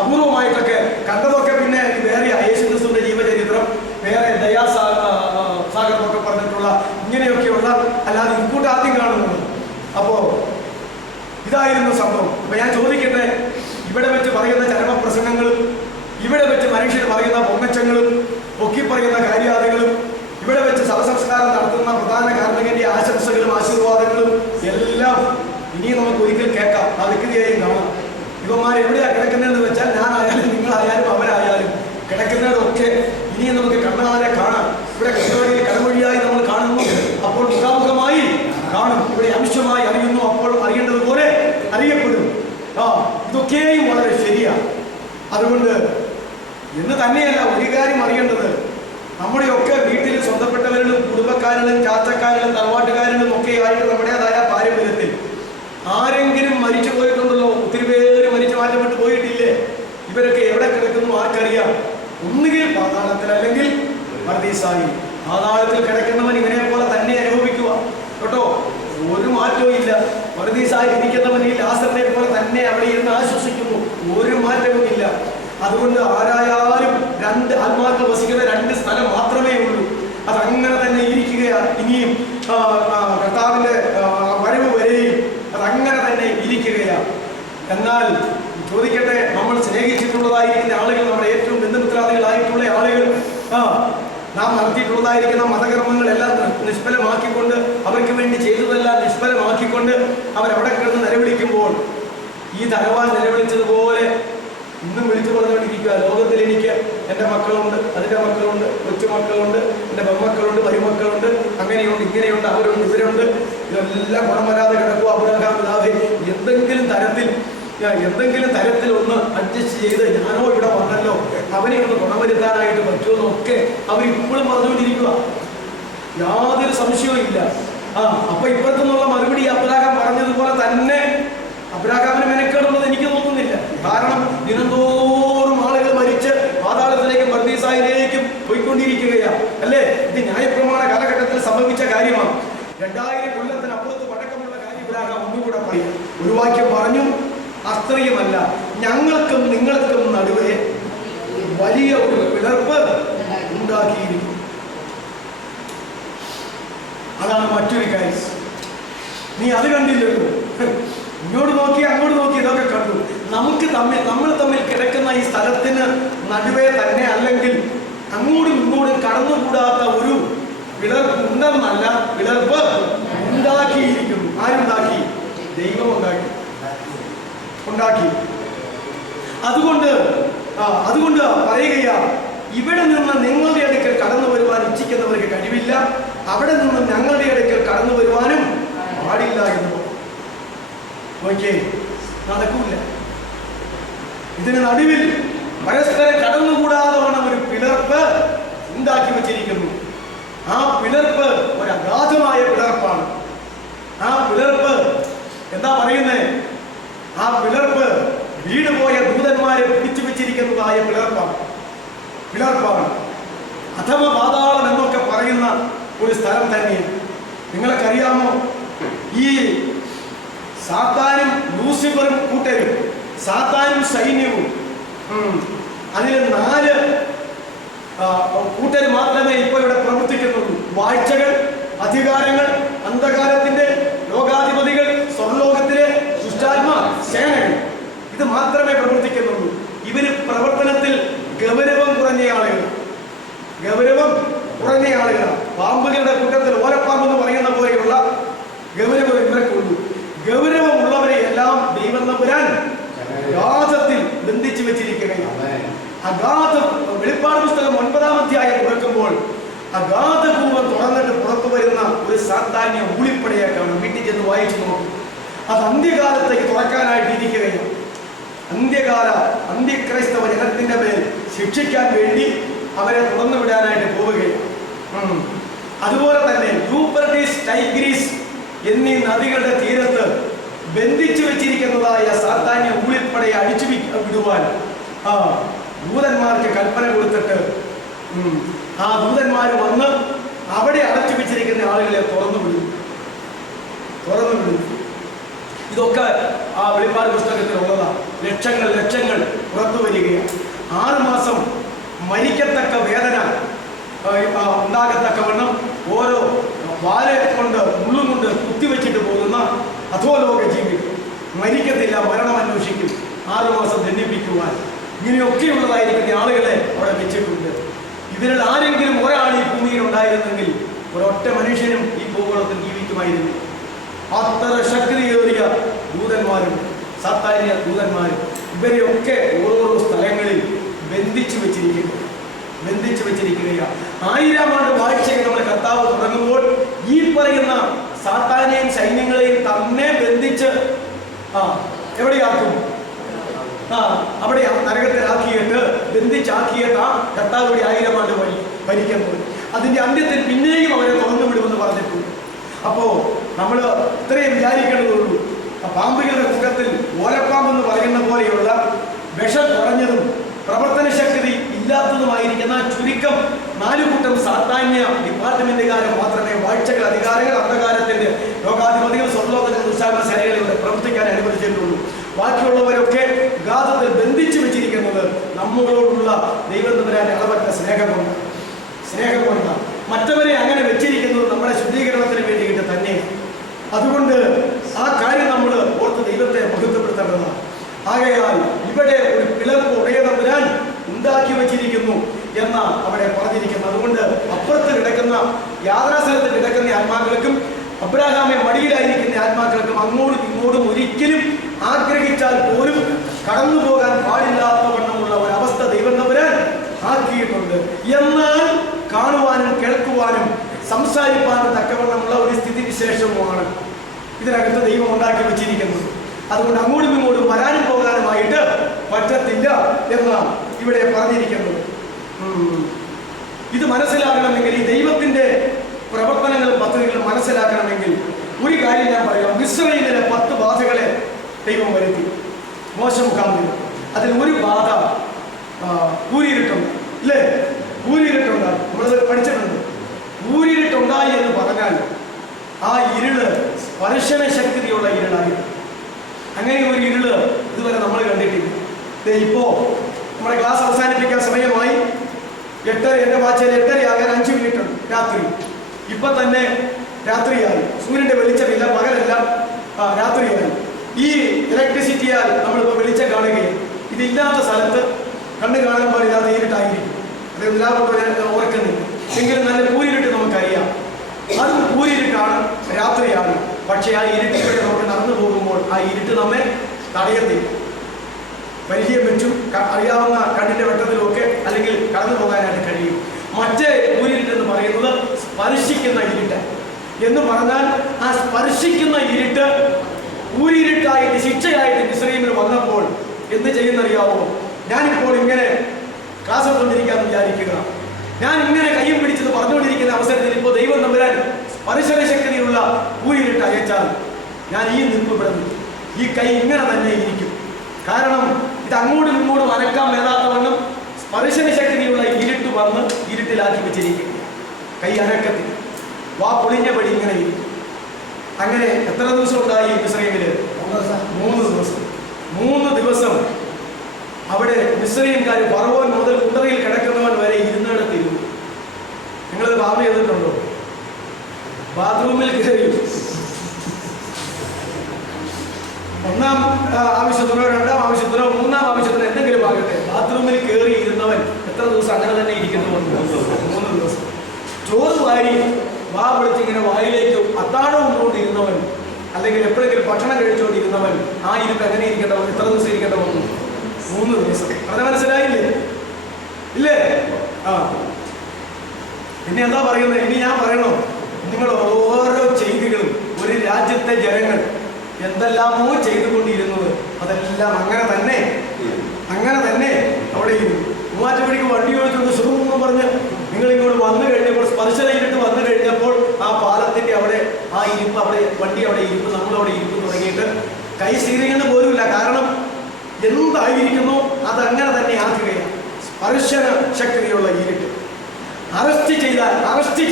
അപൂർവമായിട്ടൊക്കെ കണ്ടതൊക്കെ പിന്നെ വേറെ യേശുക്രിസ്തുവിന്റെ ജീവചരിത്രം, വേറെ ദയാസാഗർ എന്നൊക്കെ പറഞ്ഞിട്ടുള്ള ഇങ്ങനെയൊക്കെയുള്ള, അല്ലാതെ ഇൻകൂട്ട് ആദ്യം കാണുന്നത്. അപ്പോ ഇതായിരുന്നു സംഭവം. അപ്പൊ ഞാൻ ചോദിക്കട്ടെ, ഇവിടെ വെച്ച് പറയുന്ന ചരമപ്രസംഗങ്ങളും ഇവിടെ വെച്ച് മനുഷ്യർ പറയുന്ന പൊങ്ങച്ചങ്ങളും പൊക്കി പറയുന്ന കാര്യാദികളും ഇവിടെ വെച്ച് ശവസംസ്കാരം നടത്തുന്ന പ്രധാന കാർമ്മികന്റെ ആശംസകളും ആശീർവാദങ്ങളും എല്ലാം ഇനിയും നമുക്ക് ഒരിക്കൽ കേൾക്കാം. ആ വ്യക്തിയെയും കാണാം. ഇവന്മാർ എവിടെയാ കിടക്കുന്നതെന്ന് വെച്ചാൽ ഞാനായാലും നിങ്ങളായാലും വളരെ ശരിയാണ്. അതുകൊണ്ട് എന്ന് തന്നെയല്ല ഒരു കാര്യം അറിയേണ്ടത്, നമ്മുടെയൊക്കെ വീട്ടിൽ സ്വന്തപ്പെട്ടവരിലും കുടുംബക്കാരിലും ചാച്ചക്കാരിലും തറവാട്ടുകാരിലും ഒക്കെ ആയിട്ട് നമ്മുടേതായ പാരമ്പര്യത്തിൽ ആരെങ്കിലും മരിച്ചു പോയിട്ടുണ്ടല്ലോ? ഒത്തിരി പേര് മരിച്ചു മാറ്റപ്പെട്ടു പോയിട്ടില്ലേ? ഇവരൊക്കെ എവിടെ കിടക്കുന്നു ആർക്കറിയാം? ഒന്നുകിൽ പാതാളത്തിൽ അല്ലെങ്കിൽ പർദീസായി. പാതാളത്തിൽ കിടക്കുന്നവൻ ഇവനെ പോലെ തന്നെ അനുഭവിക്കുക കേട്ടോ, ഒരു മാറ്റവും ഇല്ല. പർദീസായി ഇരിക്കുന്നവൻ ഈ ലാസറിനെ പോലെ തന്നെ അവിടെ ഇരുന്ന് ആശ്വസിക്കുന്നു, ഒരു മാറ്റവും ഇല്ല. അതുകൊണ്ട് ആരായാലും രണ്ട് ആത്മാക്കൾ വസിക്കുന്ന രണ്ട് സ്ഥലം മാത്രമേ ഉള്ളൂ. അതങ്ങനെ തന്നെ ഇരിക്കുകയാണ് ഇനിയും കർത്താവിന്റെ വരവ് വരെയും അതങ്ങനെ തന്നെ ഇരിക്കുകയാണ്. എന്നാൽ ചോദിക്കട്ടെ, നമ്മൾ സ്നേഹിച്ചിട്ടുള്ളതായിരിക്കുന്ന ആളുകൾ, നമ്മുടെ ഏറ്റവും ബന്ധുമിത്രാദികളായിട്ടുള്ള ആളുകൾ, നാം നടത്തിയിട്ടുള്ളതായിരിക്കുന്ന മതകർമ്മങ്ങളെല്ലാം നിഷ്ഫലമാക്കിക്കൊണ്ട്, അവർക്ക് വേണ്ടി ചെയ്തതെല്ലാം നിഷ്ഫലമാക്കിക്കൊണ്ട് അവരവിടെ കിടന്ന് നിലവിളിക്കുമ്പോൾ ഈ ധനവാൻ നിലവിളിച്ചതുപോലെ ഇന്നും വിളിച്ചു പറഞ്ഞുകൊണ്ടിരിക്കുക, ലോകത്തിൽ എനിക്ക് എൻ്റെ മക്കളുണ്ട്, അതിൻ്റെ മക്കളുണ്ട്, കൊച്ചുമക്കളുണ്ട്, എൻ്റെ പെൺമക്കളുണ്ട്, മരുമക്കളുണ്ട്, അങ്ങനെയുണ്ട്, ഇങ്ങനെയുണ്ട്, അവരുണ്ട്, ഇവരുണ്ട്, ഇതെല്ലാം ഗുണം വരാതെ കിടക്കുക. അബ്രഹാം പിതാവേ, എന്തെങ്കിലും തരത്തിൽ ഒന്ന് അഡ്ജസ്റ്റ് ചെയ്ത് ഞാനോ ഇവിടെ വന്നല്ലോ, അവനെ ഒന്ന് ഗുണവരുത്താനായിട്ട് പറ്റുമെന്നൊക്കെ അവരിപ്പോഴും പറഞ്ഞുകൊണ്ടിരിക്കുക. യാതൊരു സംശയവും ഇല്ല. അപ്പൊ ഇപ്പോഴത്തുനിന്നുള്ള മറുപടി അബ്രഹാം പറഞ്ഞതുപോലെ തന്നെ അബ്രഹാമിന് മെനക്കേടുള്ളത് എനിക്ക് തോന്നുന്നില്ല. കാരണം ദിനംതോറും ആളുകൾ മരിച്ച് പാതാളത്തിലേക്കും പർദീസായിലേക്കും പോയിക്കൊണ്ടിരിക്കുകയാണ് അല്ലേ? ഇത് ന്യായപ്രമാണ കാലഘട്ടത്തിൽ സംഭവിച്ച കാര്യമാണ്. 2000 കൊല്ലത്തിനപ്പുറത്ത് പഴക്കമുള്ള കാര്യം അബ്രഹാം ഒന്നുകൂടെ പറയും. ഒരു വാക്യം പറഞ്ഞു, അസ്ത്രീയമല്ല, ഞങ്ങൾക്കും നിങ്ങൾക്കും നടുവേ വലിയ ഒരു പിളർപ്പ് ഉണ്ടാക്കിയിരിക്കും. അതാണ് മറ്റൊരു കാര്യം. നീ അത് കണ്ടില്ലല്ലോ, ഇങ്ങോട്ട് നോക്കി അങ്ങോട്ട് നോക്കി ഇതൊക്കെ കണ്ടു. നമ്മൾ തമ്മിൽ കിടക്കുന്ന ഈ സ്ഥലത്തിന് നടുവേ തന്നെ അല്ലെങ്കിൽ അങ്ങോട്ടും ഇങ്ങോട്ടും കടന്നുകൂടാത്ത ഒരു പിളർപ്പ് ഉണ്ടെന്നല്ല, പിളർപ്പ് ഉണ്ടാക്കിയിരിക്കുന്നു. ആരുണ്ടാക്കി? ദൈവം ഉണ്ടാക്കി. അതുകൊണ്ട് പറയുകയാ, ഇവിടെ നിന്ന് നിങ്ങളുടെ അടുക്കൽ കടന്നു വരുവാൻ ഇച്ഛിക്കുന്നവർക്ക് കഴിവില്ല, അവിടെ നിന്ന് ഞങ്ങളുടെ അടുക്കൽ കടന്നു വരുവാനും പാടില്ല എന്ന് നോക്കിയേ, നടക്കൂല. ഇതിന് നടുവിൽ പരസ്പരം കടന്നുകൂടാതെ വേണം ഒരു പിളർപ്പ് ഉണ്ടാക്കി വച്ചിരിക്കുന്നു. ആ പിളർപ്പ് ഒരു അഗാധമായ പിളർപ്പാണ്. ആ പിളർപ്പ് എന്താ പറയുന്നേ? ആ പിളർപ്പ് വീണുപോയ ദൂതന്മാരെ പിടിച്ചു വെച്ചിരിക്കുന്നതായ പിളർപ്പാണ്. അഥവാ പാതാളം എന്നൊക്കെ പറയുന്ന ഒരു സ്ഥലം തന്നെയാണ്. നിങ്ങൾക്കറിയാമോ, ഈ സാത്താനും ലൂസിഫറും കൂട്ടരും, സാത്താനും സൈന്യവും, അതിൽ 4 കൂട്ടർ മാത്രമേ ഇപ്പോൾ ഇവിടെ പ്രവർത്തിക്കുന്നുള്ളൂ. വാഴ്ചകൾ, അധികാരങ്ങൾ, അന്ധകാരത്തിന്റെ ലോകാധിപതികൾ, സ്വർലോകത്തിലെ ദുഷ്ടാത്മ സേനകൾ, ഇത് മാത്രമേ പ്രവർത്തിക്കുന്നുള്ളൂ. ഇവര് പ്രവർത്തനത്തിൽ ഗൗരവം കുറഞ്ഞ ആളുകളാണ്. പാമ്പുകളുടെ കൂട്ടത്തിൽ ഓലപ്പാമ്പ് എന്ന് പറയുന്ന പോലെയുള്ള ഗൗരവം ഇവർക്കുള്ളൂ. ഗൗരവമുള്ളവരെ എല്ലാം ദൈവം തമ്പുരാൻ അഗാധത്തിൽ ബന്ധിച്ചു വെച്ചിരിക്കുകയാണ്. അഗാധം, വെളിപ്പാട് പുസ്തകം 9-ാം അധ്യായം തുറക്കുമ്പോൾ അഗാധപൂർവ്വം തുറന്നിട്ട് പുറത്തു വരുന്ന ഒരു സാത്താന്യ ഊളിപ്പടയെ കാണും. വീട്ടിൽ ചെന്ന് വായിച്ചു നോക്കും. അത് അന്ത്യകാലത്തേക്ക് തുറക്കാനായിട്ടിരിക്കുകയാണ്. അന്ത്യക്രൈസ്തവ ജനത്തിന്റെ മേൽ ശിക്ഷിക്കാൻ വേണ്ടി അവരെ തുറന്നു വിടാനായിട്ട് പോവുകയാണ്. അതുപോലെ തന്നെ യൂഫ്രട്ടീസ്, ടൈഗ്രീസ് എന്നീ നദികളുടെ തീരത്ത് ബന്ധിച്ചു വെച്ചിരിക്കുന്നതായ സാത്താന്യ ഊളിപ്പടയെ അടിച്ചു വിടുവാൻ ദൂതന്മാർക്ക് കൽപ്പന കൊടുത്തിട്ട് ആ ദൂതന്മാർ വന്ന് അവിടെ അടച്ചു വെച്ചിരിക്കുന്ന ആളുകളെ തുറന്നു വിടും. ഇതൊക്കെ ആ വെളിപ്പാട് പുസ്തകത്തിൽ ഉള്ളതാണ്. ലക്ഷങ്ങൾ പുറത്തു വരികയാണ്. 6 മാസം മരിക്കത്തക്ക വേദന ഉണ്ടാകത്തക്കവണ്ണം ഓരോ വാലെ കൊണ്ട് മുള്ളും കൊണ്ട് കുത്തിവെച്ചിട്ട് പോകുന്ന അധോലോക ജീവികൾ മരിക്കത്തില്ല, മരണം അന്വേഷിക്കും. 6 മാസം ദണ്ഡിപ്പിക്കുവാൻ ഇങ്ങനെയൊക്കെയുള്ളതായിരിക്കുന്ന ആളുകളെ അവിടെ വെച്ചിട്ടുണ്ട്. ഇവരിൽ ആരെങ്കിലും ഒരാൾ ഈ ഭൂമിയിൽ ഉണ്ടായിരുന്നെങ്കിൽ ഒരൊറ്റ മനുഷ്യനും ഈ ഭൂഗോളത്തിൽ ജീവിക്കുമായിരുന്നു. അത്ര ശക്തിയേറിയ ദൂതന്മാരും സാത്താന്യ ദൂതന്മാരും ഇവരെയൊക്കെ ഓരോരോ സ്ഥലങ്ങളിൽ ബന്ധിച്ചു വെച്ചിരിക്കുകയാണ്. 1000 ആണ്ട് വാഴ്ചകൾ നമ്മൾ കർത്താവ് തുടങ്ങുമ്പോൾ ഈ പറയുന്ന സാത്താനെയും സൈന്യങ്ങളെയും തന്നെ ബന്ധിച്ച് എവിടെയാക്കും? അവിടെ നരകത്തിലാക്കിയിട്ട് ബന്ധിച്ചാക്കിയിട്ട് ആ കർത്താവ് കൂടി 1000 ആണ്ട് ഭരിക്കുന്നത്. അതിന്റെ അന്ത്യത്തിൽ പിന്നെയും അവരെ തുറന്നു വിടുമെന്ന് പറഞ്ഞിട്ടുണ്ട്. അപ്പോ നമ്മൾ ഇത്രയും വിചാരിക്കേണ്ടതുള്ളൂ. പാമ്പുകളുടെ കൂട്ടത്തിൽ ഓലപ്പാമ്പെന്ന് പറയുന്ന പോലെയുള്ള വിഷം കുറഞ്ഞതും പ്രവർത്തന ശക്തി ഇല്ലാത്തതുമായിരിക്കുന്ന ചുരുക്കം 4 കൂട്ടം സാധാന്യ ഡിപ്പാർട്ട്മെന്റുകാരെ മാത്രമേ വാഴ്ചകൾ, അധികാരങ്ങൾ, അന്ധകാരത്തിന്റെ ലോകാധിപതികൾ, സ്വർലോകത്തിന്റെ ദുശാല സേനകളിലൂടെ പ്രവർത്തിക്കാൻ അനുവദിച്ചിട്ടുള്ളൂ. ബാക്കിയുള്ളവരൊക്കെ ഗാതത്തിൽ ബന്ധിച്ചു വെച്ചിരിക്കുന്നത് നമ്മളോടുള്ള ദൈവം തമ്പുരാന്റെ അളവറ്റ സ്നേഹം കൊണ്ട് മറ്റവരെ അങ്ങനെ വെച്ചിരിക്കുന്നത് നമ്മുടെ ശുദ്ധീകരണത്തിന് വേണ്ടിയിട്ട് തന്നെയാണ്. അതുകൊണ്ട് ആ കാര്യം നമ്മൾ ഓർത്ത് ദൈവത്തെ മഹത്വപ്പെടുത്തേണ്ടതാണ്. ആകയാൽ ഇവിടെ ഒരു പിളർപ്പ് ഉടയ തമ്പുരാൻ ഉണ്ടാക്കി വെച്ചിരിക്കുന്നു എന്ന അവിടെ പറഞ്ഞിരിക്കുന്നു. അതുകൊണ്ട് അപ്പുറത്ത് കിടക്കുന്ന യാത്രാസ്ഥലത്ത് കിടക്കുന്ന ആത്മാക്കൾക്കും അബ്രാഹാമെ മടിയിലായിരിക്കുന്ന ആത്മാക്കൾക്കും അങ്ങോട്ടും ഇങ്ങോട്ടും ഒരിക്കലും ആഗ്രഹിച്ചാൽ പോലും കടന്നു പോകാൻ പാടില്ലാത്ത വണ്ണമുള്ള ഒരവസ്ഥ ദൈവം തമ്പുരാൻ ആക്കിയിട്ടുണ്ട്. എന്നാൽ കാണുവാനും കേൾക്കുവാനും സംസാരിക്കാനും തക്കവണ്ണമുള്ള ഒരു സ്ഥിതിവിശേഷവുമാണ് ഇതിനകത്ത് ദൈവം ഉണ്ടാക്കി വെച്ചിരിക്കുന്നത്. അതുകൊണ്ട് അങ്ങോട്ടും ഇങ്ങോട്ടും വരാനും പോകാനുമായിട്ട് പറ്റത്തില്ല എന്നാണ് ഇവിടെ പറഞ്ഞിരിക്കുന്നത്. ഇത് മനസ്സിലാക്കണമെങ്കിൽ, ഈ ദൈവത്തിന്റെ പ്രവർത്തനങ്ങളും പദ്ധതികളും മനസ്സിലാക്കണമെങ്കിൽ ഒരു കാര്യം ഞാൻ പറയാം. മിസ്രയീമിലെ 10 ബാധകളെ ദൈവം വരുത്തി മോശ മുഖാന്തരം. അതിൽ ഒരു ബാധ കൂരിരുട്ടുണ്ട്, അല്ലേ? കൂരിരുട്ടുണ്ടായി, നമ്മളത് പഠിച്ചിട്ടുണ്ട്. കൂരിരുട്ടുണ്ടായി എന്ന് പറഞ്ഞാൽ ആ ഇരുള് സ്പർശന ശക്തിയുള്ള ഇരുളായി. അങ്ങനെ ഒരു ഇരുള് ഇതുവരെ നമ്മൾ കണ്ടിട്ടില്ല. ഇപ്പോ നമ്മുടെ ക്ലാസ് അവസാനിപ്പിക്കാൻ സമയമായി. 8 എൻ്റെ വാച്ചിൽ 8:30 5 മിനിറ്റ് ഉണ്ട് രാത്രി. ഇപ്പൊ തന്നെ രാത്രിയായി. സൂര്യന്റെ വെളിച്ചമില്ല, പകലല്ല, രാത്രിയായി. ഈ ഇലക്ട്രിസിറ്റിയാൽ നമ്മളിപ്പോൾ വെളിച്ചം കാണുകയും ഇതില്ലാത്ത സ്ഥലത്ത് കണ്ണു കാണാൻ പാടില്ലാതെ നേരിട്ടായിരിക്കും. അത് എല്ലാവർക്കും ഓർക്കുന്നില്ല. എങ്കിലും നല്ല കൂരിരുട്ട് നമുക്കറിയാം. അതും കൂരിരുട്ടാണ്, രാത്രിയാണ്. പക്ഷെ ആ ഇരുട്ടിലൂടെ നമുക്ക് നടന്നു പോകുമ്പോൾ ആ ഇരുട്ട് നമ്മെ തടയത്തില്ല. പരിചയം വെച്ചും അറിയാവുന്ന കണ്ണിന്റെ വെട്ടത്തിലുമൊക്കെ അല്ലെങ്കിൽ കടന്നു പോകാനായിട്ട് കഴിയും. മറ്റേ കൂരിരുട്ട് എന്ന് പറയുന്നത് സ്പർശിക്കുന്ന ഇരുട്ട് എന്ന് പറഞ്ഞാൽ ആ സ്പർശിക്കുന്ന ഇരുട്ട് കൂരിരുട്ടായിട്ട് ശിക്ഷയായിട്ട് മിസ്രയീമിൽ വന്നപ്പോൾ എന്ത് ചെയ്യുന്നറിയാവോ? ഞാനിപ്പോൾ ഇങ്ങനെ ക്ലാസ് എടുത്തുകൊണ്ടിരിക്കാന്ന് വിചാരിക്കുക. ഞാൻ ഇങ്ങനെ കയ്യും പിടിച്ചത് പറഞ്ഞുകൊണ്ടിരിക്കുന്ന അവസരത്തിൽ ഇപ്പോൾ ദൈവം തമ്പുരാൻ സ്പർശന ശക്തിയുള്ള കൂരിരുട്ട് അയച്ചാൽ ഞാൻ ഈ നിൽക്കപ്പെടുന്നു, ഈ കൈ ഇങ്ങനെ തന്നെ ഇരിക്കും. കാരണം ഇത് അങ്ങോട്ടും ഇങ്ങോട്ടും അനക്കാൻ മേലാത്തവണ്ണം സ്പർശന ശക്തിയുള്ള ഇരുട്ട് വന്ന് ഇരുട്ടിലാക്കി വെച്ചിരിക്കും. കൈ അനക്കത്തിൽ, വാ പൊളിഞ്ഞപടി ഇങ്ങനെ ഇരിക്കും. അങ്ങനെ എത്ര ദിവസം ഉണ്ടായി മിസ്രയീമില്? 3 ദിവസം. 3 ദിവസം അവിടെ മിസ്രയീംകാർ ഫറവോൻ മുതൽ കുണ്ടറയിൽ കിടക്കുന്നവൻ വരെ ഇരുന്നിടത്തിരുന്നു. നിങ്ങളത് ഭാവന ചെയ്തിട്ടുണ്ടോ? ബാത്റൂമിൽ കയറി ഒന്നാം ആവശ്യത്തിനോ 2ാം ആവശ്യത്തിനോ 3ാം ആവശ്യത്തിനോ എന്തെങ്കിലും ആകട്ടെ, ബാത്റൂമിൽ കയറി ഇരുന്നവൻ എത്ര ദിവസം അങ്ങനെ തന്നെ ഇരിക്കുന്നു? 3 ദിവസം. ചോറ് വാരി വാ വിളിച്ച് ഇങ്ങനെ വായിലേക്ക് അത്താഴവും കൊണ്ടിരുന്നവൻ, അല്ലെങ്കിൽ എപ്പോഴെങ്കിലും ഭക്ഷണം കഴിച്ചുകൊണ്ടിരുന്നവൻ ആ ഇരുട്ട് എങ്ങനെ ഇരിക്കേണ്ട? എത്ര ദിവസം ഇരിക്കേണ്ട വന്നു? 3 ദിവസം. അത് മനസ്സിലായില്ലേ? ഇല്ലേ? പിന്നെ എന്താ പറയുന്നത്? ഇനി ഞാൻ പറയണോ? നിങ്ങൾ ഓരോ ചെയ്തികളും ഒരു രാജ്യത്തെ ജനങ്ങൾ എന്തെല്ലാമോ ചെയ്തുകൊണ്ടിരുന്നത് അതെല്ലാം അങ്ങനെ തന്നെ അവിടെ ഇരുന്നു. മൂവാറ്റുപടിക്ക് വണ്ടി ഓടിച്ചുകൊണ്ട് സുഖമെന്ന് പറഞ്ഞ് നിങ്ങൾ ഇങ്ങോട്ട് വന്നു കഴിഞ്ഞപ്പോൾ, സ്പർശന ഇരുട്ട് വന്നു കഴിഞ്ഞപ്പോൾ ആ പാലത്തിന്റെ അവിടെ ആ ഇരിപ്പ്, അവിടെ വണ്ടി അവിടെ ഇരിപ്പ്, നമ്മളവിടെ ഇരിപ്പ് തുടങ്ങിയിട്ട് കൈ സ്ഥിരീകരിക്കുന്ന പോലുമില്ല. കാരണം എന്തായിരിക്കുന്നു അതങ്ങനെ തന്നെ ആക്കുകയാണ്. സ്പർശന ശക്തിയുള്ള ഇരുട്ട്. അറസ്റ്റ്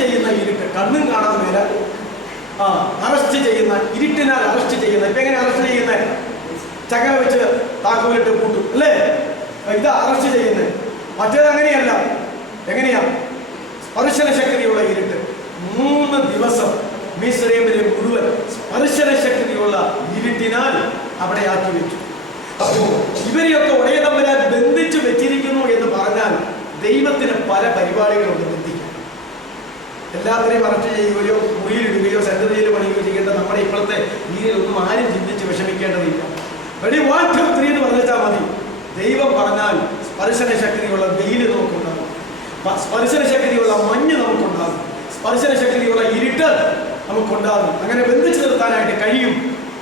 ചെയ്യുന്ന ഇരുട്ട്, കണ്ണും കാണാൻ മേല അറസ്റ്റ് ചെയ്യുന്ന ഇരുട്ടിനാൽ അറസ്റ്റ് ചെയ്യുന്ന. ഇപ്പൊ എങ്ങനെ അറസ്റ്റ് ചെയ്യുന്നത്? ചങ്ങല വെച്ച് താക്കോലിട്ട് പൂട്ടും, അല്ലേ? ഇത് അറസ്റ്റ് ചെയ്യുന്നത്. മറ്റേത് അങ്ങനെയല്ല. എങ്ങനെയാ? സ്പർശന ശക്തിയുള്ള ഇരുട്ട്. 3 ദിവസം മിസ്രയീമിലെ മുഴുവൻ സ്പർശന ശക്തിയുള്ള ഇരുട്ടിനാൽ അവിടെ ആക്കി വെച്ചു. അപ്പോ ഇവരെയൊക്കെ ഒരേ തമ്മിൽ ബന്ധിച്ചു വെച്ചിരിക്കുന്നു എന്ന് പറഞ്ഞാൽ ദൈവത്തിന് പല പരിപാടികളുണ്ട് ബന്ധിക്കാൻ. എല്ലാത്തിനെയും അറസ്റ്റ് ചെയ്യുകയോ മുറിയിലിടുകയോ സെൻട്രൽ പണിയുകയോ ചെയ്യേണ്ട നമ്മുടെ ഇപ്പോഴത്തെ രീതിയിലൊന്നും ആരും ചിന്തിച്ച് വിഷമിക്കേണ്ടതില്ല. വെടി 1 2 3 എന്ന് പറഞ്ഞാൽ മതി. ദൈവം പറഞ്ഞാൽ സ്പർശന ശക്തിയുള്ള വെയില് നമുക്കുണ്ടാകും, സ്പർശന ശക്തിയുള്ള മഞ്ഞ് നമുക്കുണ്ടാകും, സ്പർശന ശക്തിയുള്ള ഇരുട്ട് നമുക്കുണ്ടാകും. അങ്ങനെ ബന്ധിച്ചു നിർത്താനായിട്ട് കഴിയും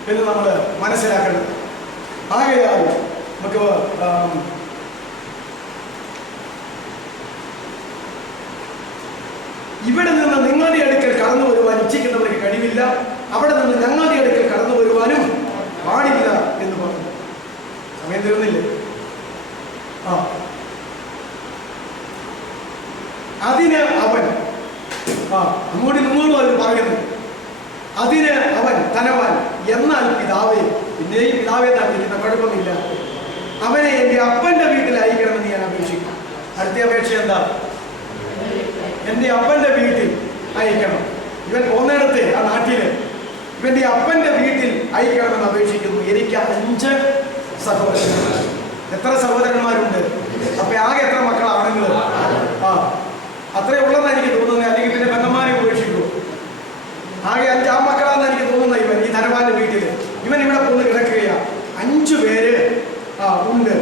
എന്ന് നമ്മൾ മനസ്സിലാക്കണം. ആകയാൽ നമുക്ക് ഇവിടെ നിന്ന് നിങ്ങളുടെ അടുക്കൽ കടന്നു വരുവാൻ ഇച്ഛിക്കുന്നവർക്ക് കഴിവില്ല, അവിടെ നിന്ന് ഞങ്ങളുടെ അടുക്കൽ കടന്നു വരുവാനും പാടില്ല എന്ന് പറഞ്ഞു. സമയം തീർന്നില്ലേ? അതിന് അവൻ അങ്ങോട്ടും ഇങ്ങോട്ടും അവർ പറയുന്നു. അതിന് അവൻ ധനവാൻ, എന്നാൽ പിതാവേ, പിന്നെയും പിതാവെ തന്നിരിക്കുന്ന കുഴപ്പമില്ല, അവനെ എൻ്റെ അപ്പന്റെ വീട്ടിൽ അയക്കണമെന്ന് ഞാൻ അപേക്ഷിക്കും. അടുത്ത അപേക്ഷ എന്താ? എൻ്റെ അപ്പന്റെ വീട്ടിൽ അയക്കണം. ഇവൻ പോകുന്നിടത്ത് ആ നാട്ടില് ഇവന്റെ അപ്പന്റെ വീട്ടിൽ അയക്കണമെന്ന് അപേക്ഷിക്കുന്നു. എനിക്ക് 5 സഹോദരന്മാർ. എത്ര സഹോദരന്മാരുണ്ട്? അപ്പൊ ആകെ എത്ര മക്കളാണെങ്കിൽ അത്രേ ഉള്ളതെന്ന് എനിക്ക് തോന്നുന്നത്. അല്ലെങ്കിൽ പിന്നെ പെങ്ങന്മാരെ ഉപേക്ഷിക്കൂ. ആകെ 5 മക്കളാണെന്ന് എനിക്ക് തോന്നുന്ന ഇവൻ ഈ ധനവാന്റെ വീട്ടിൽ. ഇവൻ ഇവിടെ പോന്ന് കിടക്കുകയാ. 5 പേര് ഉണ്ട്.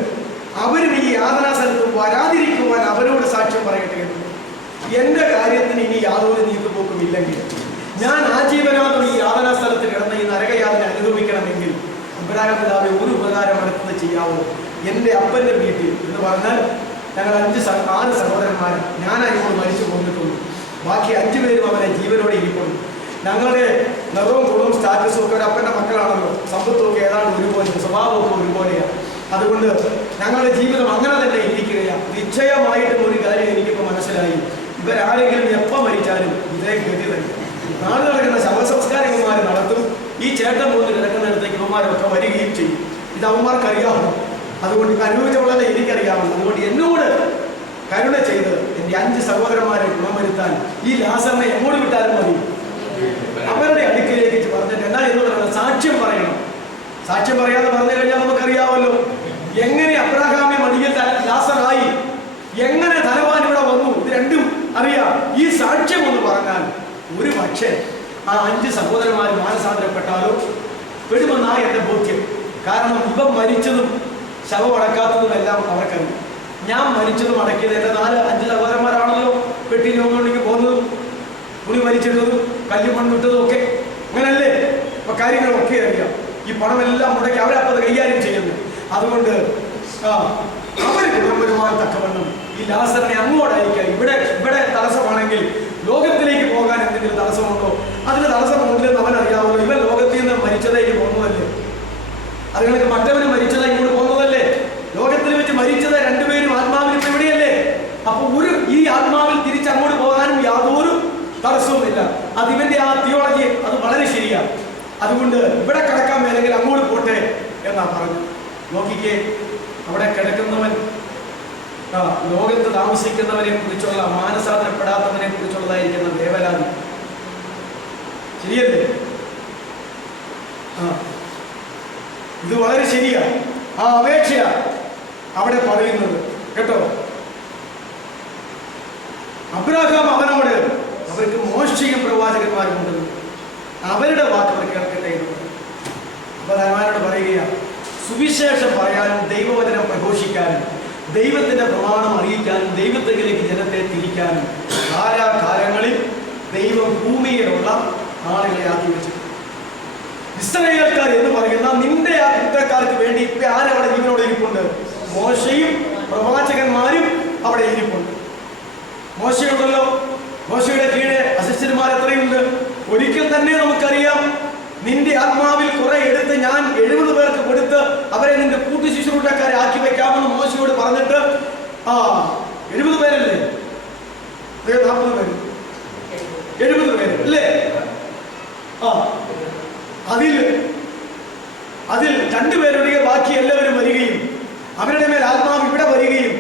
അവരും ഈ യാതനാ സ്ഥലത്ത് വരാതിരിക്കുവാൻ അവരോട് സാക്ഷ്യം പറയട്ടെ. എന്റെ കാര്യത്തിന് ഇനി യാതൊരു നീക്കുപോക്കും ഇല്ലെങ്കിൽ ഞാൻ ആജീവനാന്തം ഈ യാതനാ സ്ഥലത്ത് കിടന്ന ഈ നരകയാതന അനുഭവിക്കണമെങ്കിൽ അബ്രാഹാം പിതാവെ ഒരു ഉപകാരം അടുത്തത് ചെയ്യാവോ? എൻ്റെ അപ്പന്റെ വീട്ടിൽ എന്ന് പറഞ്ഞാൽ ഞങ്ങൾ 6 സഹോദരന്മാർ. ഞാനായിരുന്നു മരിച്ചു പോന്നിട്ടുള്ളൂ. ബാക്കി 5 പേരും അവനെ ജീവനോടെ ഇരിക്കുന്നു. ഞങ്ങളുടെ നിറവും കുളവും സ്റ്റാറ്റസും ഒക്കെ ഒരു അപ്പന്റെ മക്കളാണല്ലോ. സമ്പത്തും ഒക്കെ ഏതാണ്ട് ഒരുപോലെ, സ്വഭാവമൊക്കെ ഒരുപോലെയാണ്. അതുകൊണ്ട് ഞങ്ങളുടെ ജീവിതം അങ്ങനെ തന്നെ ഇരിക്കുകയാണ്. നിശ്ചയമായിട്ടും ഒരു കാര്യം എനിക്കിപ്പോൾ മനസ്സിലായി, ഇവരാരെങ്കിലും എപ്പോൾ മരിച്ചാലും ഇതേ ഗതി തന്നെ. നാളെ നടക്കുന്ന ശവസംസ്കാരന്മാർ നടത്തും. ഈ ചേട്ടൻ പോന്ന് കിടക്കുന്നിടത്തേക്ക് ഇവന്മാരൊക്കെ വരികയും ചെയ്യും. ഇത് അവന്മാർക്ക് അറിയാമോ? അതുകൊണ്ട് ഇത് അനുഭവിച്ചവളെ എനിക്കറിയാമല്ലോ. അതുകൊണ്ട് എന്നോട് കരുണ ചെയ്ത് എൻ്റെ 5 സഹോദരന്മാരെ ഗുണം വരുത്താൻ ഈ ലാസറിനെ എങ്ങോട്ട് വിട്ടാലും മതി. അവരുടെ അടുക്കിലേക്ക് പറഞ്ഞിട്ട് എന്നാ എന്ന് പറയുന്നത് സാക്ഷ്യം പറയണം. സാക്ഷ്യം പറയാതെ പറഞ്ഞു കഴിഞ്ഞാൽ നമുക്കറിയാമല്ലോ എങ്ങനെ അബ്രാഹാമെ മടിയിൽ ലാസറായി, എങ്ങനെ ധനവാൻ ഇവിടെ വന്നു. ഇത് രണ്ടും അറിയാം. ഈ സാക്ഷ്യം എന്ന് പറഞ്ഞാൽ ഒരു പക്ഷേ ആ 5 സഹോദരന്മാർ മാനസാന്തരപ്പെട്ടാലോ പെടുമെന്നാ എൻ്റെ ബോധ്യം. കാരണം ഇവ മരിച്ചതും ശവം അടക്കാത്തതുമെല്ലാം അവർക്കറിയാം. ഞാൻ മരിച്ചതും അടക്കിയത് എൻ്റെ 4-5 സഹോദരന്മാരാണല്ലോ. പെട്ടി നോക്കൊണ്ടെങ്കിൽ പോകുന്നതും തുണി വലിച്ചിട്ടതും കല്ല് മണ്ണിട്ടതും ഒക്കെ അങ്ങനല്ലേ? അപ്പൊ കാര്യങ്ങളൊക്കെ അറിയാം. ഈ പണമെല്ലാം മുടക്കി അവരപ്പത് കൈകാര്യം ചെയ്യുന്നു. അതുകൊണ്ട് അവർ ഗുണം വരുവാൻ തക്കവണ്ണം ഈ ലാസറിനെ അങ്ങോട്ടായിരിക്കാം. ഇവിടെ തടസ്സമാണെങ്കിൽ ലോകത്തിലേക്ക് പോകാൻ എന്തെങ്കിലും തടസ്സമുണ്ടോ? അതിന് തടസ്സമുണ്ടെന്ന് അവൻ അറിയാമല്ലോ. ഇവൻ ലോകത്തിൽ നിന്ന് മരിച്ചതേക്ക് പോകുന്നതല്ലേ? അതുങ്ങൾക്ക് മറ്റവന് മരിച്ചതായി ഇങ്ങോട്ട് പോകുന്നതല്ലേ? ലോകത്തിൽ വെച്ച് മരിച്ചത് 2 പേരും ആത്മാവിലും എവിടെയല്ലേ? അപ്പൊ ഈ ആത്മാവിൽ തിരിച്ചങ്ങോട്ട് പോകാനും യാതൊരു തടസ്സവുമില്ല. അത് ഇവന്റെ ആ തിയോളജി അത് വളരെ ശരിയാണ്. അതുകൊണ്ട് ഇവിടെ കിടക്കാൻ വേണമെങ്കിൽ അങ്ങോട്ട് പോട്ടെ എന്നാ പറഞ്ഞു. നോക്കിക്കേ, അവിടെ കിടക്കുന്നവൻ ലോകത്ത് താമസിക്കുന്നവരെ കുറിച്ചുള്ള മാനസാന്തരപ്പെടാത്തവനെ കുറിച്ചുള്ളതായിരിക്കുന്ന വേവലാതി ശരിയല്ലേ? ഇത് വളരെ ശരിയാ. ആ അപേക്ഷയാ അവിടെ പറയുന്നത് കേട്ടോ. അബ്രാഹാം അവനോട്, അവർക്ക് മോശയും പ്രവാചകന്മാരുമുണ്ടെന്ന്, അവരുടെ വാക്ക് അവർ കേൾക്കട്ടെ എന്ന് പറഞ്ഞു. അപ്പൊ ധനവാനോട് പറയുകയാണ്, സുവിശേഷം പറയാനും ദൈവവചനം പ്രഘോഷിക്കാനും ദൈവത്തിന്റെ പ്രമാണം അറിയിക്കാനും ദൈവത്തിലേക്ക് ജനത്തെ തിരിക്കാനും കാലാകാലങ്ങളിൽ ദൈവം ഭൂമിയിലുള്ള ആളുകളെ ആക്കി വെച്ചു. ഇസ്രായേൽക്കാർ എന്ന് പറയുന്ന നിന്റെ ആ കുറ്റക്കാർക്ക് വേണ്ടി ഇപ്പൊ ആരവിടെ ജീവനോടെ ഇരിപ്പുണ്ട്? മോശയും പ്രവാചകന്മാരും അവിടെ ഇരിപ്പുണ്ട്. മോശയുണ്ടല്ലോ, മോശയുടെ കീഴെ അസിസ്റ്റന്മാർ എത്രയുണ്ട്? ഒരിക്കൽ തന്നെ നമുക്കറിയാം, നിന്റെ ആത്മാവിൽ കുറെ എടുത്ത് ഞാൻ 70 പേർക്ക് കൊടുത്ത് അവരെ നിന്റെ കൂട്ടു ശുശ്രൂഷക്കാരെ ആക്കി വെക്കാമെന്ന് മോശയോട് പറഞ്ഞിട്ട് 70 പേരല്ലേ? 40 പേര്, 70 പേര് അല്ലേ? അതിൽ 2 പേരൊഴികെ ബാക്കി എല്ലാവരും വരികയും അവരുടെ മേൽ ആത്മാവ് ഇവിടെ വരികയും,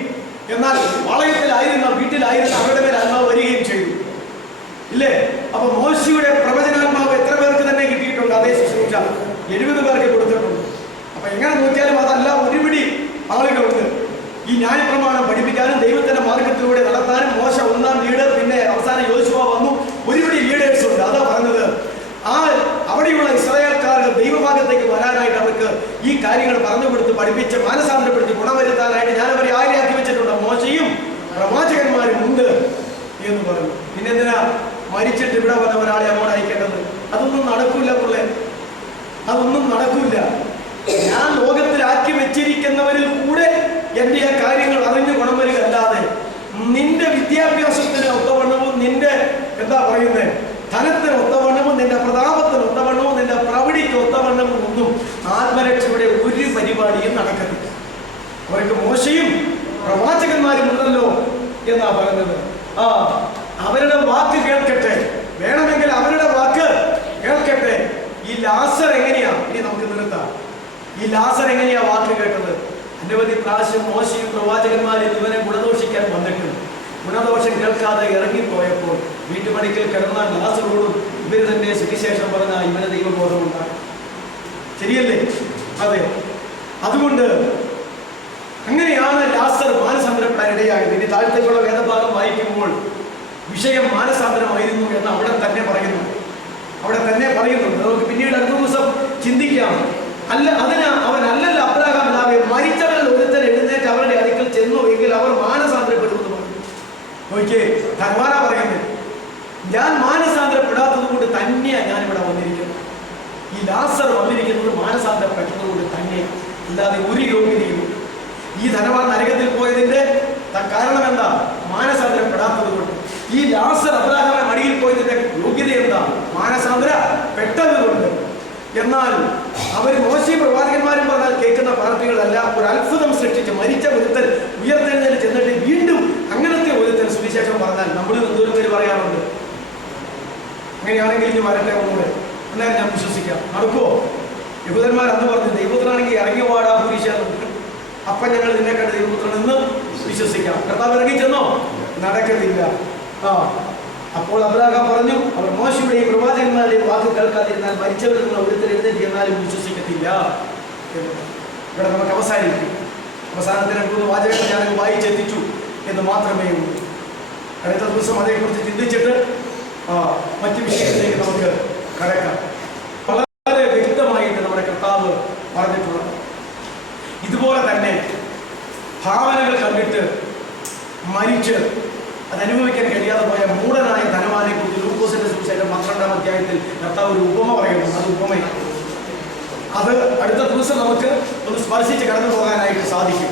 എന്നാൽ വളയത്തിലായിരുന്ന വീട്ടിലായിരുന്ന അവരുടെ മേൽ ആത്മാവ് വരികയും ചെയ്തു ഇല്ലേ? അപ്പൊ മോശയുടെ പ്രവചനാത്മാവ് എത്ര പേർക്ക് തന്നെ കിട്ടിയിട്ടുണ്ട്? അതേ ശുശ്രൂഷ 70 പേർക്ക് കൊടുത്തിട്ടുണ്ട്. അപ്പൊ എങ്ങനെ നോക്കിയാലും അതല്ല, ഒരുപിടി ആളുകളുണ്ട് ഈ ന്യായപ്രമാണം പഠിപ്പിക്കാനും ദൈവത്തിന്റെ മാർഗത്തിലൂടെ നടത്താനും. മോശ 1ാം ലീഡർ, പിന്നെ അവസാനം യോശുവ വന്നു. ഒരുപിടി ലീഡേഴ്സ് ഉണ്ട്. അതാ പറഞ്ഞത്, അവിടെയുള്ള ഇസ്രായേൽക്കാർക്ക് ദൈവഭാഗത്തേക്ക് വരാനായിട്ട് അവർക്ക് ഈ കാര്യങ്ങൾ പറഞ്ഞു കൊടുത്ത് പഠിപ്പിച്ച് മാനസാന്തരപ്പെടുത്തി ഗുണവരുത്താനായിട്ട് ഞാൻ അവരെ ആരെയാക്കി വെച്ചിട്ടുണ്ട്? മോശയും പ്രവാചകന്മാരും ഉണ്ട് എന്ന് പറഞ്ഞു. പിന്നെന്തിനാ മരിച്ചിട്ട് ഇവിടെ വന്ന ഒരാളെ അങ്ങോട്ട് അയക്കേണ്ടത്? അതൊന്നും നടക്കൂല പിള്ളേ, അതൊന്നും നടക്കൂല. ഞാൻ ലോകത്തിലാക്കി വെച്ചിരിക്കുന്നവരിൽ വേണ്ടിയ കാര്യങ്ങൾ അറിഞ്ഞു ഗുണം വരിക അല്ലാതെ നിന്റെ വിദ്യാഭ്യാസത്തിന് ഒത്തവണ്ണവും നിന്റെ എന്താ പറയുന്നത് ധനത്തിന് ഒത്തവണ്ണവും നിന്റെ പ്രതാപത്തിന് ഒത്തവണ്ണവും നിന്റെ പ്രവൃത്തിക്ക് ഒത്തവണ്ണവും ഒന്നും ആത്മരക്ഷയുടെ ഒരു പരിപാടിയും നടക്കത്തില്ല. അവർക്ക് മോശയും പ്രവാചകന്മാരും ഉണ്ടല്ലോ എന്നാ പറയുന്നത്. അവരുടെ വാക്ക് കേൾക്കട്ടെ, വേണമെങ്കിൽ അവരുടെ വാക്ക് കേൾക്കട്ടെ. ഈ ലാസർ എങ്ങനെയാ, ഇനി നമുക്ക് നിർത്താം, ഈ ലാസർ എങ്ങനെയാ വാക്ക് കേട്ടത്? അനവധി പ്രാവശ്യം മോശയും പ്രവാചകന്മാരും ഇവനെ ഗുണദോഷിക്കാൻ വന്നിട്ടുണ്ട്. ഗുണദോഷം കേൾക്കാതെ ഇറങ്ങിപ്പോയപ്പോൾ വീട്ടുപണിക്കൽ കിടന്ന ലാസറോടും ഇവർ തന്നെ സുവിശേഷം പറഞ്ഞാൽ ഇവന് ദൈവബോധം ഉണ്ടാകും. ശരിയല്ലേ? അതെ. അതുകൊണ്ട് അങ്ങനെയാണ് ലാസർ മാനസാന്തരപ്പെടാൻ ഇടയായത്. ഇനി താഴത്തേക്കുള്ള വേദഭാഗം വായിക്കുമ്പോൾ വിഷയം മാനസാന്തരമായിരുന്നു എന്ന് അവിടെ തന്നെ പറയുന്നു. നമുക്ക് പിന്നീട് അടുത്ത ദിവസം ചിന്തിക്കാം. അവൻ അല്ലല്ല അബ്രഹാം പിതാവേ, മരിച്ചവരിൽ ഒരുത്തൻ എഴുന്നേറ്റ് അവരുടെ അടുക്കൽ ചെന്നു എങ്കിൽ അവർ മാനസാന്തരപ്പെടുമെന്ന് പറഞ്ഞു. നോക്കിയേ, ധർമാന പറയുന്നത്, ഞാൻ മാനസാന്തരപ്പെടാത്തത് കൊണ്ട് തന്നെയാണ് ഞാൻ ഇവിടെ വന്നിരിക്കുന്നത്. ഈ ലാസർ വന്നിരിക്കുന്നത് മാനസാന്തരപ്പെട്ടത് കൊണ്ട് തന്നെ, അല്ലാതെ ഒരു യോഗ്യതയും. ഈ ധനവാൻ നരകത്തിൽ പോയതിന്റെ കാരണം എന്താ? മാനസാന്തരപ്പെടാത്തത് കൊണ്ട്. ഈ ലാസർ അബ്രഹാമിന്റെ മടിയിൽ പോയതിന്റെ യോഗ്യത എന്താ? മാനസാന്തരപ്പെട്ടത് കൊണ്ട്. എന്നാൽ അവർ മോശയും പ്രവാചകന്മാരും പറഞ്ഞാൽ കേൾക്കുന്ന പാർട്ടികളല്ല. ഒരു അത്ഭുതം സൃഷ്ടിച്ച് മരിച്ച ഒരുത്തൻ ഉയർത്തെഴുന്നേറ്റ് ചെന്നിട്ട് വീണ്ടും അങ്ങനത്തെ ഒരുത്തൻ സുവിശേഷം പറഞ്ഞാൽ നമ്മൾ എന്തോരം പേര് പറയാറുണ്ട്. അങ്ങനെയാണെങ്കിൽ ഇനി വരട്ടെ ഒന്നുകൂടെ, എന്നാലും ഞാൻ വിശ്വസിക്കാം. നടക്കുമോ? യഹൂദന്മാർ അന്ന് പറഞ്ഞു, ദൈവത്തിനാണെങ്കിൽ ഇറങ്ങി വാടാ പുരുഷ, അപ്പൊ ഞങ്ങൾ നിന്നെ കണ്ട് ദൈവപുത്രനെന്ന് വിശ്വസിക്കാം. കർത്താവ് ഇറങ്ങി ചെന്നോ? നടക്കത്തില്ല. അപ്പോൾ അബ്രഹാം പറഞ്ഞു, അവർ മോശയുടെയും പ്രവാചകന്മാരുടെയും വാക്ക് കേൾക്കാതിരുന്നാൽ മരിച്ചവരിൽ നിന്ന് ഒരുത്തർ എഴുന്നേറ്റ് എന്നാലും വിശ്വസിക്കത്തില്ല. ഇവിടെ നമുക്ക് അവസാനിക്കും. അവസാനത്തിന് 3 വാചകങ്ങൾ ഞാൻ വായിച്ചെത്തിച്ചു എന്ന് മാത്രമേ ഉള്ളൂ. അടുത്ത ദിവസം അതേക്കുറിച്ച് ചിന്തിച്ചിട്ട് മറ്റു വിഷയത്തിലേക്ക് നമുക്ക് കടക്കാം. വളരെ വ്യക്തമായിട്ട് നമ്മുടെ കർത്താവ് പറഞ്ഞിട്ടുള്ളത്. ഇതുപോലെ തന്നെ ഭാവനകൾ കണ്ടിട്ട് മരിച്ച് അതനുഭവിക്കാൻ കഴിയാതെ പോയ മൂഢനായ ധനവാനെ കുറിച്ച് ലൂക്കോസിന്റെ സുവിശേഷം 12-ാം അധ്യായത്തിൽ കർത്താവ് ഒരു ഉപമ പറയുന്നു. അത് ഉപമയാണ്. അത് അടുത്ത ദിവസം നമുക്ക് ഒന്ന് സ്പർശിച്ച് കടന്നു പോകാനായിട്ട് സാധിക്കും.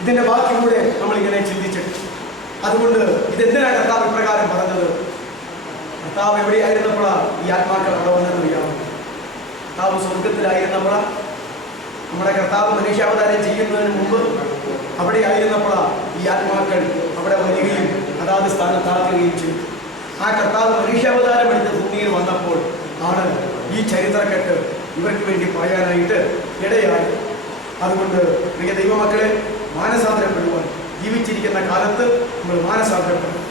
ഇതിന്റെ ബാക്കി കൂടെ നമ്മളിങ്ങനെ ചിന്തിച്ചിട്ട്, അതുകൊണ്ട് ഇതെന്തിനാണ് കർത്താവ് ഇപ്രകാരം പറഞ്ഞത്? കർത്താവ് എവിടെയായിരുന്നപ്പോഴാണ് ഈ ആത്മാക്കൾ അവിടെ വന്നതെന്നറിയാമോ? കർത്താവ് സ്വർഗത്തിലായിരുന്നപ്പോഴാണ്. നമ്മുടെ കർത്താവ് മനുഷ്യാവതാരം ചെയ്യുന്നതിന് മുമ്പ് അവിടെ ആയിരുന്നപ്പോഴാണ് ഈ ആത്മാക്കൾ അവിടെ വരികയും അതാത് സ്ഥാനത്താക്കുകയും ചെയ്തു. ആ കർത്താവ് മനുഷ്യാവതാരം എടുത്ത് ഭൂമിയിൽ വന്നപ്പോൾ ആണ് ഈ ചരിത്രക്കെട്ട് ഇവർക്ക് വേണ്ടി പറയാനായിട്ട് ഇടയായി. അതുകൊണ്ട് പ്രിയ ദൈവമക്കളെ, മാനസാന്തരപ്പെടുവാൻ ജീവിച്ചിരിക്കുന്ന കാലത്ത് നമ്മൾ മാനസാന്തരപ്പെടും.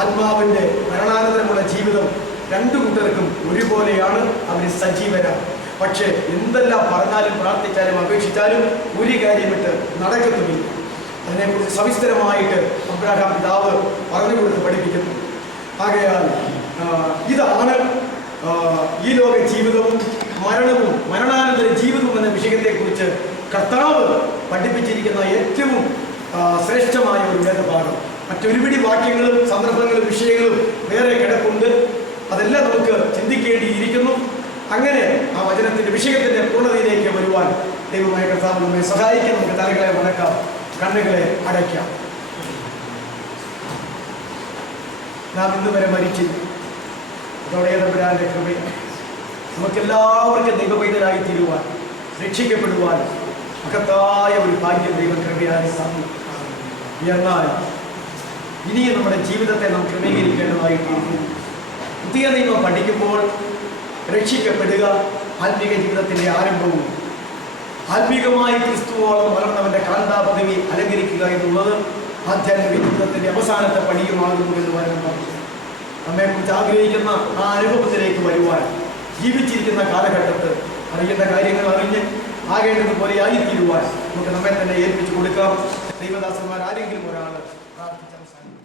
ആത്മാവിൻ്റെ മരണാനന്തരമുള്ള ജീവിതം രണ്ടു കൂട്ടർക്കും ഒരുപോലെയാണ്. അവർ സജീവരാണ്. പക്ഷേ എന്തെല്ലാം പറഞ്ഞാലും പ്രാർത്ഥിച്ചാലും അപേക്ഷിച്ചാലും ഒരു കാര്യം വിട്ട് നടക്കത്തുമില്ല. അതിനെക്കുറിച്ച് സവിസ്തരമായിട്ട് അബ്രഹാം പിതാവ് പറഞ്ഞുകൊടുത്ത് പഠിപ്പിക്കുന്നു. ആകയാൽ ഇതാണ് ഈ ലോക ജീവിതവും മരണവും മരണാനന്തര ജീവിതവും എന്ന വിഷയത്തെക്കുറിച്ച് കർത്താവ് പഠിപ്പിച്ചിരിക്കുന്ന ഏറ്റവും ശ്രേഷ്ഠമായ ഒരു വേദഭാഗം. മറ്റൊരുപിടി വാക്യങ്ങളും സന്ദർഭങ്ങളും വിഷയങ്ങളും വേറെ കിടപ്പുണ്ട്. അതെല്ലാം നമുക്ക് ചിന്തിക്കേണ്ടിയിരിക്കുന്നു. അങ്ങനെ ആ വചനത്തിന്റെ വിഷയത്തിന്റെ പൂർണ്ണതയിലേക്ക് വരുവാൻ ദൈവമായ കർത്താവ് നമ്മെ സഹായിക്കും. നമുക്ക് തലകളെ വണക്കാം, കണ്ണുകളെ അടയ്ക്കാം. നാം ഇന്ന് വരെ മരിച്ചില്ല. അതോടെ തമ്പുരാന്റെ കൃപയാണ്. നമുക്കെല്ലാവർക്കും ദൈവപൈതലായി തീരുവാൻ, രക്ഷിക്കപ്പെടുവാൻ മഹത്തായ ഒരു ഭാഗ്യം ദൈവം കൃപയായി സാധിക്കും. എന്നാൽ ഇനിയും നമ്മുടെ ജീവിതത്തെ നാം ക്രമീകരിക്കേണ്ടതായിട്ടിരിക്കുന്നു. പുതിയ നിയമം പഠിക്കുമ്പോൾ രക്ഷിക്കപ്പെടുക ആത്മീക ജീവിതത്തിൻ്റെ ആരംഭവും ആത്മീകമായി ക്രിസ്തുവോളം വളർന്നവൻ്റെ കാന്താപദവി അലങ്കരിക്കുക എന്നുള്ളത് ആധ്യാത്മിക ജീവിതത്തിൻ്റെ അവസാനത്തെ പടിയുമാകുന്നു എന്ന് പറയുന്നു. നമ്മെക്കുറിച്ച് ആഗ്രഹിക്കുന്ന ആ അനുഭവത്തിലേക്ക് വരുവാൻ ജീവിച്ചിരിക്കുന്ന കാലഘട്ടത്ത് അറിയേണ്ട കാര്യങ്ങൾ അറിഞ്ഞ് ആകേണ്ടതുപോലെ ആയിത്തീരുവാൻ നമുക്ക് നമ്മെ തന്നെ ഏൽപ്പിച്ചു കൊടുക്കാം. ദൈവദാസന്മാർ ആരെങ്കിലും ഒരാൾ പ്രാർത്ഥിച്ചാൽ സാധിക്കും.